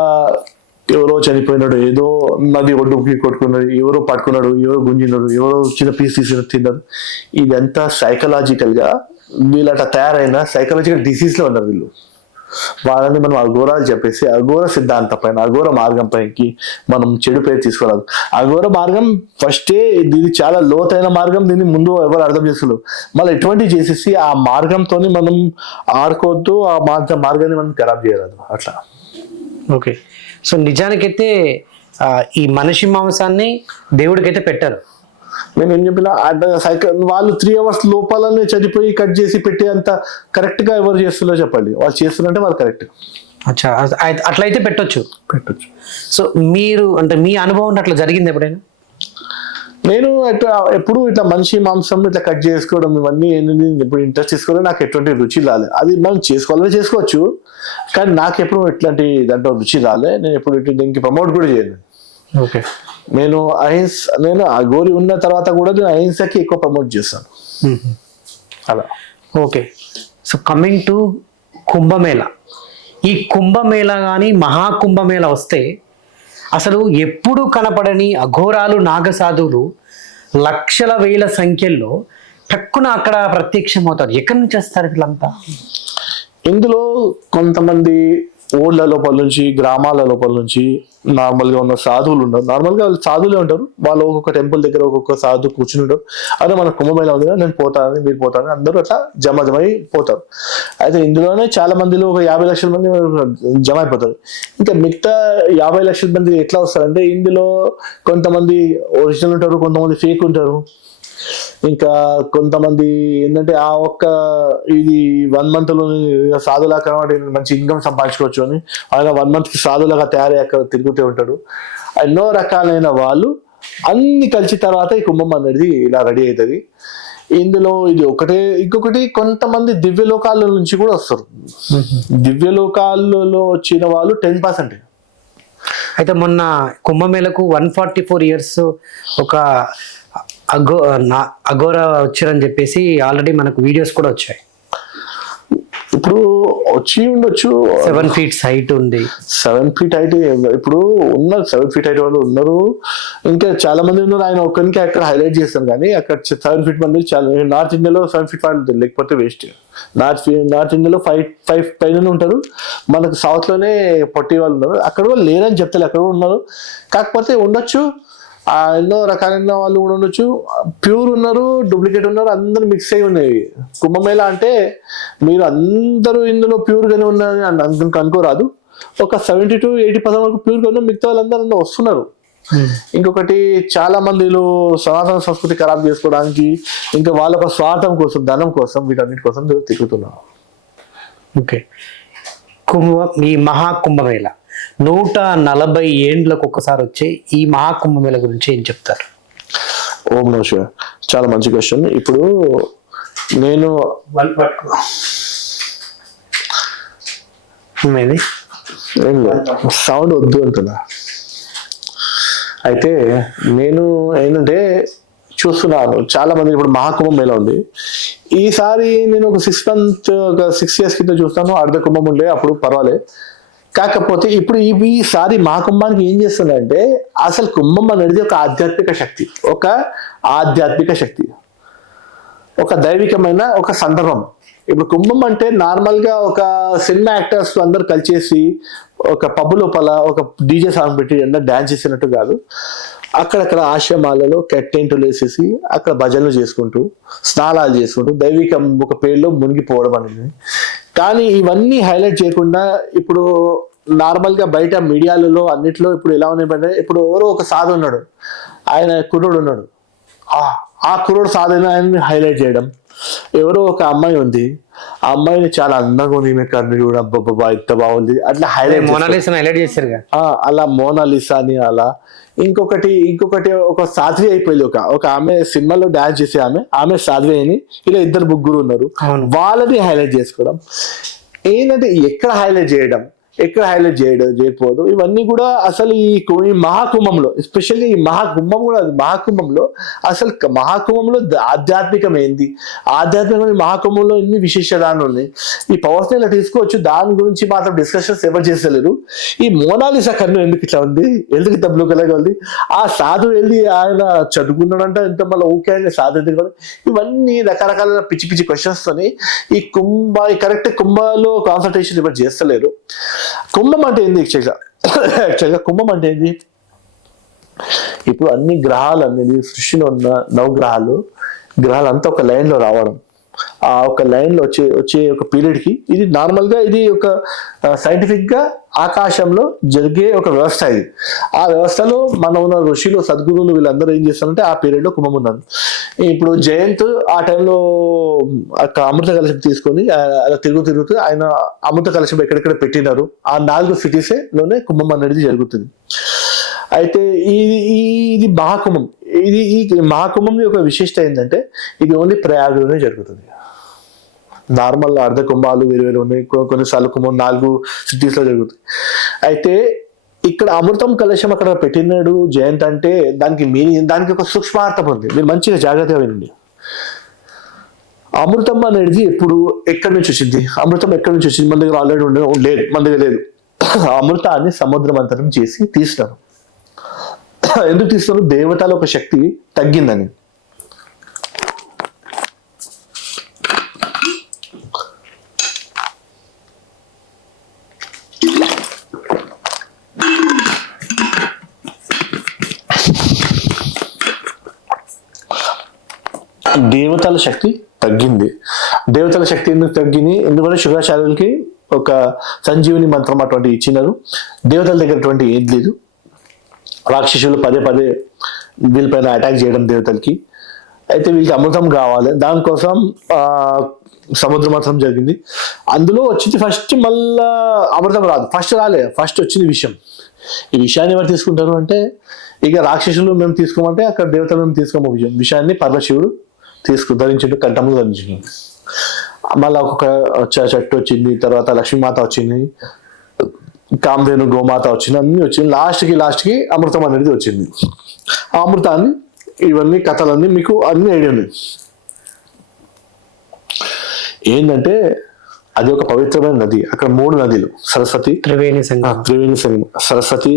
ఎవరో చనిపోయినాడు, ఏదో నది ఒడ్డుకి కొట్టుకున్నాడు, ఎవరో పట్టుకున్నాడు, ఎవరో గుంజినాడు, ఎవరో చిన్న పీస్ తీసి తిన్నారు. ఇదంతా సైకలాజికల్ గా వీళ్ళట తయారైన సైకలాజికల్ డిసీజ్ లో ఉన్నారు వీళ్ళు. వాళ్ళని మనం అఘోరాలు చెప్పేసి అఘోర సిద్ధాంతం పైన అఘోర మార్గం పైకి మనం చెడు పేరు తీసుకోవాలి. అఘోర మార్గం ఫస్టే ఇది చాలా లోతైన మార్గం, దీన్ని ముందు ఎవరు అర్థం చేసుకోలేదు. మళ్ళీ ఎటువంటి చేసేసి ఆ మార్గంతో మనం ఆడుకోవద్దు, ఆ మార్గాన్ని మనం ఖరాబ్ చేయరాదు అట్లా. ఓకే, సో నిజానికైతే ఈ మనిషి మాంసాన్ని దేవుడికైతే పెట్టారు. నేను ఏం చెప్పినా వాళ్ళు 3 hours లోపలనే చనిపోయి కట్ చేసి పెట్టే అంత కరెక్ట్ గా ఎవరు చేస్తున్నారో చెప్పండి. వాళ్ళు చేస్తున్నారంటే వాళ్ళు కరెక్ట్. అచ్చా, అట్లయితే పెట్టొచ్చు. సో మీరు అంటే మీ అనుభవం అట్లా జరిగింది ఎప్పుడైనా? నేను అట్లా ఎప్పుడు ఇట్లా మనిషి మాంసం ఇట్లా కట్ చేసుకోవడం ఇవన్నీ ఏంటంటే ఇప్పుడు ఇంట్రెస్ట్ తీసుకోవడం నాకు ఎటువంటి రుచి రాలే. అది మనం చేసుకోవాలని చేసుకోవచ్చు, కానీ నాకు ఎప్పుడు ఎట్లాంటి దాంట్లో రుచి రాలే. నేను ఎప్పుడు దీనికి ప్రమోట్ కూడా చేయను. ఓకే, నేను నేను అఘోరి ఉన్న తర్వాత కూడా నేను అహింసకి ఎక్కువ ప్రమోట్ చేస్తాను అలా. Okay. So coming to Kumbh Mela, ఈ కుంభమేళ కానీ మహాకుంభమేళ వస్తే అసలు ఎప్పుడు కనపడని అఘోరాలు నాగసాధువులు లక్షల వేల సంఖ్యల్లో టక్కున అక్కడ ప్రత్యక్షమవుతారు. ఎక్కడి నుంచి వస్తారు వీళ్ళంతా? ఇందులో కొంతమంది ఊళ్ళ లోపల నుంచి, గ్రామాల లోపల నుంచి నార్మల్గా ఉన్న సాధువులు ఉంటారు. నార్మల్గా వాళ్ళు సాధువులే ఉంటారు. వాళ్ళు ఒక్కొక్క టెంపుల్ దగ్గర ఒక్కొక్క సాధువు కూర్చుని ఉంటారు. అదే మన కుంభమేళ ఉంది కదా, నేను పోతానని మీరు పోతానని అందరూ అట్లా జమై పోతారు. అయితే ఇందులోనే చాలా మందిలో ఒక 50 లక్షల మంది జమ అయిపోతారు. ఇంకా మిగతా 50 లక్షల మంది ఎట్లా వస్తారంటే ఇందులో కొంతమంది ఒరిజినల్ ఉంటారు, కొంతమంది ఫేక్ ఉంటారు. ఇంకా కొంతమంది ఏంటంటే ఆ ఒక్క ఇది 1 month లో సాధులా కనబడి మంచి ఇన్కమ్ సంపాదించుకోవచ్చు అని ఆయన 1 month కి సాధులాగా తయారై అక్కడ తిరుగుతూ ఉంటాడు. ఎన్నో రకాలైన వాళ్ళు అన్ని కలిసి తర్వాత ఈ కుంభం అనేది ఇలా రెడీ అవుతుంది. ఇందులో ఇది ఒకటే, ఇంకొకటి కొంతమంది దివ్యలోకాల నుంచి కూడా వస్తారు. దివ్యలోకాలలో వచ్చిన వాళ్ళు 10%. అయితే మొన్న కుంభమేళకు 144 years ఒక అఘోరా వచ్చారని చెప్పేసి ఆల్రెడీ మనకు వీడియోస్ కూడా వచ్చాయి. ఇప్పుడు వచ్చి ఉండొచ్చు. 7 feet హైట్ ఉంది. 7 feet హైట్ ఇప్పుడు ఉన్నారు, 7 feet హైట్ వాళ్ళు ఉన్నారు. ఇంకా చాలా మంది ఉన్నారు. ఆయన ఒక్కరికి అక్కడ హైలైట్ చేస్తాను, కానీ అక్కడ 7 feet మంది చాలా. నార్త్ ఇండియాలో 7 feet వాళ్ళు లేకపోతే వేస్ట్. నార్త్ ఇండియాలో 5 పైన ఉంటారు. మనకు సౌత్ లోనే పొట్టి వాళ్ళు ఉన్నారు. అక్కడ కూడా లేరని చెప్తారు, అక్కడ కూడా ఉన్నారు. కాకపోతే ఉండొచ్చు, ఎన్నో రకాలైన వాళ్ళు కూడా ఉండొచ్చు. ప్యూర్ ఉన్నారు, డూప్లికేట్ ఉన్నారు, అందరూ మిక్స్ అయి ఉన్నాయి. కుంభమేళ అంటే మీరు అందరూ ఇందులో ప్యూర్ గానే ఉన్నారని అనుకోరాదు. ఒక 70 to 80% వరకు ప్యూర్ గా ఉన్నారు, మిగతా వాళ్ళందరూ వస్తున్నారు. ఇంకొకటి చాలా మందిలో సనాతన సంస్కృతి ఖరాబ్ చేసుకోవడానికి, ఇంకా వాళ్ళ ఒక స్వార్థం కోసం, ధనం కోసం, వీటన్నిటి కోసం తిరుగుతున్నారు. ఓకే, ఈ మహాకుంభమేళ 140 ఏండ్లకు ఒకసారి వచ్చే ఈ మహాకుంభమేళ గురించి ఏం చెప్తారు? ఓం నమః శివాయ. చాలా మంచి క్వశ్చన్. ఇప్పుడు నేను ఏం లేదు, సౌండ్ వద్దు అంటున్నా. అయితే నేను ఏంటంటే చూస్తున్నాను చాలా మంది. ఇప్పుడు మహాకుంభమేళ ఉంది. ఈసారి నేను ఒక 6 years కింద చూస్తాను, అర్ధ కుంభం ఉండే, అప్పుడు పర్వాలే. కాకపోతే ఇప్పుడు ఈసారి మహాకుంభానికి ఏం చేస్తుందంటే అసలు కుంభం అనేది ఒక ఆధ్యాత్మిక శక్తి, ఒక దైవికమైన ఒక సందర్భం. ఇప్పుడు కుంభం అంటే నార్మల్ గా ఒక సినిమా యాక్టర్స్ అందరు కలిసేసి ఒక పబ్ లోపల ఒక డీజే సాంగ్ పెట్టి డాన్స్ చేసినట్టు కాదు. అక్కడక్కడ ఆశ్రమాలలో టెంటులు వేసేసి అక్కడ భజనలు చేసుకుంటూ, స్నానాలు చేసుకుంటూ దైవికం ఒక పేరులో మునిగిపోవడం అనేది. కానీ ఇవన్నీ హైలైట్ చేయకుండా ఇప్పుడు నార్మల్ గా బయట మీడియాలలో అన్నిట్లో ఇప్పుడు ఎలా ఉన్నాయంటే, ఇప్పుడు ఎవరో ఒక సాధు ఉన్నాడు, ఆయన కుర్రోడు ఉన్నాడు, ఆ కుర్రోడు సాధుని ఆయన్ని హైలైట్ చేయడం. ఎవరో ఒక అమ్మాయి ఉంది, ఆ అమ్మాయిని చాలా అందంగా ఉంది, ఈమె కర్ణుడు కూడా అబ్బబ్బా ఎంత బాగుంది అట్లా హైలైట్ చేశారు. అలా మోనాలిసా అని అలా. ఇంకొకటి ఒక సాధ్వి అయిపోయింది. ఒక ఆమె సినిమాలో డాన్స్ చేసే ఆమె సాధ్వి అని, ఇలా 2 ముగ్గురు ఉన్నారు, వాళ్ళని హైలైట్ చేసుకోవడం. ఏంటంటే ఎక్కడ హైలైట్ చేయకపోదు. ఇవన్నీ కూడా అసలు ఈ మహాకుంభంలో, ఎస్పెషల్లీ ఈ మహాకుంభంలో అసలు మహాకుంభంలో ఆధ్యాత్మికం ఏంది, ఆధ్యాత్మికమైన మహాకుంభంలో ఎన్ని విశేషాలు ఉన్నాయి. ఈ పవర్స్ ఇలా తీసుకోవచ్చు, దాని గురించి మాత్రం డిస్కషన్స్ ఎవరు చేస్తలేరు. ఈ మోనాలిసా కన్ను ఎందుకు ఇట్లా ఉంది, ఎందుకు ఇంత బ్లూ కలర్ గా ఉంది, ఆ సాధు వెళ్ళి ఆయన చదువుకున్నాడంట, ఇంత మళ్ళీ ఊకే సాధు ఎందుకు, ఇవన్నీ రకరకాల పిచ్చి పిచ్చి క్వశ్చన్స్ తోని ఈ కరెక్ట్ కుంభలో కాన్సన్ట్రేషన్ ఎవరు చేస్తలేరు. కుంభం అంటే ఏంది యాక్చువల్గా కుంభం అంటే ఏంది? ఇప్పుడు అన్ని గ్రహాలు అనేది సృష్టిలో ఉన్న నవగ్రహాలు అంతా ఒక లైన్ లో రావడం, ఆ ఒక లైన్ లో వచ్చే ఒక పీరియడ్ కి, ఇది నార్మల్ గా ఇది ఒక సైంటిఫిక్ గా ఆకాశంలో జరిగే ఒక వ్యవస్థ. ఇది ఆ వ్యవస్థలో మన ఉన్న ఋషులు, సద్గురువులు వీళ్ళందరూ ఏం చేస్తారంటే ఆ పీరియడ్ లో కుంభం ఉన్నారు. ఇప్పుడు జయంత్ ఆ టైంలో అమృత కలశం తీసుకొని అలా తిరుగుతూ ఆయన అమృత కలశం ఎక్కడెక్కడ పెట్టినారు, ఆ 4 cities లోనే కుంభం అనేది జరుగుతుంది. అయితే ఇది మహాకుంభం. ఈ మహాకుంభం యొక్క విశిష్టత ఏంటంటే ఇది ఓన్లీ ప్రయాగలోనే జరుగుతుంది. నార్మల్ అర్ధ కుంభాలు వేరు ఉన్నాయి, కొన్నిసార్లు కుంభం 4 cities లో జరుగుతుంది. అయితే ఇక్కడ అమృతం కలశం అక్కడ పెట్టినాడు జయంత్ అంటే దానికి ఒక సూక్ష్మార్థం ఉంది. మీరు మంచిగా జాగ్రత్తగా వినండి. అమృతం అనేది ఎక్కడి నుంచి వచ్చింది? అమృతం ఎక్కడి నుంచి వచ్చింది? మన దగ్గర ఆల్రెడీ లేదు, మన దగ్గర లేదు. అమృతాన్ని సముద్ర మంథనం చేసి తీసినారు. ఎందుకు తీస్తున్నారు? దేవతల ఒక శక్తి తగ్గిందని. దేవతల శక్తి తగ్గింది. దేవతల శక్తి ఎందుకు తగ్గింది? ఎందుకంటే శుక్రాచార్యులకి ఒక సంజీవిని మంత్రం అటువంటి ఇచ్చినారు. దేవతల దగ్గర అటువంటి ఏది లేదు. రాక్షసులు పదే వీళ్ళపైన అటాక్ చేయడం దేవతలకి. అయితే వీళ్ళకి అమృతం కావాలి, దానికోసం సముద్ర మంథనం జరిగింది. అందులో వచ్చింది ఫస్ట్, మళ్ళా అమృతం రాదు. ఫస్ట్ వచ్చింది విషయం. ఈ విషయాన్ని ఎవరు తీసుకుంటారు అంటే ఇక రాక్షసులు మేము తీసుకోమంటే అక్కడ దేవతలు మేము తీసుకోము. విషయాన్ని పరమశివుడు ధరించిండు, కంఠంలో ధరించిండు. మళ్ళీ ఒక్కొక్క చెట్టు వచ్చింది, తర్వాత లక్ష్మీమాత వచ్చింది, కామధేను గోమాత వచ్చింది, అన్ని వచ్చింది. లాస్ట్కి అమృతం అనేది వచ్చింది. ఆ అమృతాన్ని ఇవన్నీ కథలన్నీ మీకు అన్ని ఐడియా ఉన్నాయి. ఏంటంటే అది ఒక పవిత్రమైన నది. అక్కడ 3 నదులు, సరస్వతి, త్రివేణి సంగమం, సరస్వతి,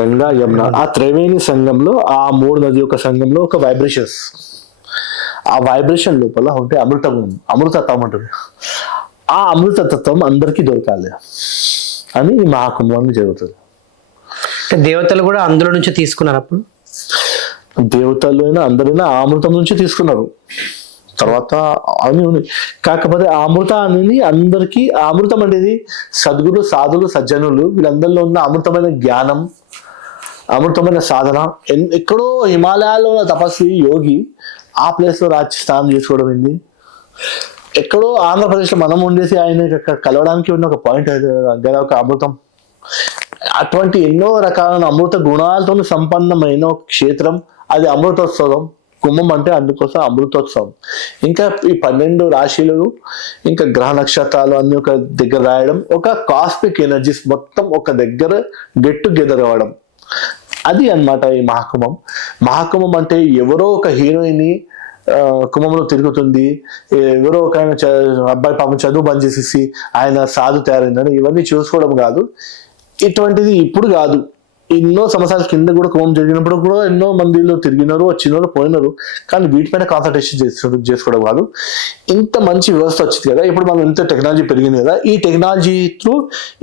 గంగా, యమున. ఆ త్రివేణి సంఘంలో ఆ 3 నది యొక్క సంఘంలో ఒక వైబ్రేషన్స్, ఆ వైబ్రేషన్ లోపల ఉంటే అమృతత్వం ఉంటుంది. ఆ అమృతతత్వం అందరికీ దొరకాలి అని ఈ మహాకుంభం జరుగుతుంది. దేవతలు కూడా అందులో నుంచి తీసుకున్నారు. అప్పుడు దేవతలు అయినా అందరైనా ఆ అమృతం నుంచి తీసుకున్నారు. తర్వాత అవి ఉన్నాయి. కాకపోతే ఆ అమృతాన్ని అందరికీ, ఆ అమృతం అనేది సద్గురు, సాధులు, సజ్జనులు వీళ్ళందరిలో ఉన్న అమృతమైన జ్ఞానం, అమృతమైన సాధన. ఎక్కడో హిమాలయాల్లో తపస్వి యోగి ఆ ప్లేస్ లో రాజు స్నానం చేసుకోవడం ఏంది? ఎక్కడో ఆంధ్రప్రదేశ్లో మనం ఉండేసి ఆయన కలవడానికి ఉన్న ఒక పాయింట్ దగ్గర ఒక అమృతం. అటువంటి ఎన్నో రకాలైన అమృత గుణాలతో సంపన్నమైన ఒక క్షేత్రం అది. అమృతోత్సవం కుంభం అంటే అందుకోసం అమృతోత్సవం. ఇంకా ఈ 12 రాశులు, ఇంకా గ్రహ నక్షత్రాలు అన్ని ఒక దగ్గర రాయడం, ఒక కాస్మిక్ ఎనర్జీస్ మొత్తం ఒక దగ్గర గెట్ టుగెదర్ అవ్వడం, అది అన్నమాట ఈ మహాకుంభం అంటే ఎవరో ఒక హీరోయిన్ కుంభంలో తిరుగుతుంది, ఎవరో ఒక అబ్బాయి పాపం చదువు బంద్ చేసేసి ఆయన సాధు తయారైందని ఇవన్నీ చూసుకోవడం కాదు. ఇటువంటిది ఇప్పుడు కాదు, ఎన్నో సంవత్సరాల కింద కూడా కుంభం జరిగినప్పుడు కూడా ఎన్నో మందిలో తిరిగినారు, వచ్చినారు, పోయినారు. కానీ వీటిపైన కాన్సన్ట్రేషన్ చేసుకోవడం కాదు. ఇంత మంచి వ్యవస్థ వచ్చింది కదా, ఇప్పుడు మనం ఇంత టెక్నాలజీ పెరిగింది కదా, ఈ టెక్నాలజీ త్రూ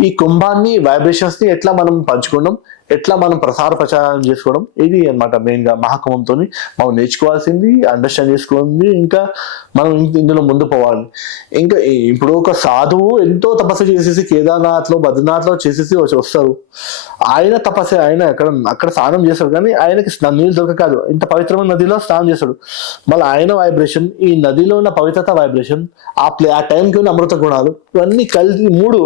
ఈ కుంభాన్ని, వైబ్రేషన్స్ ని ఎట్లా మనం పంచుకోవడం, ఎట్లా మనం ప్రచారం చేసుకోవడం, ఇది అన్నమాట మెయిన్ గా మహాకుంభంతో మనం నేర్చుకోవాల్సింది, అండర్స్టాండ్ చేసుకోవాలి. ఇంకా మనం ఇందులో ముందు పోవాలి. ఇంకా ఇప్పుడు ఒక సాధువు ఎంతో తపస్సు చేసేసి కేదార్నాథ్ లో, బద్రీనాథ్ లో చేసేసి వస్తారు. ఆయన తపస్సు, ఆయన అక్కడ స్నానం చేస్తాడు, కానీ ఆయనకి నీళ్ళు దొరక కాదు, ఇంత పవిత్రమైన నదిలో స్నానం చేస్తాడు. మళ్ళీ ఆయన వైబ్రేషన్, ఈ నదిలో ఉన్న పవిత్రత వైబ్రేషన్, ఆ టైంకి ఉన్న అమృత గుణాలు ఇవన్నీ కలిసి 3,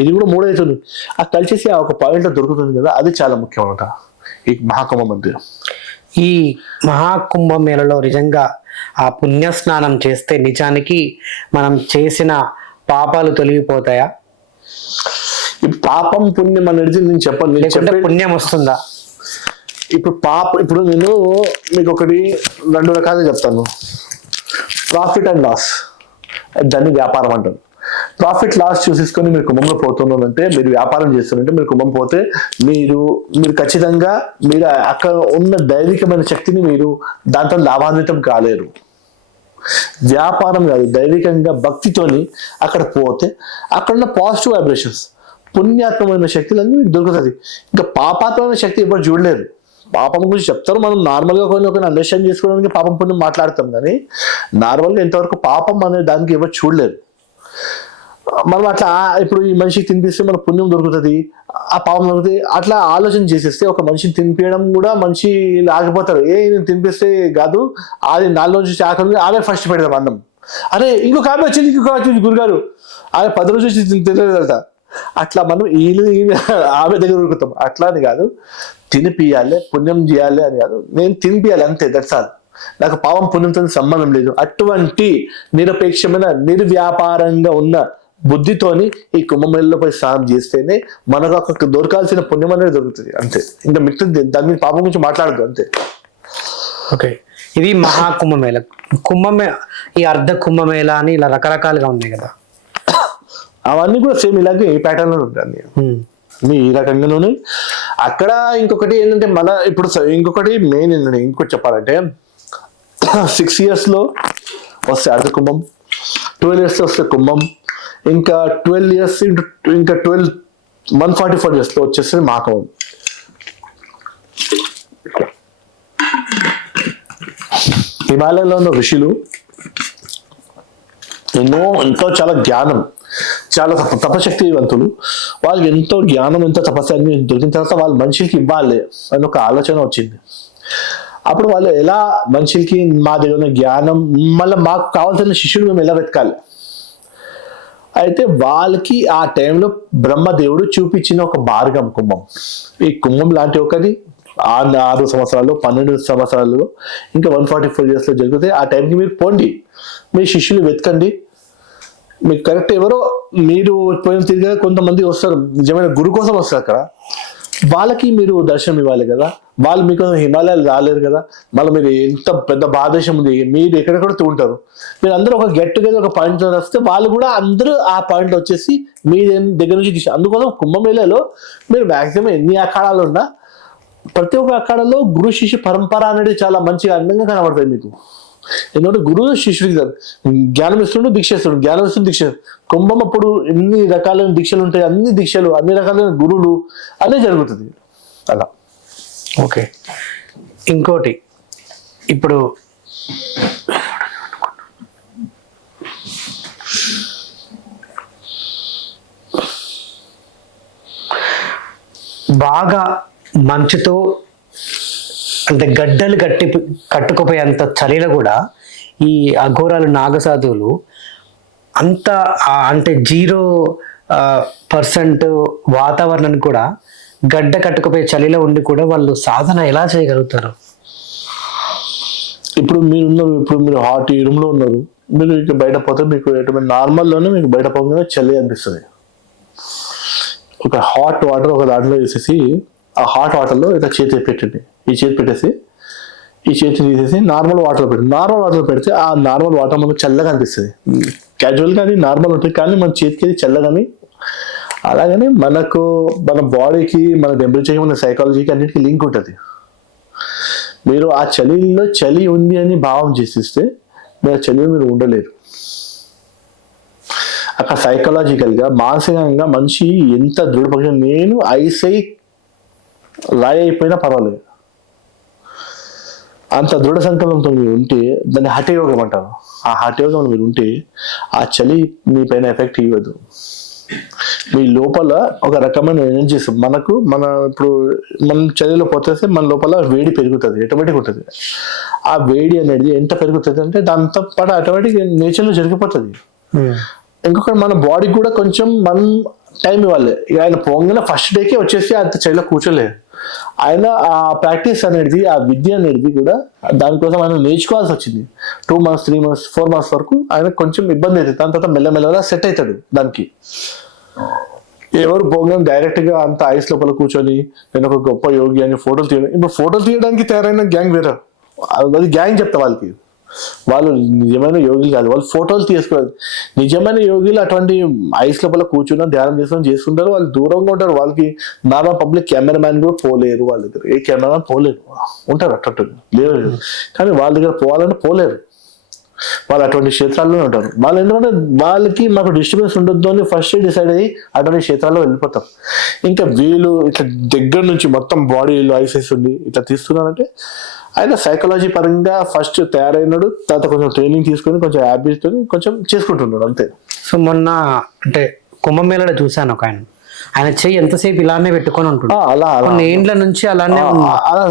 ఇది కూడా 3 అవుతుంది. అది కలిసేసి ఆ ఒక పాయింట్ దొరుకుతుంది కదా, అది చాలా ముఖ్యం అన్నమాట ఈ మహాకుంభం అంటే. ఈ మహాకుంభ మేళలో నిజంగా ఆ పుణ్య స్నానం చేస్తే నిజానికి మనం చేసిన పాపాలు తొలగిపోతాయా? ఇప్పుడు పాపం పుణ్యం అనేది నేను చెప్పండి, పుణ్యం వస్తుందా? ఇప్పుడు నేను మీకు ఒకటి 2 రకాలుగా చెప్తాను. ప్రాఫిట్ అండ్ లాస్, దాన్ని వ్యాపారం అంటారు. ప్రాఫిట్ లాస్ చూసేసుకొని మీరు కుంభంలో పోతున్నారంటే, మీరు వ్యాపారం చేస్తున్నారంటే, మీరు కుంభం పోతే మీరు ఖచ్చితంగా మీరు అక్కడ ఉన్న దైవికమైన శక్తిని మీరు దాంతో లాభాన్వితం కాలేరు. వ్యాపారం కాదు, దైవికంగా భక్తితోని అక్కడ పోతే అక్కడ ఉన్న పాజిటివ్ వైబ్రేషన్స్, పుణ్యాత్మకమైన శక్తులన్నీ మీకు దొరుకుతుంది. ఇంకా పాపాత్మకమైన శక్తి ఎవరు చూడలేరు. పాపం గురించి చెప్తారు, మనం నార్మల్గా కొన్ని అండర్స్టాండ్ చేసుకోవడానికి పాపం పుణ్యం మాట్లాడతాం, కానీ నార్మల్గా ఇంతవరకు పాపం అనే దానికి ఎవరు చూడలేరు. మనం అట్లా ఇప్పుడు ఈ మనిషికి తినిపిస్తే మన పుణ్యం దొరుకుతుంది, ఆ పాపం దొరుకుతుంది, అట్లా ఆలోచన చేసేస్తే ఒక మనిషిని తినిపించడం కూడా మనిషి ఆగిపోతారు. నేను తినిపిస్తే కాదు, అది 4 రోజులు చూసి ఆకలి ఆమె ఫస్ట్ పెడతాం అన్నం. అరే ఇంకొక ఆమె వచ్చింది గురుగారు, ఆమె 10 రోజులు వచ్చి తినలేదట, అట్లా మనం ఆమె దగ్గర ఉరుకుతాం. అట్లా అని కాదు, తినిపియాలి, పుణ్యం చేయాలి అని కాదు, నేను తినిపియాలి అంతే, దట్స్ ఆల్. నాకు పాపం పుణ్యంతో సంబంధం లేదు. అటువంటి నిరపేక్షమైన నిర్వ్యాపారంగా ఉన్న బుద్ధితోని ఈ కుంభమేళలో పోయి స్నానం చేస్తేనే మనకు ఒక దొరకాల్సిన పుణ్యం అనేది దొరుకుతుంది అంతే. ఇంకా మిగతా దాని మీద పాపం గురించి మాట్లాడదు అంతే. ఓకే, ఇది మహాకుంభమేళ. ఈ అర్ధ కుంభమేళ అని ఇలా రకరకాలుగా ఉన్నాయి కదా, అవన్నీ కూడా సేమ్ ఇలాగే ఈ ప్యాటర్న్ లో ఉంటాయి అన్ని ఈ రకంగానే. అక్కడ ఇంకొకటి ఏంటంటే మన ఇప్పుడు ఇంకొకటి మెయిన్ ఏంటంటే, ఇంకోటి చెప్పాలంటే 6 years లో వస్తే అర్ధ కుంభం, 12 years లో వస్తే కుంభం, ఇంకా 12 years ఇంకా 144 years లో వచ్చేస్తే మహాకుంభం. హిమాలయంలో ఉన్న ఋషులు ఎంతో చాలా జ్ఞానం, చాలా తపశక్తివంతులు. వాళ్ళకి ఎంతో జ్ఞానం, ఎంతో తపస్సు అన్ని దొరికిన తర్వాత వాళ్ళు మనుషులకి ఇవ్వాలి అని ఒక ఆలోచన వచ్చింది. అప్పుడు వాళ్ళు ఎలా మనుషులకి మా దగ్గర ఉన్న జ్ఞానం, మళ్ళీ మాకు కావాల్సిన శిష్యుడు మేము ఎలా వెతకాలి. అయితే వాళ్ళకి ఆ టైంలో బ్రహ్మదేవుడు చూపించిన ఒక మార్గం కుంభం. ఈ కుంభం లాంటి ఒకటి 6 సంవత్సరాలు 12 సంవత్సరాలు ఇంకా 144 years లో జరుగుతాయి. ఆ టైంకి మీరు పోండి, మీ శిష్యులు వెతకండి, మీకు కరెక్ట్ ఎవరో మీరు పోయిన తిరిగా కొంతమంది వస్తారు, నిజమైన గురు కోసం వస్తారు అక్కడ, వాళ్ళకి మీరు దర్శనం ఇవ్వాలి కదా. వాళ్ళు మీకు హిమాలయాలు రాలేరు కదా, మళ్ళీ మీరు ఎంత పెద్ద భారతదేశం ఉంది, మీరు ఎక్కడెక్కడ ఉంటారు, మీరు అందరూ ఒక గెట్ టుగెదర్ ఒక పాయింట్ వస్తే వాళ్ళు కూడా అందరూ ఆ పాయింట్ వచ్చేసి మీ దగ్గర నుంచి తీసి. అందుకోసం కుంభమేళలో మీరు మాక్సిమం ఎన్ని అఖాడాలు ఉన్నా ప్రతి ఒక్క అఖాడాలో గురు శిష్య పరంపర అనేది చాలా మంచిగా అందంగా కనబడుతుంది మీకు. ఎందుకంటే గురువు శిష్యుడికి జ్ఞానం ఇస్తుండు, దీక్ష ఇస్తుండు, జ్ఞానం ఇస్తుండు, దీక్ష. కుంభం అప్పుడు ఎన్ని రకాలైన దీక్షలు ఉంటాయి, అన్ని దీక్షలు, అన్ని రకాలైన గురువులు అనే జరుగుతుంది అలా. ఓకే, ఇంకోటి ఇప్పుడు బాగా మంచుతో అంటే గడ్డలు కట్టుకుపోయేంత చలిలో కూడా ఈ అఘోరాలు నాగసాధువులు అంత అంటే 0% వాతావరణాన్ని కూడా గడ్డ కట్టుకుపోయే చలిలో ఉండి కూడా వాళ్ళు సాధన ఎలా చేయగలుగుతారు? ఇప్పుడు మీరు హాట్ రూమ్ లో ఉన్నారు, మీరు ఇక బయట పోతే మీకు ఎటువంటి నార్మల్లోనే మీకు బయట పోగానే చలి అనిపిస్తుంది. ఒక హాట్ వాటర్ ఒక దాంట్లో వేసేసి ఆ హాట్ వాటర్లో ఇట్లా చేతి పెట్టండి, ఈ చేతి పెట్టేసి ఈ చేతిని తీసేసి నార్మల్ వాటర్లో పెట్టండి. నార్మల్ వాటర్లో పెడితే ఆ నార్మల్ వాటర్ మనకు చల్లగా అనిపిస్తుంది. క్యాజువల్గా అది నార్మల్ ఉంటుంది, కానీ మన చేతికి అది చల్లగాని. అలాగని మనకు మన బాడీకి, మన టెంపరేచర్కి, మన సైకాలజీకి అన్నిటికీ లింక్ ఉంటుంది. మీరు ఆ చలిలో చలి ఉంది అని భావం చేసిస్తే మీరు చలిలో మీరు ఉండలేరు. అక్కడ సైకలాజికల్గా మానసికంగా మనిషి ఎంత దృఢపక్ష, నేను ఐసై రాయి అయిపోయినా పర్వాలేదు, అంత దృఢ సంకల్పంతో మీరు ఉంటే దాన్ని హఠయోగం అంటారు. ఆ హఠయోగంలో మీరు ఉంటే ఆ చలి మీ పైన ఎఫెక్ట్ ఇవ్వదు. మీ లోపల ఒక రకమైన ఎనర్జీస్ ఇప్పుడు మనం చలిలో పోతే మన లోపల వేడి పెరుగుతుంది, ఆటోమేటిక్ ఉంటుంది. ఆ వేడి అనేది ఎంత పెరుగుతుంది అంటే దాంతో పాటు ఆటోమేటిక్ నేచర్లో జరిగిపోతుంది. ఇంకొకటి మన బాడీకి కూడా కొంచెం మనం టైం ఇవ్వాలి. ఆయన పోగానే ఫస్ట్ డేకే వచ్చేసి అంత చలిలో కూర్చోలేదు. ఆయన ఆ ప్రాక్టీస్ అనేది, ఆ విద్య అనేది కూడా దానికోసం ఆయన నేర్చుకోవాల్సి వచ్చింది. 2 months 3 months 4 months వరకు ఆయన కొంచెం ఇబ్బంది అవుతుంది. దాని తర్వాత మెల్లమెల్లగా సెట్ అవుతాడు దానికి. ఎవరు పోగానే డైరెక్ట్ గా అంత ఐస్ లోపల కూర్చొని నేను ఒక గొప్ప యోగి అని ఫోటోలు తీయడం. ఇప్పుడు ఫోటోలు తీయడానికి తయారైన గ్యాంగ్ వేరే, అది గ్యాంగ్ చెప్తా వాళ్ళకి. వాళ్ళు నిజమైన యోగులు కాదు, వాళ్ళు ఫోటోలు తీసుకోవాలి. నిజమైన యోగులు అటువంటి ఐస్ లోపల కూర్చున్న ధ్యానం చేసుకుంటారు. వాళ్ళు దూరంగా ఉంటారు. వాళ్ళకి నార్మల్ పబ్లిక్ కెమెరామ్యాన్ కూడా పోలేరు. వాళ్ళ దగ్గర ఏ కెమెరామ్యాన్ పోలేరు, ఉంటారు అట్టు లేరు. కానీ వాళ్ళ దగ్గర పోవాలంటే పోలేరు. వాళ్ళు అటువంటి క్షేత్రాల్లోనే ఉంటారు. వాళ్ళు ఎందుకంటే వాళ్ళకి మాకు డిస్టర్బెన్స్ ఉండొద్దు అని ఫస్ట్ డిసైడ్ అయ్యి అటువంటి క్షేత్రాల్లో వెళ్ళిపోతారు. ఇంకా వీళ్ళు ఇట్లా దగ్గర నుంచి మొత్తం బాడీలో ఐసెస్ ఉంది ఇట్లా తీస్తున్నారంటే ఆయన సైకాలజీ పరంగా ఫస్ట్ తయారైనాడు. తర్వాత కొంచెం ట్రైనింగ్ తీసుకొని కొంచెం హ్యాబిట్స్ తో కొంచెం చేసుకుంటున్నాడు అంతే. సో మొన్న అంటే కుంభమేళలో చూశాను ఒక ఆయన చెయ్యి ఎంతసేపు ఇలానే పెట్టుకొని ఉంటుంది. అలా కొన్ని ఏండ్ల నుంచి అలానే అలా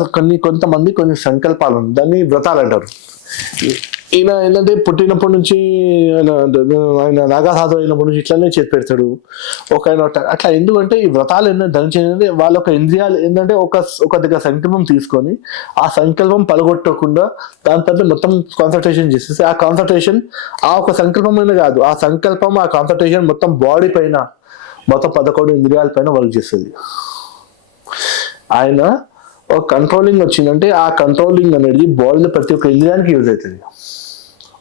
కొంతమంది కొన్ని సంకల్పాలు దాన్ని వ్రతాలు అంటారు. ఈయన ఏంటంటే పుట్టినప్పటి నుంచి ఆయన నాగా సాధు అయినప్పటి నుంచి ఇట్లానే చేతి పెడతాడు ఒక ఆయన అట్లా. ఎందుకంటే ఈ వ్రతాలు ఏంటంటే ధరించేది వాళ్ళ ఒక ఇంద్రియాలు ఏంటంటే ఒక దగ్గర సంకల్పం తీసుకొని ఆ సంకల్పం పలగొట్టకుండా దాని తర్వాత మొత్తం కాన్సన్ట్రేషన్ చేసేసి ఆ కాన్సన్ట్రేషన్ ఆ ఒక సంకల్పమైన కాదు, ఆ సంకల్పం ఆ కాన్సన్ట్రేషన్ మొత్తం బాడీ పైన మొత్తం 11 ఇంద్రియాల పైన వర్క్ చేస్తుంది. ఆయన ఒక కంట్రోలింగ్ వచ్చిందంటే ఆ కంట్రోలింగ్ అనేది బాడీలో ప్రతి ఒక్క ఇంద్రియానికి యూజ్ అవుతుంది.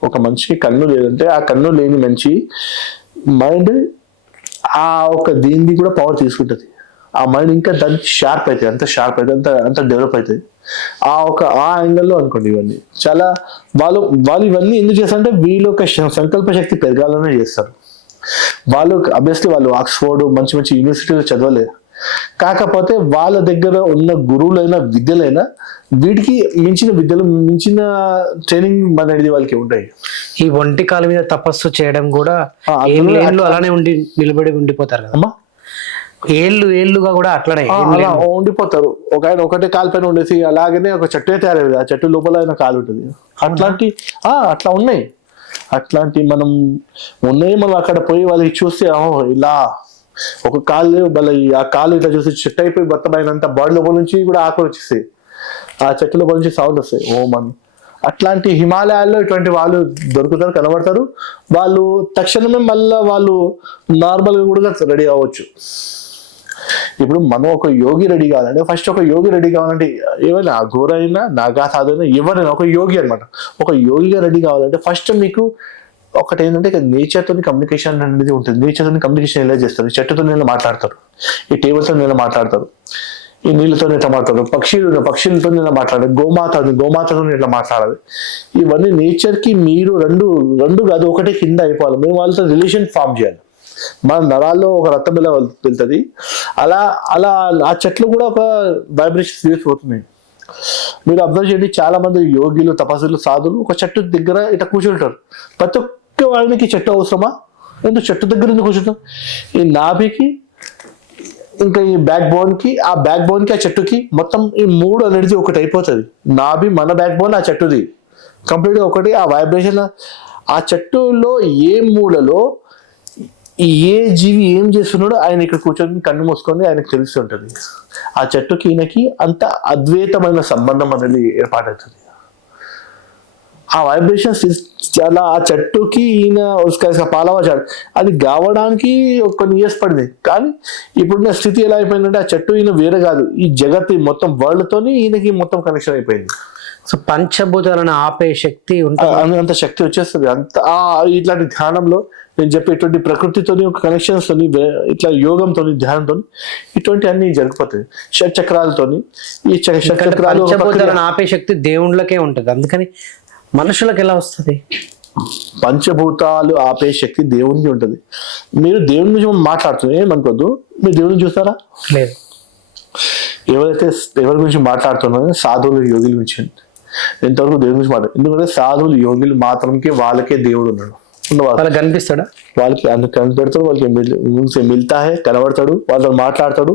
ఒక మనిషికి కన్ను లేదంటే ఆ కన్ను లేని మనిషి మైండ్ ఆ ఒక దీన్ని కూడా పవర్ తీసుకుంటుంది. ఆ మైండ్ ఇంకా దానికి షార్ప్ అవుతుంది, అంత షార్ప్ అవుతుంది, అంత డెవలప్ అవుతుంది. ఆ యాంగిల్లో అనుకోండి. ఇవన్నీ చాలా వాళ్ళు ఇవన్నీ ఎందుకు చేస్తారంటే వీళ్ళు ఒక సంకల్ప శక్తి పెరగాలనే చేస్తారు. వాళ్ళు అబ్వియస్లీ వాళ్ళు ఆక్స్ఫోర్డ్ మంచి మంచి యూనివర్సిటీలో చదవలేదు, కాకపోతే వాళ్ళ దగ్గర ఉన్న గురువులైన విద్యలైనా వీటికి మించిన విద్యలు మించిన ట్రైనింగ్ అనేది వాళ్ళకి ఉంటాయి. ఈ ఒంటి కాలు మీద తపస్సు చేయడం కూడా ఏళ్ళు అలానే నిలబడి ఉండిపోతారు కదమ్మా. ఏళ్ళుగా కూడా అట్లనే అలా ఉండిపోతారు. ఒక ఆయన ఒకటే కాలు పైన ఉండేసి అలాగనే ఒక చెట్టు తయారయ్యేది, ఆ చెట్టు లోపల ఆయన కాలు ఉంటుంది. అట్లా ఉన్నాయి. అట్లాంటి మనం అక్కడ పోయి వాళ్ళకి చూస్తే ఇలా ఒక కాళ్ళు మళ్ళీ ఆ కాలు ఇట్లా చూసి చెట్టు అయిపోయి మొత్తం అయినంత బాడీ లోపల నుంచి కూడా ఆకులు వచ్చేస్తాయి, ఆ చెట్టు లోపల నుంచి సౌండ్ వస్తాయి ఓమన్. అట్లాంటి హిమాలయాల్లో ఇటువంటి వాళ్ళు దొరుకుతారు, కనబడతారు. వాళ్ళు తక్షణమే మళ్ళీ వాళ్ళు నార్మల్గా కూడా రెడీ అవ్వచ్చు. ఇప్పుడు మనం ఒక యోగి రెడీ కావాలంటే ఫస్ట్ ఒక యోగి రెడీ కావాలంటే ఏమైనా ఘోరైనా నాగా సాధైనా ఎవరైనా ఒక యోగి అనమాట. ఒక యోగిగా రెడీ కావాలంటే ఫస్ట్ మీకు ఒకటి ఏంటంటే నేచర్తో కమ్యూనికేషన్ అనేది ఉంటుంది. నేచర్తో కమ్యూనికేషన్ ఎలా చేస్తారు? చెట్టుతో నేను మాట్లాడతారు, ఈ టేబుల్తో నేను మాట్లాడతారు, ఈ నీళ్ళతో ఎట్లా మాట్లాడతారు, పక్షులతో నేను మాట్లాడాలి, గోమాతతో ఎట్లా మాట్లాడాలి. ఇవన్నీ నేచర్కి మీరు రెండు కాదు ఒకటే కింద అయిపోవాలి. మేము వాళ్ళతో రిలేషన్ ఫామ్ చేయాలి. మన నరాల్లో ఒక రక్తం ఎలా వెళ్తుంది అలా ఆ చెట్లు కూడా ఒక వైబ్రేషన్ తీసుకుపోతున్నాయి. మీరు అబ్జర్వ్ చేయండి, చాలా మంది యోగిలు తపస్సులు సాధులు ఒక చెట్టు దగ్గర ఇట్లా కూర్చుంటారు. ప్రతి ఒక్క వాడికి చెట్టు అవసరమా? ఎందుకు చెట్టు దగ్గర ఎందుకు కూర్చుంటాం? ఈ నాభికి ఇంకా ఈ బ్యాక్ బోన్కి ఆ చెట్టుకి మొత్తం ఈ మూడు అనేది ఒకటి అయిపోతుంది. నాభి మన బ్యాక్ బోన్, ఆ చెట్టుది కంప్లీట్గా ఒకటి. ఆ వైబ్రేషన్ ఆ చెట్టులో ఏ మూలలో ఏ జీవి ఏం చేస్తున్నాడో ఆయన ఇక్కడ కూర్చొని కన్ను మూసుకొని ఆయనకు తెలుస్తుంటది. ఆ చెట్టుకి ఈయనకి అంత అద్వైతమైన సంబంధం అనేది ఏర్పాటవుతుంది. ఆ వైబ్రేషన్స్ చాలా ఆ చెట్టుకి ఈయన పాలవాచాడు అది కావడానికి కొన్ని ఇయర్స్ పడింది. కానీ ఇప్పుడున్న స్థితి ఎలా అయిపోయిందంటే ఆ చెట్టు ఈయన వేరే కాదు, ఈ జగత్ మొత్తం వరల్డ్ తోని ఈయనకి మొత్తం కనెక్షన్ అయిపోయింది. సో పంచభూతాలను ఆపే శక్తి ఉంటుంది, అంత శక్తి వచ్చేస్తుంది. అంత ఇట్లాంటి ధ్యానంలో నేను చెప్పే ఇటువంటి ప్రకృతితోని ఒక కనెక్షన్స్ తోని ఇట్లా యోగంతో ధ్యానంతో ఇటువంటి అన్ని జరిగిపోతాయి. షట్చక్రాలతోని ఈ షట్చక్రాలు పంచభూతాలను ఆపే శక్తి దేవుళ్ళకే ఉంటుంది, అందుకని మనుషులకు ఎలా వస్తుంది? పంచభూతాలు ఆపే శక్తి దేవునికి ఉంటుంది. మీరు దేవుని గురించి మాట్లాడుతున్నారు ఏమనుకోద్దు, మీరు దేవుని చూస్తారా? లేదు. ఎవరి గురించి మాట్లాడుతున్నారో సాధువులు యోగుల గురించి ఎంతవరకు దేవుని గురించి మాట్లాడు. ఎందుకంటే సాధువులు యోగులు మాత్రంకి వాళ్ళకే దేవుడు ఉన్నాడు. వాళ్ళకి కనిపిస్తాడా? వాళ్ళకి అందుకు కనిపెడతాడు, వాళ్ళకి మిల్తాహే కనబడతాడు, వాళ్ళతో మాట్లాడతాడు.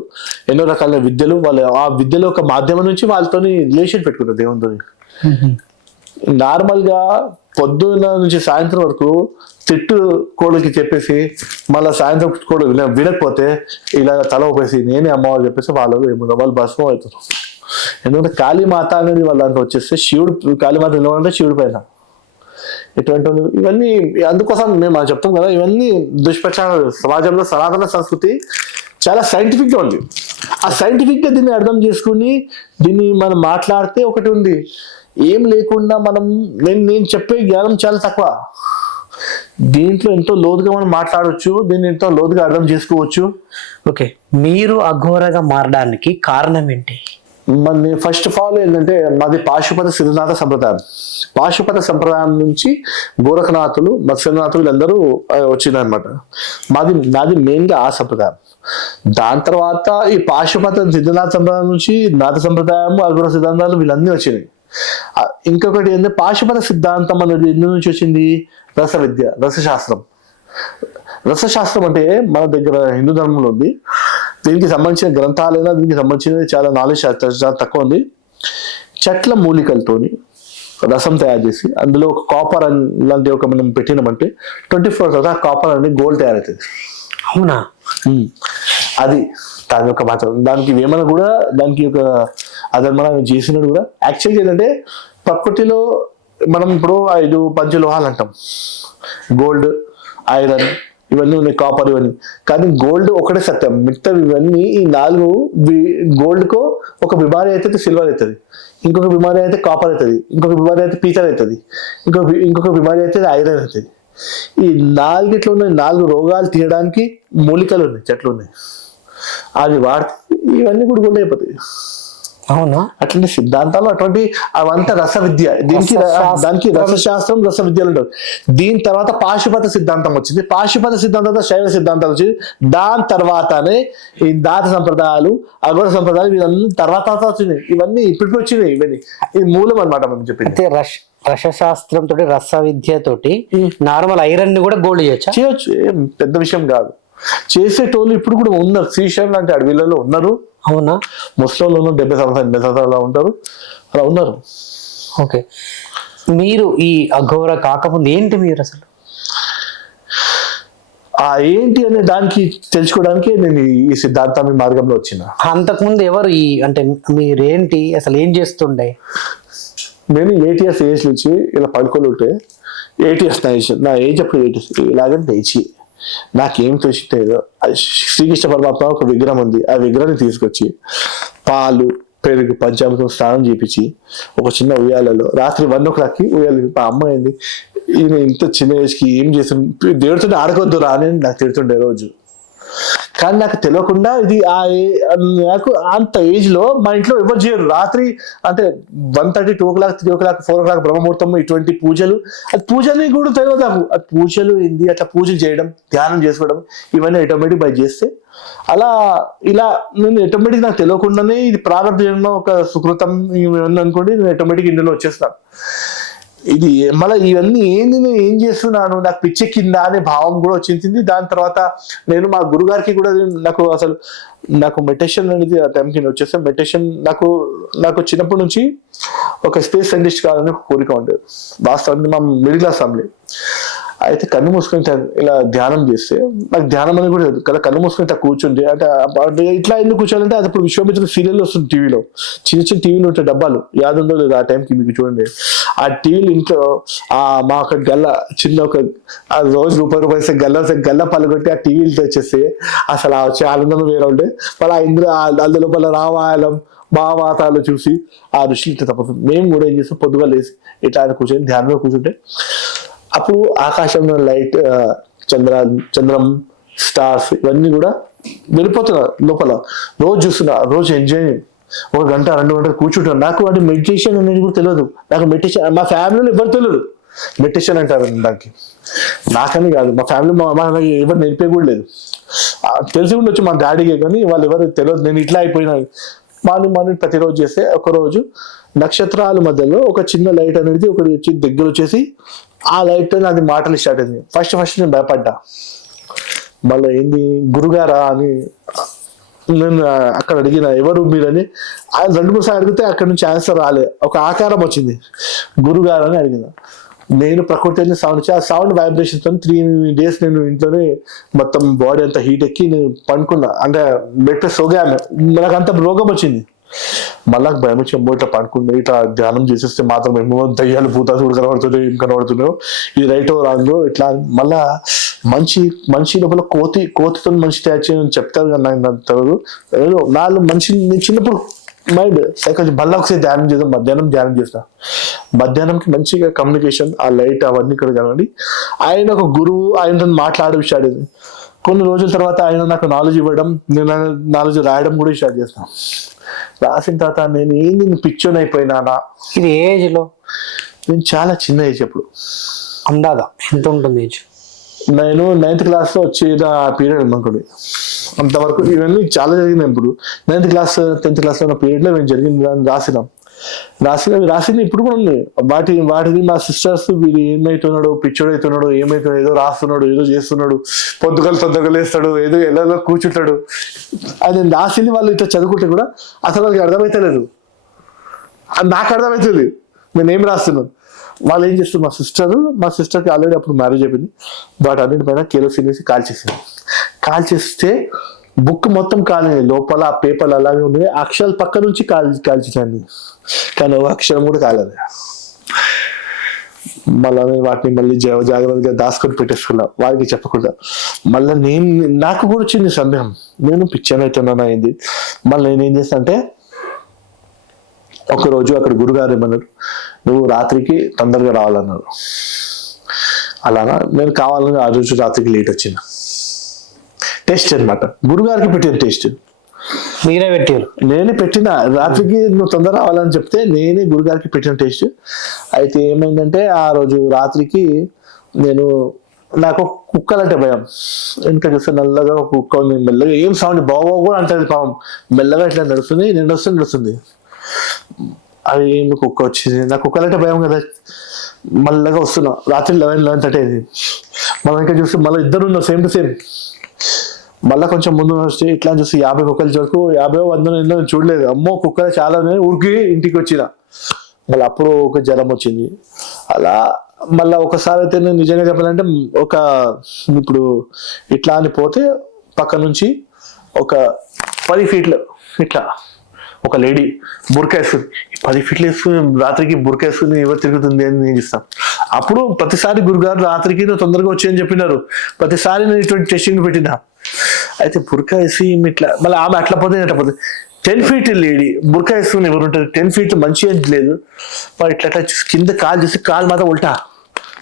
ఎన్నో రకాల విద్యలు వాళ్ళు ఆ విద్యలో ఒక మాధ్యమం నుంచి వాళ్ళతో రిలేషన్ పెట్టుకుంటారు దేవునితో. నార్మల్ గా పొద్దున్న నుంచి సాయంత్రం వరకు తిట్టు కోళ్ళకి చెప్పేసి మళ్ళీ సాయంత్రం కూడా వినకపోతే ఇలా తల ఊపేసి నేనే అమ్మవారు చెప్పేసి వాళ్ళు భస్మం అవుతారు. ఎందుకంటే కాళీమాత అనేది వాళ్ళ దాంట్లో వచ్చేస్తే శివుడు కాళీమాత నిలవాలంటే శివుడి పైన ఎటువంటి ఇవన్నీ. అందుకోసం మేము చెప్తాం కదా, ఇవన్నీ దుష్ప్రచారాలు. సమాజంలో సనాతన సంస్కృతి చాలా సైంటిఫిక్ గా ఉంది. ఆ సైంటిఫిక్ గా దీన్ని అర్థం చేసుకుని దీన్ని మనం మాట్లాడితే ఒకటి ఉంది, ఏం లేకుండా నేను చెప్పే జ్ఞానం చాలా తక్కువ. దీంట్లో ఎంతో లోతుగా మనం మాట్లాడవచ్చు, దీన్ని ఎంతో లోతుగా అర్థం చేసుకోవచ్చు. ఓకే, మీరు అఘోరగా మారడానికి కారణం ఏంటి? మన ఫస్ట్ ఆఫ్ ఆల్ ఏంటంటే మాది పాశుపత సిద్ధనాథ సంప్రదాయం. పాశుపత సంప్రదాయం నుంచి గోరఖనాథులు మత్స్యనాథులు వీళ్ళందరూ వచ్చిందనమాట. నాది మెయిన్ గా ఆ సంప్రదాయం. దాని తర్వాత ఈ పాశుపత సిద్ధనాథ సంప్రదాయం నుంచి నాథ సంప్రదాయము అఘోర సిద్ధాంతాలు వీళ్ళన్నీ వచ్చినాయి. ఇంకొకటి ఏంటంటే పాశుపత సిద్ధాంతం అనేది ఎందుకు నుంచి వచ్చింది? రస విద్య, రసశాస్త్రం. రసశాస్త్రం అంటే మన దగ్గర హిందూ ధర్మంలో ఉంది. దీనికి సంబంధించిన గ్రంథాలైనా దీనికి సంబంధించిన చాలా నాలెడ్జ్ చాలా తక్కువ ఉంది. చెట్ల మూలికలతోని రసం తయారు చేసి అందులో ఒక కాపర్ లాంటి ఒక మనం పెట్టినామంటే 24 hours తర్వాత ఆ కాపర్ అనేది గోల్డ్ తయారవుతుంది. అవునా? అది దాని యొక్క మాత్రం దానికి వేమన కూడా దానికి ఒక అదర్మన చేసినట్టు కూడా యాక్చువల్గా ఏంటంటే ప్రకృతిలో మనం ఇప్పుడు 5 పంచలోహాలు అంటాం, గోల్డ్, ఐరన్, ఇవన్నీ ఉన్నాయి, కాపర్, ఇవన్నీ. కానీ గోల్డ్ ఒకటే సత్యం, మిగతా ఇవన్నీ ఈ 4 గోల్డ్కో ఒక బిమారీ అయితే సిల్వర్ అవుతుంది, ఇంకొక బిమారీ అయితే కాపర్ అవుతుంది, ఇంకొక బిమారీ అయితే పీతల్ అవుతుంది, ఇంకొక బిమారీ అయితే ఐరన్ అవుతుంది. ఈ 4 ఉన్నాయి. 4 రోగాలు తీయడానికి మూలికలు ఉన్నాయి, చెట్లు ఉన్నాయి, అది వాడితే ఇవన్నీ కూడా గోల్డ్ అయిపోతాయి. అవునా? అట్లాంటి సిద్ధాంతాలు అటువంటి అవంతా రస విద్య. దానికి రసశాస్త్రం, రస విద్యలు ఉంటారు. దీని తర్వాత పాశుపత సిద్ధాంతం వచ్చింది. పాశుపత సిద్ధాంతం శైవ సిద్ధాంతాలు వచ్చింది. దాని తర్వాతనే ఈ దాత సంప్రదాయాలు, అఘోర సంప్రదాయాలు ఇవన్నీ తర్వాత వచ్చినాయి. ఇవన్నీ ఇప్పుడు వచ్చినాయి. ఇవన్నీ ఇది మూలం అనమాట మనం చెప్పింది. అయితే రసశాస్త్రం తోటి, రస విద్య తోటి నార్మల్ ఐరన్ ని కూడా గోల్డ్ చేయొచ్చు. ఏం పెద్ద విషయం కాదు. చేసేటోళ్ళు ఇప్పుడు కూడా ఉన్నారు. శ్రీశైలం లాంటి అడవిలలో ఉన్నారు. అవునా? ముస్లింలు 70 సంవత్సరాలు 80 సంవత్సరాలు ఉంటారు, అలా ఉన్నారు. ఓకే, మీరు ఈ అఘోర కాకముందు ఏంటి మీరు అసలు? ఏంటి అనే దానికి తెలుసుకోవడానికి నేను ఈ సిద్ధాంతం మార్గంలో వచ్చిన. అంతకుముందు ఎవరు అంటే మీరేంటి అసలు ఏం చేస్తుండే? నేను 8 years ఏజ్ నుంచి ఇలా పడుకొని ఉంటే 8 years నా ఏజ్ అప్పుడు 8 years ఇలాగని లేచి నాకేం తోచిందో శ్రీకృష్ణ పరమాత్మ ఒక విగ్రహం ఉంది, ఆ విగ్రహాన్ని తీసుకొచ్చి పాలు, పెరుగు, పంచామృతం స్నానం చేపించి ఒక చిన్న ఉయ్యాలలో రాత్రి 1 o'clock ఉయ్యాలి. అమ్మ అయింది, ఈయన ఇంత చిన్న ఏజ్కి ఏం చేస్తుంది, దేవుడితో ఆడుకోవద్దు రా అని నాకు తిడుతుండే రోజు. కానీ నాకు తెలియకుండా ఇది నాకు అంత ఏజ్ లో మా ఇంట్లో ఎవరు చేయరు. రాత్రి అంటే 1:30, 2 o'clock, 3 o'clock, 4 o'clock బ్రహ్మముహూర్తం, ఇటువంటి పూజలు, అది పూజని కూడా తెలియదు నాకు. అది పూజలు ఏంది, అట్లా పూజలు చేయడం, ధ్యానం చేసుకోవడం, ఇవన్నీ ఆటోమేటిక్ బై చేస్తే అలా ఇలా నేను ఆటోమేటిక్ నాకు తెలియకుండానే ఇది ప్రారంభంలో ఒక సుకృతం ఇవన్నీ అనుకోండి, నేను ఆటోమేటిక్ ఇందులో వచ్చేస్తాను. ఇది మళ్ళీ ఇవన్నీ ఏంది, నేను ఏం చేస్తున్నాను, నాకు పిచ్చెక్కిందా అనే భావం కూడా వచ్చింది. దాని తర్వాత నేను మా గురుగారికి కూడా నాకు మెడిటేషన్ అనేది ఆ టైంకి నేను వచ్చేస్తే మెడిటేషన్ నాకు చిన్నప్పటి నుంచి ఒక స్పేస్ సైంటిస్ట్ కావాలని కోరిక ఉండేది. వాస్తవానికి మా మిడిల్ క్లాస్ ఫ్యామిలీ. అయితే కన్ను మూసుకొని ఇలా ధ్యానం చేస్తే నాకు ధ్యానం అనేది కూడా కదా, కన్ను మూసుకొని ఇట్లా కూర్చుంటే అంటే ఇట్లా ఎందుకు కూర్చోాలంటే అది ఇప్పుడు విశ్వామిత్ర సీరియల్ వస్తుంది టీవీలో, చిన్న టీవీలు ఉంటాయి డబ్బాలు, యాదుండో లేదు ఆ టైంకి మీకు చూడండి. ఆ టీవీలు ఇంట్లో మా ఒక గల్ల చిన్న ఒక రోజు ₹1 గల్ల పలుగొట్టి ఆ టీవీలు తెచ్చేస్తే అసలు ఆ వచ్చే ఆనందం వేరే ఉండే. మళ్ళీ అందులోపల రామాయణం, మహాభారతాలు చూసి ఆ ఋషులు ఇట్లా తప్పదు. మేము కూడా ఏం చేస్తాం, పొద్దుగా లేసి ఇట్లా కూర్చొని ధ్యానంలో కూర్చుంటే అప్పుడు ఆకాశంలో లైట్, చంద్రం, స్టార్స్ ఇవన్నీ కూడా వెళ్ళిపోతున్నా లోపల. రోజు చూస్తున్నా, రోజు ఎంజాయ్. 1 గంట 2 గంటలు కూర్చుంటాను. నాకు అంటే మెడిటేషన్ అనేది కూడా తెలియదు. నాకు మెడిటేషన్ మా ఫ్యామిలీలో ఎవరు తెలియదు మెడిటేషన్ అంటారు దానికి. నాకని కాదు, మా ఫ్యామిలీ ఎవరు నేర్పే కూడా లేదు. తెలిసి ఉండొచ్చు మా డాడీకే, కానీ వాళ్ళు ఎవరు తెలియదు. నేను ఇట్లా అయిపోయినా. మార్నింగ్ ప్రతిరోజు చేస్తే ఒకరోజు నక్షత్రాల మధ్యలో ఒక చిన్న లైట్ అనేది ఒకటి వచ్చి దగ్గర వచ్చేసి ఆ లైట్ అది మాటలు స్టార్ట్ అయింది. ఫస్ట్ నేను భయపడ్డా. మళ్ళీ ఏంది గురుగారా అని నేను అక్కడ అడిగిన, ఎవరు మీరని. 2-3 సార్లు అడిగితే అక్కడ నుంచి ఆన్సర్ రాలే. ఒక ఆకారం వచ్చింది, గురుగారు అని అడిగిన. నేను ప్రకృతి సౌండ్, ఆ సౌండ్ వైబ్రేషన్ తో 3 days నేను ఇంట్లోనే మొత్తం బాడీ అంతా హీట్ ఎక్కి నేను పండుకున్నా. అంటే బెడ్ సోగాను, నాకు అంత రోగం వచ్చింది. మళ్ళా భయం వచ్చి ఇట్లా పండుకుంది. ఇట్లా ధ్యానం చేసేస్తే మాత్రం ఏమో దయ్యాలు, భూతాలు కూడా కనబడుతున్నాయి, ఏం కనబడుతున్నాయో, ఇది రైటో రాంగో ఇట్లా. మళ్ళా మనిషి లోపల కోతితో మనిషి తయారు చేయని చెప్తారు కదా, నాకు తెలియదు. ఏదో 4 మనిషి నేను చిన్నప్పుడు మైండ్ సైకాలజీ మళ్ళీ ఒకసారి ధ్యానం చేద్దాం. మధ్యాహ్నం ధ్యానం చేస్తా. మధ్యాహ్నంకి మంచిగా కమ్యూనికేషన్, ఆ లైట్ అవన్నీ ఇక్కడ కనండి. ఆయన ఒక గురువు, ఆయనతో మాట్లాడే స్టార్ట్ అయింది. కొన్ని రోజుల తర్వాత ఆయన నాకు నాలెడ్జ్ ఇవ్వడం, నేను నాలెడ్జ్ రాయడం కూడా స్టార్ట్ చేస్తాను. రాసిన తర్వాత నేను పిచ్చోన్ అయిపోయినానా. ఇది ఏజ్ లో? నేను చాలా చిన్న ఏజ్. అప్పుడు అందాదా ఎంత ఉంటుంది ఏజ్? నేను 9th class లో వచ్చిన పీరియడ్ అనుకోండి. అంతవరకు ఇవన్నీ చాలా జరిగినాయి. ఇప్పుడు 9th class 10th class లో ఉన్న పీరియడ్ లో మేము జరిగింది రాసింది ఇప్పుడు కూడా ఉంది. వాటిని మా సిస్టర్స్ వీడు ఏమైతున్నాడు, పిచ్చోడు అవుతున్నాడు, ఏమైతున్నాడు, ఏదో రాస్తున్నాడు, ఏదో చేస్తున్నాడు, తొందరగా లేస్తాడు, ఏదో ఎలా కూర్చుంటాడు, అది రాసింది వాళ్ళు ఇట్లా చదువుకుంటే కూడా అసలు వాళ్ళకి అర్థమైతలేదు. అది నాకు అర్థమవుతుంది. నేను ఏం రాస్తున్నాను. వాళ్ళు ఏం చేస్తారు, మా సిస్టర్కి ఆల్రెడీ అప్పుడు మ్యారేజ్ అయిపోయింది, వాటి అన్నిటిపైన కెరోసిన్ వేసి కాల్ చేస్తే బుక్ మొత్తం కాలేదు, లోపల ఆ పేపర్లు అలాగే ఉన్నాయి, అక్షరాలు పక్క నుంచి కాల్చేసాను, కానీ ఒక అక్షరం కూడా కాలేదు. మళ్ళీ వాటిని మళ్ళీ జాగ్రత్తగా దాచుకొని పెట్టేసుకున్నా, వాళ్ళకి చెప్పకుండా. మళ్ళీ నాకు కూడా వచ్చింది సందేహం, నేను పిక్చర్ అవుతున్నాను అయింది. మళ్ళీ నేనేం చేస్తాను అంటే, ఒకరోజు అక్కడ గురుగారు ఏమన్నారు, నువ్వు రాత్రికి తొందరగా రావాలన్నారు. అలానా నేను కావాలని ఆ రోజు రాత్రికి లేట్ వచ్చిన. టెస్ట్ అనమాట, గురుగారికి పెట్టిన టెస్ట్ మీరే పెట్టారు? నేనే పెట్టిన, రాత్రికి నువ్వు తొందర రావాలని చెప్తే నేనే గురుగారికి పెట్టిన టెస్ట్. అయితే ఏమైందంటే ఆ రోజు రాత్రికి నాకు కుక్కలంటే భయం. వెనక చూస్తే నల్లగా ఒక కుక్క ఉంది, మెల్లగా ఏం సౌండ్ బాగా కూడా అంటది పాపం, మెల్లగా ఇట్లా నడుస్తుంది. అది ఏమి కుక్క వచ్చింది, నాకు కుక్కలంటే భయం కదా. మళ్ళగా వస్తున్నా, రాత్రి 11:30 అయింది. మనం ఇంకా చూస్తే మళ్ళీ ఇద్దరు ఉన్నాం సేమ్ టు సేమ్. మళ్ళీ కొంచెం ముందు వస్తే ఇట్లా చూస్తే 50 కుక్కలు చూడకు, 50 100 చూడలేదు. అమ్మో కుక్కలు చాలా ఉన్నాయి, ఊరికి ఇంటికి వచ్చిన. మళ్ళీ అప్పుడు ఒక జ్వరం వచ్చింది. అలా మళ్ళీ ఒకసారి అయితే నేను నిజంగా చెప్పాలంటే ఇప్పుడు ఇట్లా అని పోతే పక్క నుంచి ఒక 10 ఫీట్లు ఇట్లా ఒక లేడీ బుర్కా వేస్తుంది. 10 ఫీట్లు వేసుకుని రాత్రికి బుర్కా వేసుకుని ఎవరు తిరుగుతుంది అని నేను చూస్తాను. అప్పుడు ప్రతిసారి గురుగారు రాత్రికి తొందరగా వచ్చాయని చెప్పినారు, ప్రతిసారి నేను ఇటువంటి టెస్టింగ్ పెట్టినా. అయితే బుర్కా వేసి ఇట్లా మళ్ళీ ఆమె అట్లా పోతే 10 ఫీట్ లేడీ బుర్కా వేసుకుని ఎవరు ఉంటుంది, 10 ఫీట్ మంచిగా లేదు. మరి ఇట్లా కింద కాలు చూసి కాలు మాత్రం ఉల్టా,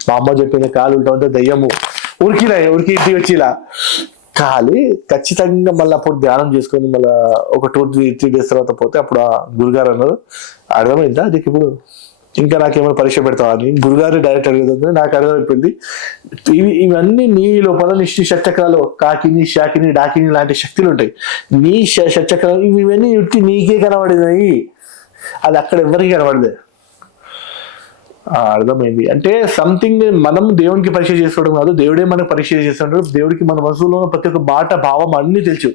మా అమ్మ చెప్పిన కాలు ఉల్టా ఉంటే దయ్యము, ఉరికి ఇంటికి వచ్చిలా కాలి. ఖచ్చితంగా మళ్ళీ అప్పుడు ధ్యానం చేసుకొని మళ్ళీ ఒక 2-3 డేస్ తర్వాత పోతే అప్పుడు ఆ గురుగారు అన్నారు, అర్థమైందా నీకు ఇప్పుడు, ఇంకా నాకేమైనా పరీక్ష పెడతావా అని గురుగారు డైరెక్ట్ అడిగేది. నాకు అర్థమైపోయింది, ఇవన్నీ నీ లోపల నిష్టి షట్చక్రాలు, కాకిని శాకిని డాకిని లాంటి శక్తులు ఉంటాయి. నీ షట్చక్రాలు ఇవన్నీ నీకే కనబడినాయి, అది అక్కడ ఎవరికి కనబడదు. అర్థమైంది. అంటే సంథింగ్ మనం దేవునికి పరీక్ష చేసుకోవడం కాదు, దేవుడే మనకు పరీక్ష చేస్తున్నాడు. దేవుడికి మన మనసులో ప్రతి ఒక్క మాట భావం అన్ని తెలుసు.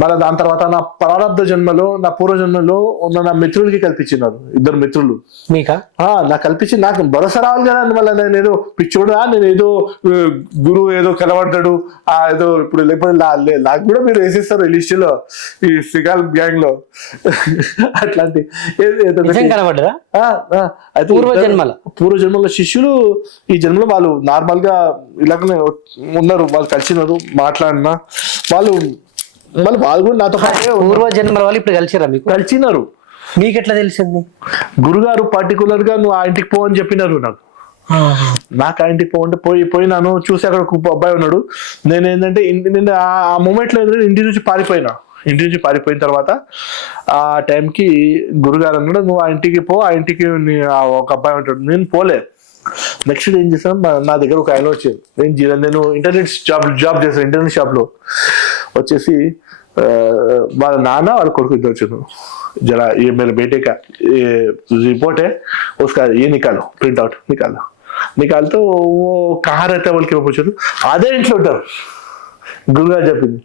మళ్ళీ దాని తర్వాత నా ప్రారంభ జన్మలో, నా పూర్వ జన్మలో ఉన్న నా మిత్రులకి కల్పించినారు, 2 మిత్రులు. మీకా? నాకు కల్పించి నాకు భరోసా రావాలి కదా. మళ్ళీ నేను ఏదో పిచ్చోడా, నేను ఏదో గురువు ఏదో కలబడ్డాడు ఏదో ఇప్పుడు లేకపోతే నాకు కూడా మీరు వేసేస్తారు ఈ లిస్టులో, ఈ సిగాల్ గ్యాంగ్ లో అట్లాంటి కనబడ్డారా? అయితే పూర్వ జన్మలో శిష్యులు ఈ జన్మలో వాళ్ళు నార్మల్ గా ఇలాగనే ఉన్నారు, వాళ్ళు కలిసినారు, మాట్లాడినా వాళ్ళు కూడా నాతో పూర్వ జన్మల వాళ్ళు ఇప్పుడు కలిసినారు. మీకు ఎట్లా తెలిసింది? గురుగారు పర్టికులర్ గా నువ్వు ఆ ఇంటికి పో అని చెప్పినారు నాకు ఆ ఇంటికి పోంటే పోయినాను. చూసి అక్కడ ఒక అబ్బాయి ఉన్నాడు. నేను ఏంటంటే ఆ మూమెంట్ లో ఏంటంటే ఇంటి నుంచి పారిపోయిన తర్వాత ఆ టైంకి గురుగారు అన్నాడు, నువ్వు ఆ ఇంటికి పో, ఆ ఇంటికి ఒక అబ్బాయి ఉంటాడు. నేను పోలే. నెక్స్ట్ ఏం చేశాను, నా దగ్గర ఒక ఆయన వచ్చేది. నేను ఇంటర్నెట్ జాబ్ చేశాను, ఇంటర్నెట్ షాప్ లో వచ్చేసి వాళ్ళ నాన్న వాళ్ళ కొడుకు ఇద్దరు వచ్చాను. जरा ये मेरे बेटे का रिपोर्ट है, उसका ये निकालो, प्रिंट आउट निकाल तो वो कहाँ रहता है बोल के पूछो, అదే ఇంట్లో ఉంటారు. గురుగారు చెప్పింది,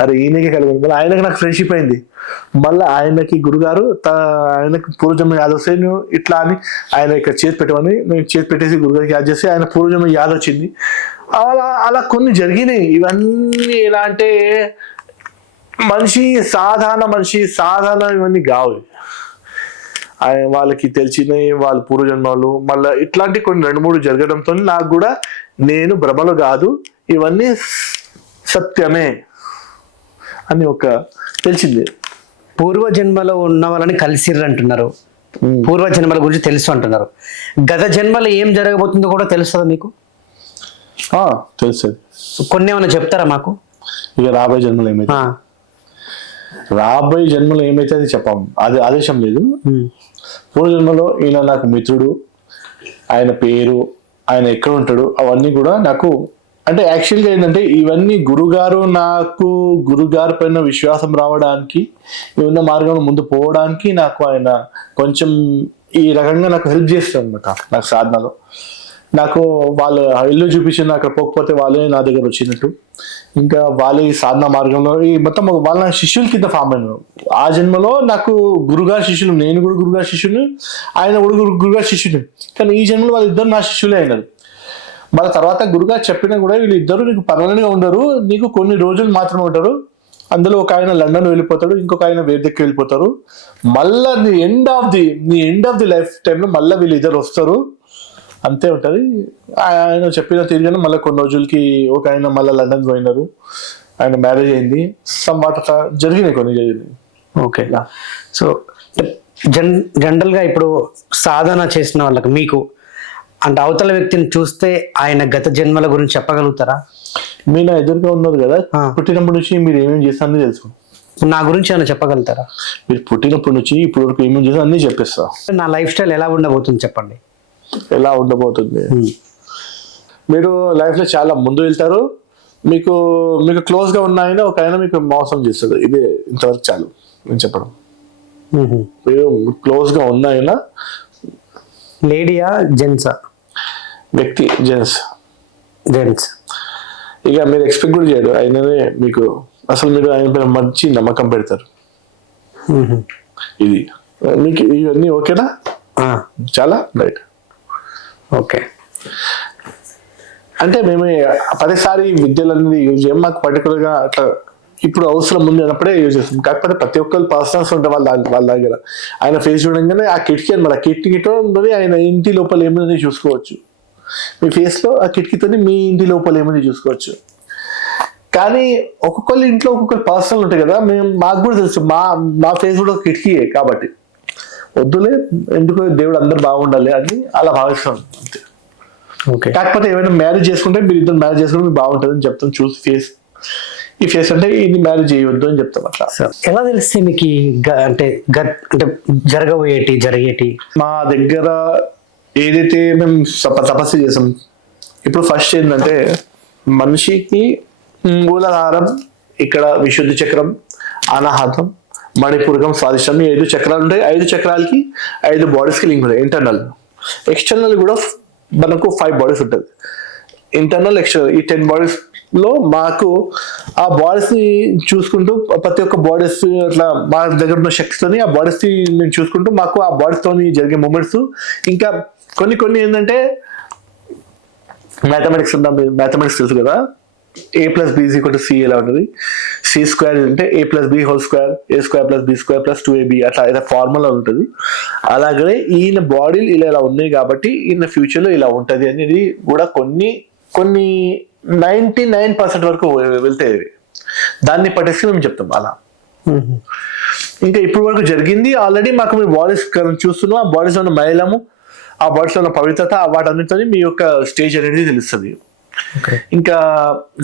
అరే ఈయనకి కలిపి మళ్ళీ ఆయనకి నాకు ఫ్రెండ్షిప్ అయింది. మళ్ళీ ఆయనకి గురుగారు ఆయనకి పూర్వజన్మ యాద్ వస్తే నువ్వు ఇట్లా అని ఆయన ఇక్కడ చేతి పెట్టమని నేను చేతి పెట్టేసి గురుగారికి యాద్ చేస్తే ఆయన పూర్వజన్మ యాద్ వచ్చింది. అలా కొన్ని జరిగినాయి. ఇవన్నీ ఎలా అంటే సాధారణ ఇవన్నీ కావు. వాళ్ళకి తెలిసినవి వాళ్ళ పూర్వజన్మలు మళ్ళీ ఇట్లాంటి కొన్ని 2-3 జరగడంతో నాకు కూడా నేను భ్రమలు కాదు, ఇవన్నీ సత్యమే అని తెలిసింది. పూర్వజన్మలో ఉన్న వాళ్ళని కలిసిర్రు అంటున్నారు, పూర్వజన్మల గురించి తెలుసు అంటున్నారు. గత జన్మలో ఏం జరగబోతుందో కూడా తెలుస్తుందా మీకు? తెలుసు. కొన్ని ఏమైనా చెప్తారా మాకు? ఇక రాబోయే జన్మలో ఏమైతే అది చెప్పాము, అది ఆదేశం లేదు. పూర్వజన్మలో ఈయన నాకు మిత్రుడు, ఆయన పేరు, ఆయన ఎక్కడ ఉంటాడు, అవన్నీ కూడా నాకు అంటే యాక్చువల్గా ఏంటంటే ఇవన్నీ గురుగారు పైన విశ్వాసం రావడానికి, ఉన్న మార్గంలో ముందు పోవడానికి నాకు ఆయన కొంచెం ఈ రకంగా నాకు హెల్ప్ చేస్తాడు అనమాట. నాకు సాధనలో నాకు వాళ్ళ ఇల్లు చూపించింది, అక్కడ పోకపోతే వాళ్ళే నా దగ్గర వచ్చినట్టు. ఇంకా వాళ్ళే ఈ సాధన మార్గంలో ఈ మొత్తం వాళ్ళ నా శిష్యుల కింద ఫామ్ అయినారు. ఆ జన్మలో నాకు గురుగారు శిష్యులు, నేను కూడా గురుగారు శిష్యుని, ఆయన కూడా గురుగారు శిష్యుని. కానీ ఈ జన్మలో వాళ్ళిద్దరు నా శిష్యులే అయినారు. వాళ్ళ తర్వాత గురుగారు చెప్పినా కూడా వీళ్ళిద్దరు నీకు పర్మనెంట్ గా ఉండరు, నీకు కొన్ని రోజులు మాత్రమే ఉంటారు. అందులో ఒక ఆయన లండన్ వెళ్ళిపోతాడు, ఇంకొక ఆయన వేరే దగ్గరికి వెళ్ళిపోతారు. మళ్ళా నీ ఎండ్ ఆఫ్ ది లైఫ్ టైంలో మళ్ళీ వీళ్ళిద్దరు వస్తారు, అంతే ఉంటది. ఆయన చెప్పిన తిరిగాను. మళ్ళీ కొన్ని రోజులకి ఒక ఆయన మళ్ళీ లండన్ పోయినారు, ఆయన మ్యారేజ్ అయింది, సంవాట జరిగినాయి, కొన్ని జరిగినాయి. ఓకే. సో జనరల్ గా ఇప్పుడు సాధన చేసిన వాళ్ళకి మీకు అంటే అవతల వ్యక్తిని చూస్తే ఆయన గత జన్మల గురించి చెప్పగలుగుతారా? మీరు నా ఎదురుగా ఉన్నారు కదా, పుట్టినప్పటి నుంచి మీరు ఏమేమి చేస్తారని తెలుసు. నా గురించి ఏమైనా చెప్పగలుగుతారా? మీరు పుట్టినప్పటి నుంచి ఇప్పుడు వరకు ఏమేమి చేస్తారో అన్నీ చెప్పేస్తా. నా లైఫ్ స్టైల్ ఎలా ఉండబోతుంది చెప్పండి. ఎలా ఉండబోతుంది? మీరు లైఫ్ లో చాలా ముందు వెళ్తారు. మీకు క్లోజ్ గా ఉన్న ఆయన ఒక ఆయన మీకు మోసం చేస్తాడు. ఇదే ఇంతవరకు చాలు నేను చెప్పడం. మీరు క్లోజ్ గా ఉన్న ఆయన లేడీయా జెంట్సా? వ్యక్తి జెంట్స్. ఇక మీరు ఎక్స్పెక్ట్ కూడా చేయడు, ఆయననే మీకు అసలు మీరు ఆయన పైన మంచి నమ్మకం పెడతారు. ఇది మీకు ఇవన్నీ ఓకేనా? చాలా రైట్. ఓకే. అంటే మేము ప్రతిసారి విద్యలన్నీ యూజ్ చేయం, మాకు పర్టికులర్గా అట్లా ఇప్పుడు అవసరం ఉంది అన్నప్పుడే యూజ్ చేస్తాం. కాకపోతే ప్రతి ఒక్కరు పర్సనల్స్ ఉంటాయి వాళ్ళ దగ్గర. ఆయన ఫేస్ చూడంగానే ఆ కిటికీ అనమాట, కిటికీతో ఉంటుంది ఆయన ఇంటి లోపల ఏమైనా చూసుకోవచ్చు. మీ ఫేస్ లో ఆ కిటికీతో మీ ఇంటి లోపల ఏమైనా చూసుకోవచ్చు. కానీ ఒక్కొక్కరు ఇంట్లో ఒక్కొక్కరు పర్సనల్ ఉంటాయి కదా, మాకు కూడా తెలుసు మా ఫేస్ కూడా ఒక కిటికీయే. కాబట్టి వద్దులే, ఎందుకు దేవుడు అందరు బాగుండాలి అని అలా భావిస్తాం అంతే. ఓకే. కాకపోతే ఏమైనా మ్యారేజ్ చేసుకుంటే మీరు ఇద్దరు మ్యారేజ్ చేసుకుంటే మీకు బాగుంటుంది అని చెప్తాం. చూసి ఈ ఫేస్ అంటే ఇది మ్యారేజ్ చేయవద్దు అని చెప్తాం. అట్లా ఎలా తెలిస్తే మీకు అంటే జరిగేటి మా దగ్గర ఏదైతే మేము తపస్సు చేసాం. ఇప్పుడు ఫస్ట్ ఏంటంటే మనిషికి మూలాధారం, ఇక్కడ విశుద్ధి చక్రం, అనాహతం, మణిపూరకం, స్వాదిష్టం, 5 చక్రాలు ఉంటాయి. 5 చక్రాలకి 5 బాడీస్కి లింక్ ఉంటాయి. ఇంటర్నల్, ఎక్స్టర్నల్ కూడా మనకు 5 బాడీస్ ఉంటుంది. ఇంటర్నల్, ఎక్స్టర్నల్, ఈ 10 బాడీస్ లో మాకు ఆ బాడీస్ ని చూసుకుంటూ ప్రతి ఒక్క బాడీస్ అట్లా మా దగ్గర ఉన్న శక్తితోని ఆ బాడీస్ ని మేము చూసుకుంటూ మాకు ఆ బాడీస్ తోని జరిగే మూమెంట్స్ ఇంకా కొన్ని ఏంటంటే మ్యాథమెటిక్స్ తెలుసు కదా, A+B=C ఎలా ఉంటుంది, C² అంటే A+B² A² + B² + 2AB అట్లా ఏదో ఫార్ములా ఉంటుంది. అలాగే ఈయన బాడీలు ఇలా ఉన్నాయి కాబట్టి ఈయన ఫ్యూచర్ లో ఇలా ఉంటది అనేది కూడా కొన్ని 99% వరకు వెళ్తాయి. దాన్ని పట్టేసి మేము చెప్తాం అలా. ఇంకా ఇప్పుడు వరకు జరిగింది ఆల్రెడీ మాకు మీ బాడీస్ చూస్తున్నాం, ఆ బాడీస్ లో ఉన్న మైలము, ఆ బాడీస్ లో ఉన్న పవిత్రత, వాటన్నిటితో మీ యొక్క స్టేజ్ అనేది తెలుస్తుంది. ఇంకా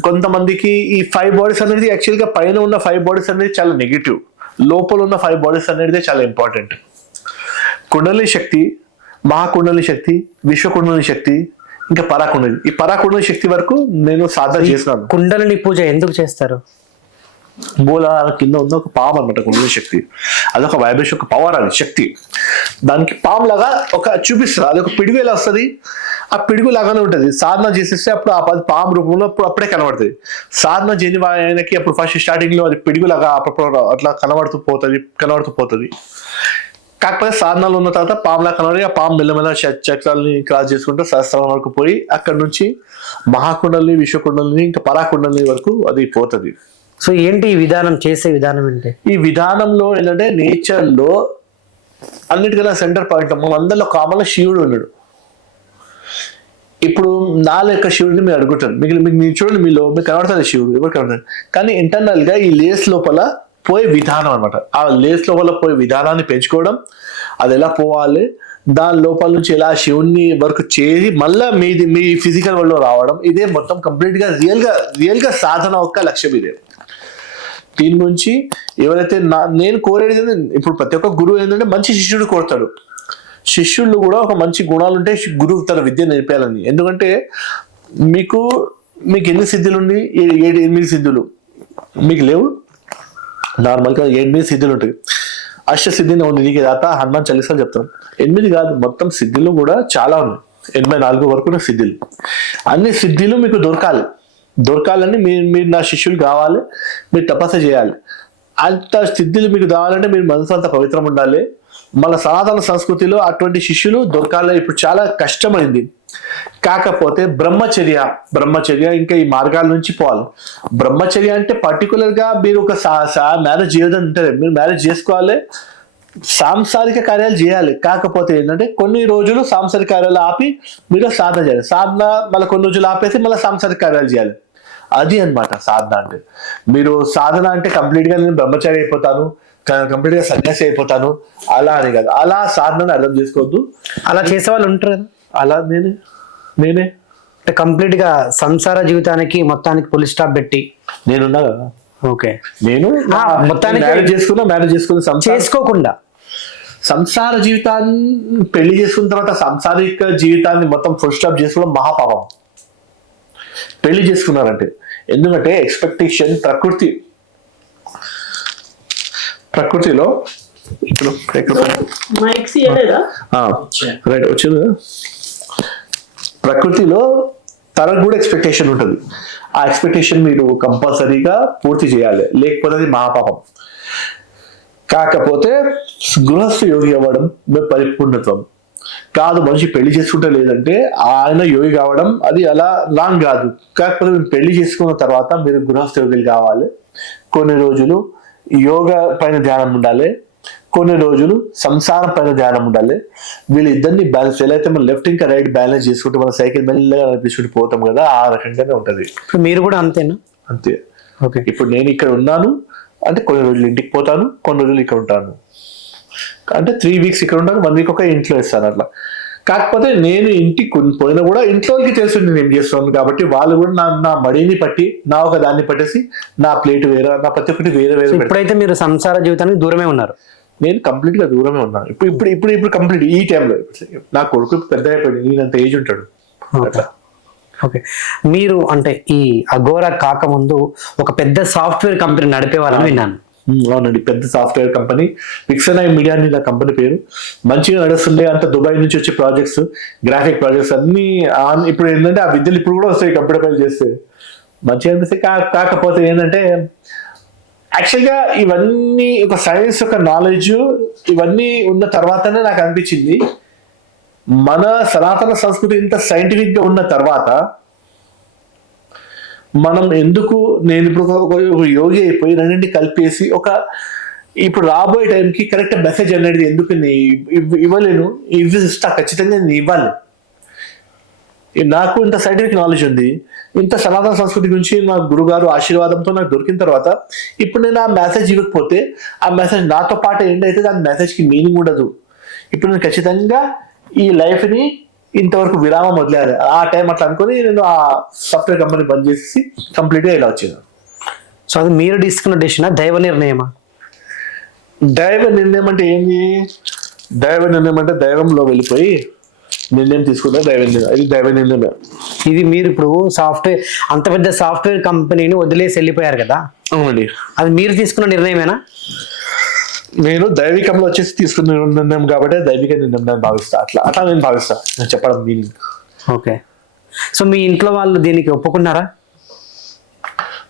కొంతమందికి ఈ 5 బాడీస్ అనేది యాక్చువల్ గా పైన ఉన్న 5 బాడీస్ అనేది చాలా నెగిటివ్, లోపల ఉన్న 5 బాడీస్ అనేది చాలా ఇంపార్టెంట్. కుండలి శక్తి, మహాకుండలి శక్తి, విశ్వకుండలి శక్తి, ఇంకా పరాకుండలి. ఈ పరాకుండలి శక్తి వరకు నేను సాధన చేసినాను. కుండలిని పూజ ఎందుకు చేస్తారు? మూలాధారం కింద ఉన్న ఒక పాము అనమాట కుండలి శక్తి. అదొక వైబ్రేషన్, ఒక పవర్, అది శక్తి. దానికి పాము లాగా ఒక చూపిస్తారు, అది ఒక పిడుగు ఎలా వస్తుంది, ఆ పిడుగు లాగానే ఉంటుంది. సాధన చేసేస్తే అప్పుడు ఆ పాము రూపంలో అప్పుడే కనబడుతుంది. సాధన చేయని ఆయనకి అప్పుడు ఫస్ట్ స్టార్టింగ్ లో అది పిడుగు లాగా అట్లా కనబడుతూ పోతుంది. కాకపోతే సాధనాలు ఉన్న తర్వాత పాములా కనబడి ఆ పాము మెల్లమెల్ల చక్రాలని క్రాస్ చేసుకుంటూ సహస్రం వరకు పోయి అక్కడ నుంచి మహాకుండలి, విశ్వకుండలిని, ఇంకా పరాకుండలి వరకు అది పోతుంది. సో ఏంటి ఈ విధానం, చేసే విధానం ఏంటి? ఈ విధానంలో ఏంటంటే నేచర్ లో అన్నిటికన్నా సెంటర్ పాయింట్ అందరిలో కామన్ శివుడు ఉన్నాడు. ఇప్పుడు నా యొక్క శివుడిని మీరు అడుగుతారు, మీకు చూడండి, మీకు కనబడుతుంది శివుడు, ఎవరు కనబడతారు. కానీ ఇంటర్నల్ గా ఈ లేస్ లోపల పోయే విధానం అనమాట. ఆ లేస్ లోపల పోయే విధానాన్ని పెంచుకోవడం, అది ఎలా పోవాలి, దాని లోపల నుంచి ఎలా శివుణ్ణి వర్క్ చేసి మళ్ళా మీ ఫిజికల్ వరల్డ్ లో రావడం, ఇదే మొత్తం కంప్లీట్ గా రియల్ గా సాధన యొక్క లక్ష్యం ఇదే. దీని గురించి ఎవరైతే నేను కోరేది, ఇప్పుడు ప్రతి ఒక్క గురువు ఏంటంటే మంచి శిష్యుడు కోరుతాడు. శిష్యుళ్ళు కూడా ఒక మంచి గుణాలు ఉంటే గురువు తన విద్య నేర్పాలని. ఎందుకంటే మీకు ఎన్ని సిద్ధులు ఉంది? 8 సిద్ధులు మీకు లేవు. నార్మల్గా 8 సిద్ధులు ఉంటాయి. అష్టసిద్ధిని ఉంది నీకు దాత హనుమాన్ చాలీసాలు చెప్తాం. 8 కాదు, మొత్తం సిద్ధులు కూడా చాలా ఉన్నాయి. 84 వరకు ఉన్న సిద్ధిలు. అన్ని సిద్ధిలు మీకు దొరకాలని మీరు నా శిష్యులు కావాలి, మీరు తపస్సు చేయాలి. అంత సిద్ధిలు మీకు కావాలంటే మీరు మనసు అంత పవిత్రం ఉండాలి. మన సనాతన సంస్కృతిలో అటువంటి శిష్యులు దొరకాలి ఇప్పుడు చాలా కష్టమైంది. కాకపోతే బ్రహ్మచర్య ఇంకా ఈ మార్గాల నుంచి పోవాలి. బ్రహ్మచర్య అంటే పర్టికులర్ గా మీరు ఒక మ్యారేజ్ చేయదని ఉంటుంది, మీరు మ్యారేజ్ చేసుకోవాలి, సాంసారిక కార్యాలు చేయాలి. కాకపోతే ఏంటంటే కొన్ని రోజులు సాంసారిక కార్యాలు ఆపి మీరు సాధన చేయాలి. సాధన మళ్ళీ కొన్ని రోజులు ఆపేసి మళ్ళీ సాంసారిక కార్యాలు చేయాలి. అది అన్నమాట సాధన అంటే. మీరు సాధన అంటే కంప్లీట్ గా నేను బ్రహ్మచారి అయిపోతాను, కంప్లీట్ గా సన్యాసి అయిపోతాను అలా అని కాదు. అలా సాధనని అర్థం చేసుకోవద్దు. అలా చేసే వాళ్ళు ఉంటారు కదా, అలా నేనే కంప్లీట్ గా సంసార జీవితానికి మొత్తానికి ఫుల్ స్టాప్ పెట్టి నేనున్నా కదా. ఓకే, నేను మొత్తానికి మ్యారేజ్ చేసుకుని చేసుకోకుండా సంసార జీవితాన్ని పెళ్లి చేసుకున్న తర్వాత సంసారిక జీవితాన్ని మొత్తం ఫుల్ స్టాప్ చేసుకోవడం మహాపాపం. పెళ్లి చేసుకున్నారంటే ఎందుకంటే ఎక్స్పెక్టేషన్ ప్రకృతిలో రైట్ వచ్చింది. ప్రకృతిలో తనకు కూడా ఎక్స్పెక్టేషన్ ఉంటుంది. ఆ ఎక్స్పెక్టేషన్ మీరు కంపల్సరీగా పూర్తి చేయాలి, లేకపోతే అది మహాపాపం. కాకపోతే గృహస్థ యోగి అవ్వడం పరిపూర్ణత్వం కాదు. మనిషి పెళ్లి చేసుకుంటే లేదంటే ఆయన యోగి కావడం అది అలా లాంగ్ కాదు. కాకపోతే మీరు పెళ్లి చేసుకున్న తర్వాత మీరు గృహస్థ యోగులు కావాలి. కొన్ని రోజులు యోగ పైన ధ్యానం ఉండాలి, కొన్ని రోజులు సంసారం పైన ధ్యానం ఉండాలి. వీళ్ళిద్దరిని బ్యాలెన్స్ ఎలా అయితే మనం లెఫ్ట్ ఇంకా రైట్ బ్యాలెన్స్ చేసుకుంటే మన సైకిల్ మెల్లగా తీసుకుంటూ పోతాం కదా, ఆ రకంగానే ఉంటది. మీరు కూడా అంతేనా? అంతే. ఓకే, ఇప్పుడు నేను ఇక్కడ ఉన్నాను అంటే కొన్ని రోజులు ఇంటికి పోతాను, కొన్ని రోజులు ఇక్కడ ఉంటాను. అంటే 3 weeks ఇక్కడ ఉంటాను, 1 week ఒక ఇంట్లో ఇస్తాను అట్లా. కాకపోతే నేను ఇంటికి పోయినా కూడా ఇంట్లోకి తెలుసు నేను ఏం చేస్తున్నాను కాబట్టి వాళ్ళు కూడా నా మడిని పట్టి నా ఒక దాన్ని పట్టేసి నా ప్లేట్ వేరే, నా ప్రతి ఒక్కటి వేరే. ఇప్పుడైతే మీరు సంసార జీవితానికి దూరమే ఉన్నారు? నేను కంప్లీట్ గా దూరమే ఉన్నాను ఇప్పుడు కంప్లీట్. ఈ టైంలో నా కొడుకు పెద్ద అయిపోయింది, నేనంత ఏజ్ ఉంటాడు. ఓకే, మీరు అంటే ఈ అఘోరా కాకముందు ఒక పెద్ద సాఫ్ట్వేర్ కంపెనీ నడిపే వాళ్ళని విన్నాను. అవునండి, పెద్ద సాఫ్ట్వేర్ కంపెనీ విక్సనై మీడియా అని నా కంపెనీ పేరు. మంచిగా నడుస్తుంది. అంత దుబాయ్ నుంచి వచ్చే ప్రాజెక్ట్స్, గ్రాఫిక్ ప్రాజెక్ట్స్ అన్ని ఇప్పుడు ఏంటంటే ఆ విద్యలు ఇప్పుడు కూడా వస్తాయి కంప్యూటర్ పైన చేస్తే మంచిగా అనిపిస్తాయి. కాకపోతే ఏంటంటే యాక్చువల్గా ఇవన్నీ ఒక సైన్స్ ఒక నాలెడ్జ్ ఇవన్నీ ఉన్న తర్వాతనే నాకు అనిపించింది మన సనాతన సంస్కృతి ఇంత సైంటిఫిక్ గా ఉన్న తర్వాత మనం ఎందుకు, నేను ఇప్పుడు ఒక యోగి అయిపోయి రెండింటిని కలిపేసి ఇప్పుడు రాబోయే టైంకి కరెక్ట్ మెసేజ్ అనేది ఎందుకు ఇవ్వలేను, ఇస్తా ఖచ్చితంగా నేను ఇవ్వాలి. నాకు ఇంత సైంటిఫిక్ నాలెడ్జ్ ఉంది, ఇంత సనాతన సంస్కృతి గురించి మా గురుగారు ఆశీర్వాదంతో నాకు దొరికిన తర్వాత ఇప్పుడు నేను ఆ మెసేజ్ ఇవ్వకపోతే ఆ మెసేజ్ నాతో పాటు ఏంటైతే దాని మెసేజ్కి మీనింగ్ ఉండదు. ఇప్పుడు నేను ఖచ్చితంగా ఈ లైఫ్ని ఇంతవరకు విరామం వదిలేయాలి. ఆ టైం అట్లా అనుకుని నేను ఆ సాఫ్ట్వేర్ కంపెనీ బంద్ చేసి కంప్లీట్గా ఇలా వచ్చాను. సో అది మీరు తీసుకున్న డెసిషనా, దైవ నిర్ణయమా? దైవ నిర్ణయం అంటే ఏంది? దైవ నిర్ణయం అంటే దైవంలో వెళ్ళిపోయి నిర్ణయం తీసుకుంటే దైవ నిర్ణయమే. ఇది మీరు ఇప్పుడు సాఫ్ట్వేర్ అంత పెద్ద సాఫ్ట్వేర్ కంపెనీని వదిలేసి వెళ్ళిపోయారు కదా. అవునండి, అది మీరు తీసుకున్న నిర్ణయమేనా? నేను దైవికంలో వచ్చేసి తీసుకున్న నిర్ణయం కాబట్టి దైవిక నిర్ణయం భావిస్తా. అట్లా నేను భావిస్తా, నేను చెప్పడం మీనింగ్. ఓకే, సో మీ ఇంట్లో వాళ్ళు దీనికి ఒప్పుకున్నారా?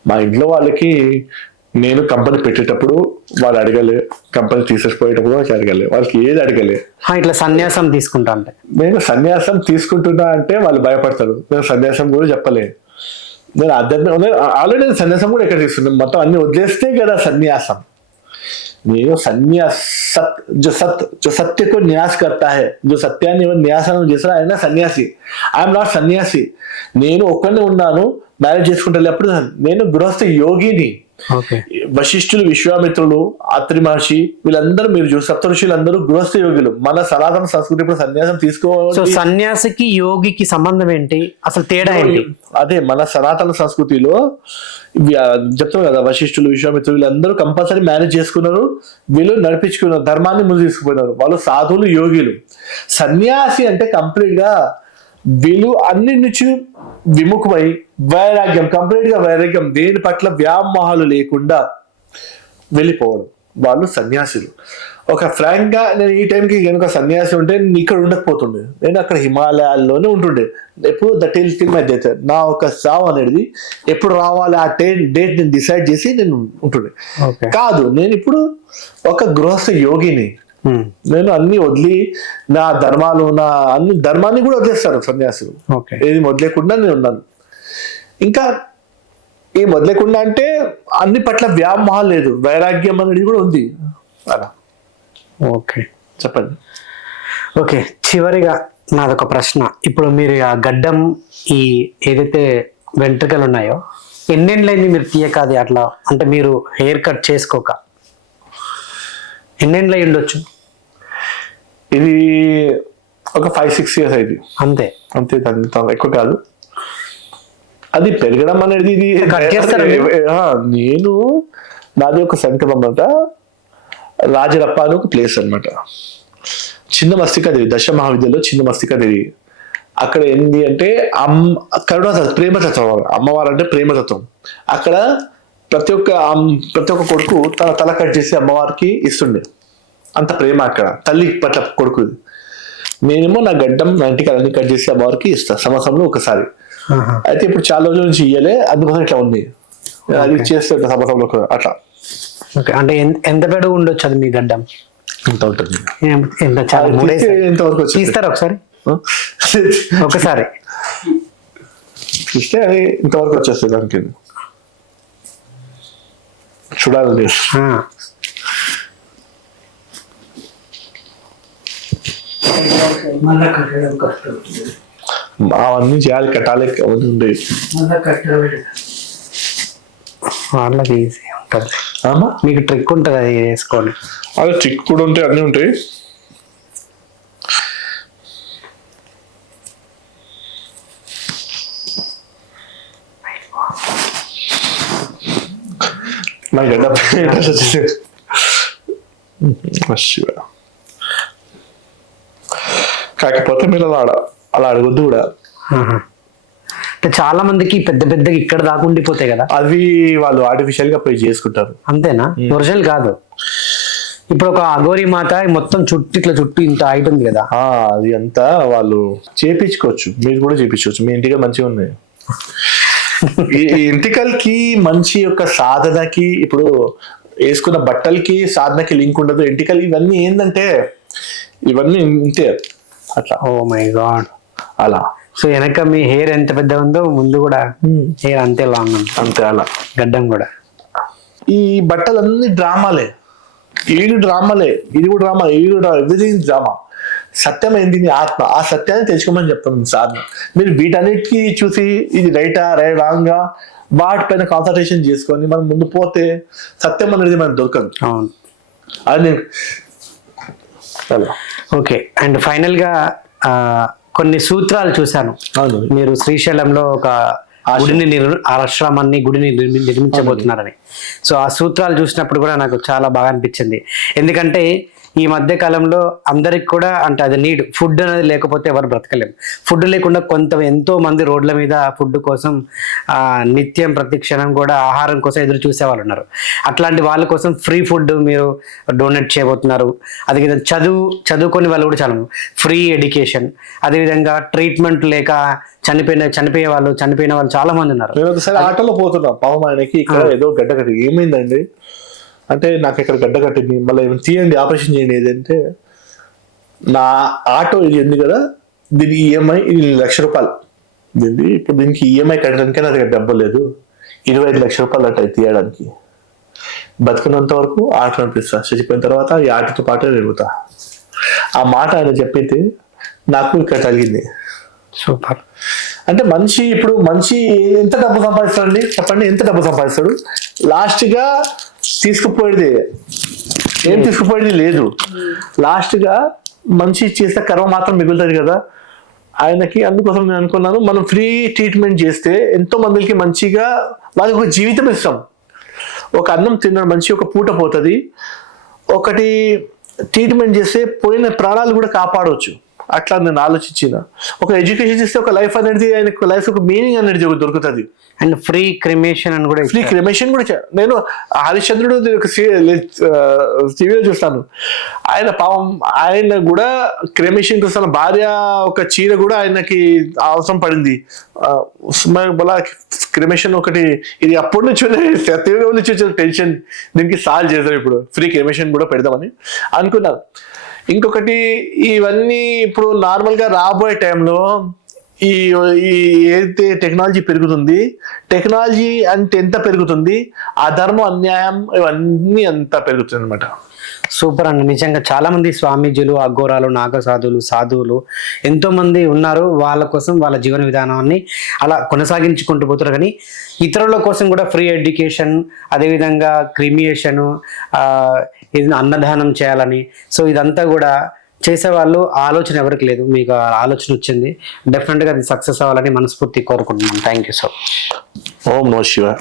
మా ఇంట్లో వాళ్ళకి నేను కంపెనీ పెట్టేటప్పుడు వాళ్ళు అడగలే, కంపెనీ తీసేసిపోయేటప్పుడు వాళ్ళకి అడగలే, వాళ్ళకి ఏది అడగలే. ఇట్లా సన్యాసం తీసుకుంటా అంటే నేను సన్యాసం తీసుకుంటున్నా అంటే వాళ్ళు భయపడతారు. నేను సన్యాసం కూడా చెప్పలేదు. నేను ఆల్రెడీ నేను సన్యాసం కూడా ఎక్కడ తీసుకున్నాను, మొత్తం అన్ని వదిలేస్తే కదా సన్యాసం. నేను जो सत्य को न्यास करता है, जो సత్యాన్ని న్యాసం చేస్తారో ఆయన సన్యాసి. ఐఎమ్ నాట్ సన్యాసి. నేను ఒక్కనే ఉన్నాను, మ్యారేజ్ చేసుకుంటే అప్పుడు నేను గృహస్థ యోగిని. వశిష్ఠులు, విశ్వామిత్రులు, అత్రి మహర్షి వీళ్ళందరూ మీరు చూసి సప్త ఋషులందరూ గృహస్థ యోగులు. మన సనాతన సంస్కృతి ఇప్పుడు సన్యాసం తీసుకోవాలి. సో సన్యాసికి యోగికి సంబంధం ఏంటి, అసలు తేడా ఏంటి? అదే మన సనాతన సంస్కృతిలో చెప్తారు కదా, వశిష్ఠులు, విశ్వామిత్రులు వీళ్ళందరూ కంపల్సరీ మ్యారేజ్ చేసుకున్నారు, వీళ్ళు నడిపించుకున్నారు, ధర్మాన్ని ముందు తీసుకుపోయినారు. వాళ్ళు సాధువులు, యోగిలు. సన్యాసి అంటే కంప్లీట్ గా వీళ్ళు అన్ని నుంచి విముఖమై వైరాగ్యం, కంప్లీట్ గా వైరాగ్యం, దేని పట్ల వ్యామోహాలు లేకుండా వెళ్ళిపోవడం. వాళ్ళు సన్యాసులు. ఒక ఫ్రాంక్ గా నేను ఈ టైంకి కనుక సన్యాసి ఉంటే నేను ఇక్కడ ఉండకపోతుండే, నేను అక్కడ హిమాలయాల్లోనే ఉంటుండే. ఎప్పుడు టిల్ మై డెత్, నా ఒక సావు అనేది ఎప్పుడు రావాలి ఆ డేట్ నేను డిసైడ్ చేసి నేను ఉంటుండే. కాదు, నేను ఇప్పుడు ఒక గృహస్థ యోగిని. నేను అన్ని వదిలి నా ధర్మాలు, నా అన్ని ధర్మాన్ని కూడా వదిలేస్తారు సన్యాసులు. ఏది వదిలేకుండా నేను ఉన్నాను. ఇంకా ఏం వదిలేకుండా అంటే అన్ని పట్ల వ్యామోహం లేదు, వైరాగ్యం అనేది కూడా ఉంది. అలా ఓకే, చెప్పండి. ఓకే, చివరిగా నాదొక ప్రశ్న. ఇప్పుడు మీరు ఆ గడ్డం, ఈ ఏదైతే వెంట్రుకలు ఉన్నాయో, ఎన్నెండ్లైంది మీరు తీయకాది అట్లా? అంటే మీరు హెయిర్ కట్ చేసుకోక ఎన్నెండ్లై ఉండొచ్చు? ఇది ఒక 5-6 years అయింది అంతే. అంతే, ఎక్కువ కాదు. అది పెరగడం అనేది ఇది నేను నాది ఒక సెంటర్ అన్నమాట. రాజరప్ప అని ఒక ప్లేస్ అనమాట, చిన్న మస్తికాదేవి, దశ మహావిద్యలో చిన్న మస్తికాదేవి. అక్కడ ఏంది అంటే కరుణాతత్వం, ప్రేమతత్వం. అమ్మవారు అంటే ప్రేమతత్వం. అక్కడ ప్రతి ఒక్క కొడుకు తన తల కట్ చేసి అమ్మవారికి ఇస్తుండే, అంత ప్రేమ అక్కడ తల్లి పట్ల కొడుకు. నేనేమో నా గడ్డం, నా ఇంటికి అన్ని కట్ చేసి అమ్మవారికి ఇస్తా సంవత్సరంలో ఒకసారి. అయితే ఇప్పుడు చాలా రోజుల నుంచి ఇయ్యలే, అందుకోసం ఇట్లా ఉంది. అది చేస్తే సంవత్సరంలో అట్లా. అంటే ఎంత పెడుగు ఉండొచ్చు అది మీ గడ్డం? ఎంత ఉంటుంది? ఎంతవరకు తీస్తారు ఒకసారి? ఒకసారి చూస్తే అది ఇంతవరకు వచ్చేస్తుంది. దానికి చూడాలి. అవన్నీ చేయాలి, కట్టాలి, అవన్నీ ఉండేవి. వాళ్ళకి ఈజీ ఉంటుంది. మీకు ట్రిక్ ఉంటుంది అది వేసుకోండి. అదే ట్రిక్ కూడా ఉంటాయి, అన్నీ ఉంటాయి. నా గడ్డ కాకపోతే మీరు అలా అడగొద్దు కూడా. అంటే చాలా మందికి పెద్ద పెద్దగా ఇక్కడ దాకా ఉండిపోతాయి కదా, అవి వాళ్ళు ఆర్టిఫిషియల్ గా పోయి చేసుకుంటారు. అంతేనా? ఒరిజినల్ కాదు. ఇప్పుడు ఒక అఘోరి మాత మొత్తం చుట్టూ ఇంత హైట్ ఉంది కదా, అది అంతా వాళ్ళు చేపించుకోవచ్చు. మీరు కూడా చేపించుకోవచ్చు, మీ ఇంటికి మంచిగా ఉన్నాయి. ఈ ఎంటికల్కి మంచి యొక్క సాధనకి, ఇప్పుడు వేసుకున్న బట్టలకి సాధనకి లింక్ ఉండదు. ఎంటికల్ ఇవన్నీ ఏంటంటే ఇవన్నీ ఇంతే అట్లా. ఓ మై గాడ్, అలా. సో వెనక మీ హెయిర్ ఎంత పెద్ద ఉందో ముందు కూడా హెయిర్ అంతే లాంగ్ ఉంది, అంతే. అలా గడ్డం కూడా. ఈ బట్టలన్నీ డ్రామాలే, ఇది డ్రామాలే, ఇది కూడా డ్రామా, ఇది కూడా ఎవ్రీథింగ్ డ్రామా. సత్యం ఏంటి? ఆత్మ. ఆ సత్యాన్ని తెలుసుకోమని చెప్తాను సాధన. మీరు వీటన్నిటికీ చూసి ఇది రైటా రాంగా వాటిపైన కాన్సన్ట్రేషన్ చేసుకొని మనం ముందు పోతే సత్యం అనేది మనకు దొరకదు. అవును, అది నేను. ఓకే, అండ్ ఫైనల్ గా కొన్ని సూత్రాలు చూశాను. మీరు శ్రీశైలంలో ఒక గుడిని నిర్మించబోతున్నారని. సో ఆ సూత్రాలు చూసినప్పుడు కూడా నాకు చాలా బాగా అనిపించింది. ఎందుకంటే ఈ మధ్య కాలంలో అందరికి కూడా అంటే అది నీడ్, ఫుడ్ అనేది లేకపోతే ఎవరు బ్రతకలేము. ఫుడ్ లేకుండా ఎంతో మంది రోడ్ల మీద ఫుడ్ కోసం నిత్యం ప్రతి క్షణం కూడా ఆహారం కోసం ఎదురు చూసే వాళ్ళు ఉన్నారు. అట్లాంటి వాళ్ళ కోసం ఫ్రీ ఫుడ్ మీరు డొనేట్ చేయబోతున్నారు. అది చదువుకొని వాళ్ళు కూడా చాలా ఫ్రీ ఎడ్యుకేషన్, అదేవిధంగా ట్రీట్మెంట్ లేక చనిపోయిన వాళ్ళు చాలా మంది ఉన్నారు. నేను ఒకసారి ఆటోలో పోతున్నా, పాపం ఆయనకి ఇక్కడ ఏదో గడ్డ కట్టి ఏమైందండి అంటే, నాకు ఇక్కడ గడ్డ కట్టింది, మళ్ళీ తీయండి, ఆపరేషన్ చేయండి. ఏదంటే నా ఆటో ఇది ఉంది కదా, దీని ఈఎంఐ ఇది 1 లక్ష రూపాయలు. ఇప్పుడు దీనికి ఈఎంఐ కట్టడానికే నా దగ్గర డబ్బు లేదు. 25 లక్షల రూపాయలు అంటే తీయడానికి. బతుకున్నంత వరకు ఆట అనిపిస్తా, చచ్చిపోయిన తర్వాత ఈ ఆటతో పాటే పెరుగుతా. ఆ మాట ఆయన చెప్పితే నాకు ఇక్కడ కలిగింది. సూపర్. అంటే మనిషి ఎంత డబ్బు సంపాదిస్తాడండి చెప్పండి? ఎంత డబ్బు సంపాదిస్తాడు? లాస్ట్ గా తీసుకుపోయేది లేదు. లాస్ట్ గా మనిషి చేస్తే కర్మ మాత్రం మిగులుతుంది కదా ఆయనకి. అందుకోసం నేను అనుకున్నాను, మనం ఫ్రీ ట్రీట్మెంట్ చేస్తే ఎంతో మందికి మంచిగా వాళ్ళకి ఒక జీవితం ఇస్తాం. ఒక అన్నం తిన్న మనిషి ఒక పూట పోతుంది, ఒకటి ట్రీట్మెంట్ చేస్తే పోయిన ప్రాణాలు కూడా కాపాడవచ్చు. అట్లా నేను ఆలోచించిన ఒక ఎడ్యుకేషన్ ఇస్తే ఒక లైఫ్ అనేది ఆయనకు లైఫ్ ఒక మీనింగ్ అనేది దొరుకుతుంది. అండ్ ఫ్రీ క్రిమేషన్ అని కూడా ఫ్రీ క్రిమేషన్ కూడా నేను హరిశ్చంద్రుడు ఒక టీవీలో చూస్తాను. ఆయన పాపం ఆయన కూడా క్రిమేషన్ కోసం భార్య ఒక చీర కూడా ఆయనకి అవసరం పడింది. బలా క్రిమేషన్ ఒకటి ఇది అప్పటి నుంచి సత్యంగా నుంచి వచ్చిన టెన్షన్ దీనికి సాల్వ్ చేద్దాం, ఇప్పుడు ఫ్రీ క్రిమేషన్ కూడా పెడదామని అనుకున్నాను. ఇంకొకటి ఇవన్నీ ఇప్పుడు నార్మల్గా రాబోయే టైంలో ఈ ఏదైతే టెక్నాలజీ పెరుగుతుంది, టెక్నాలజీ అంటే ఎంత పెరుగుతుంది, అధర్మం అన్యాయం ఇవన్నీ అంత పెరుగుతుంది అనమాట. సూపర్ అండి. నిజంగా చాలా మంది స్వామీజీలు, అఘోరాలు, నాగసాధువులు, సాధువులు ఎంతో మంది ఉన్నారు. వాళ్ళ కోసం వాళ్ళ జీవన విధానాన్ని అలా కొనసాగించుకుంటూ పోతారు. కానీ ఇతరుల కోసం కూడా ఫ్రీ ఎడ్యుకేషన్, అదేవిధంగా క్రిమియేషన్, ఇది అన్నదానం చేయాలని, సో ఇదంతా కూడా చేసేవాళ్ళు ఆలోచన ఎవరికి లేదు. మీకు ఆ ఆలోచన వచ్చింది, డెఫినెట్గా అది సక్సెస్ అవ్వాలని మనస్ఫూర్తి కోరుకుంటున్నాను. Thank you so. ఓం నమః శివాయ.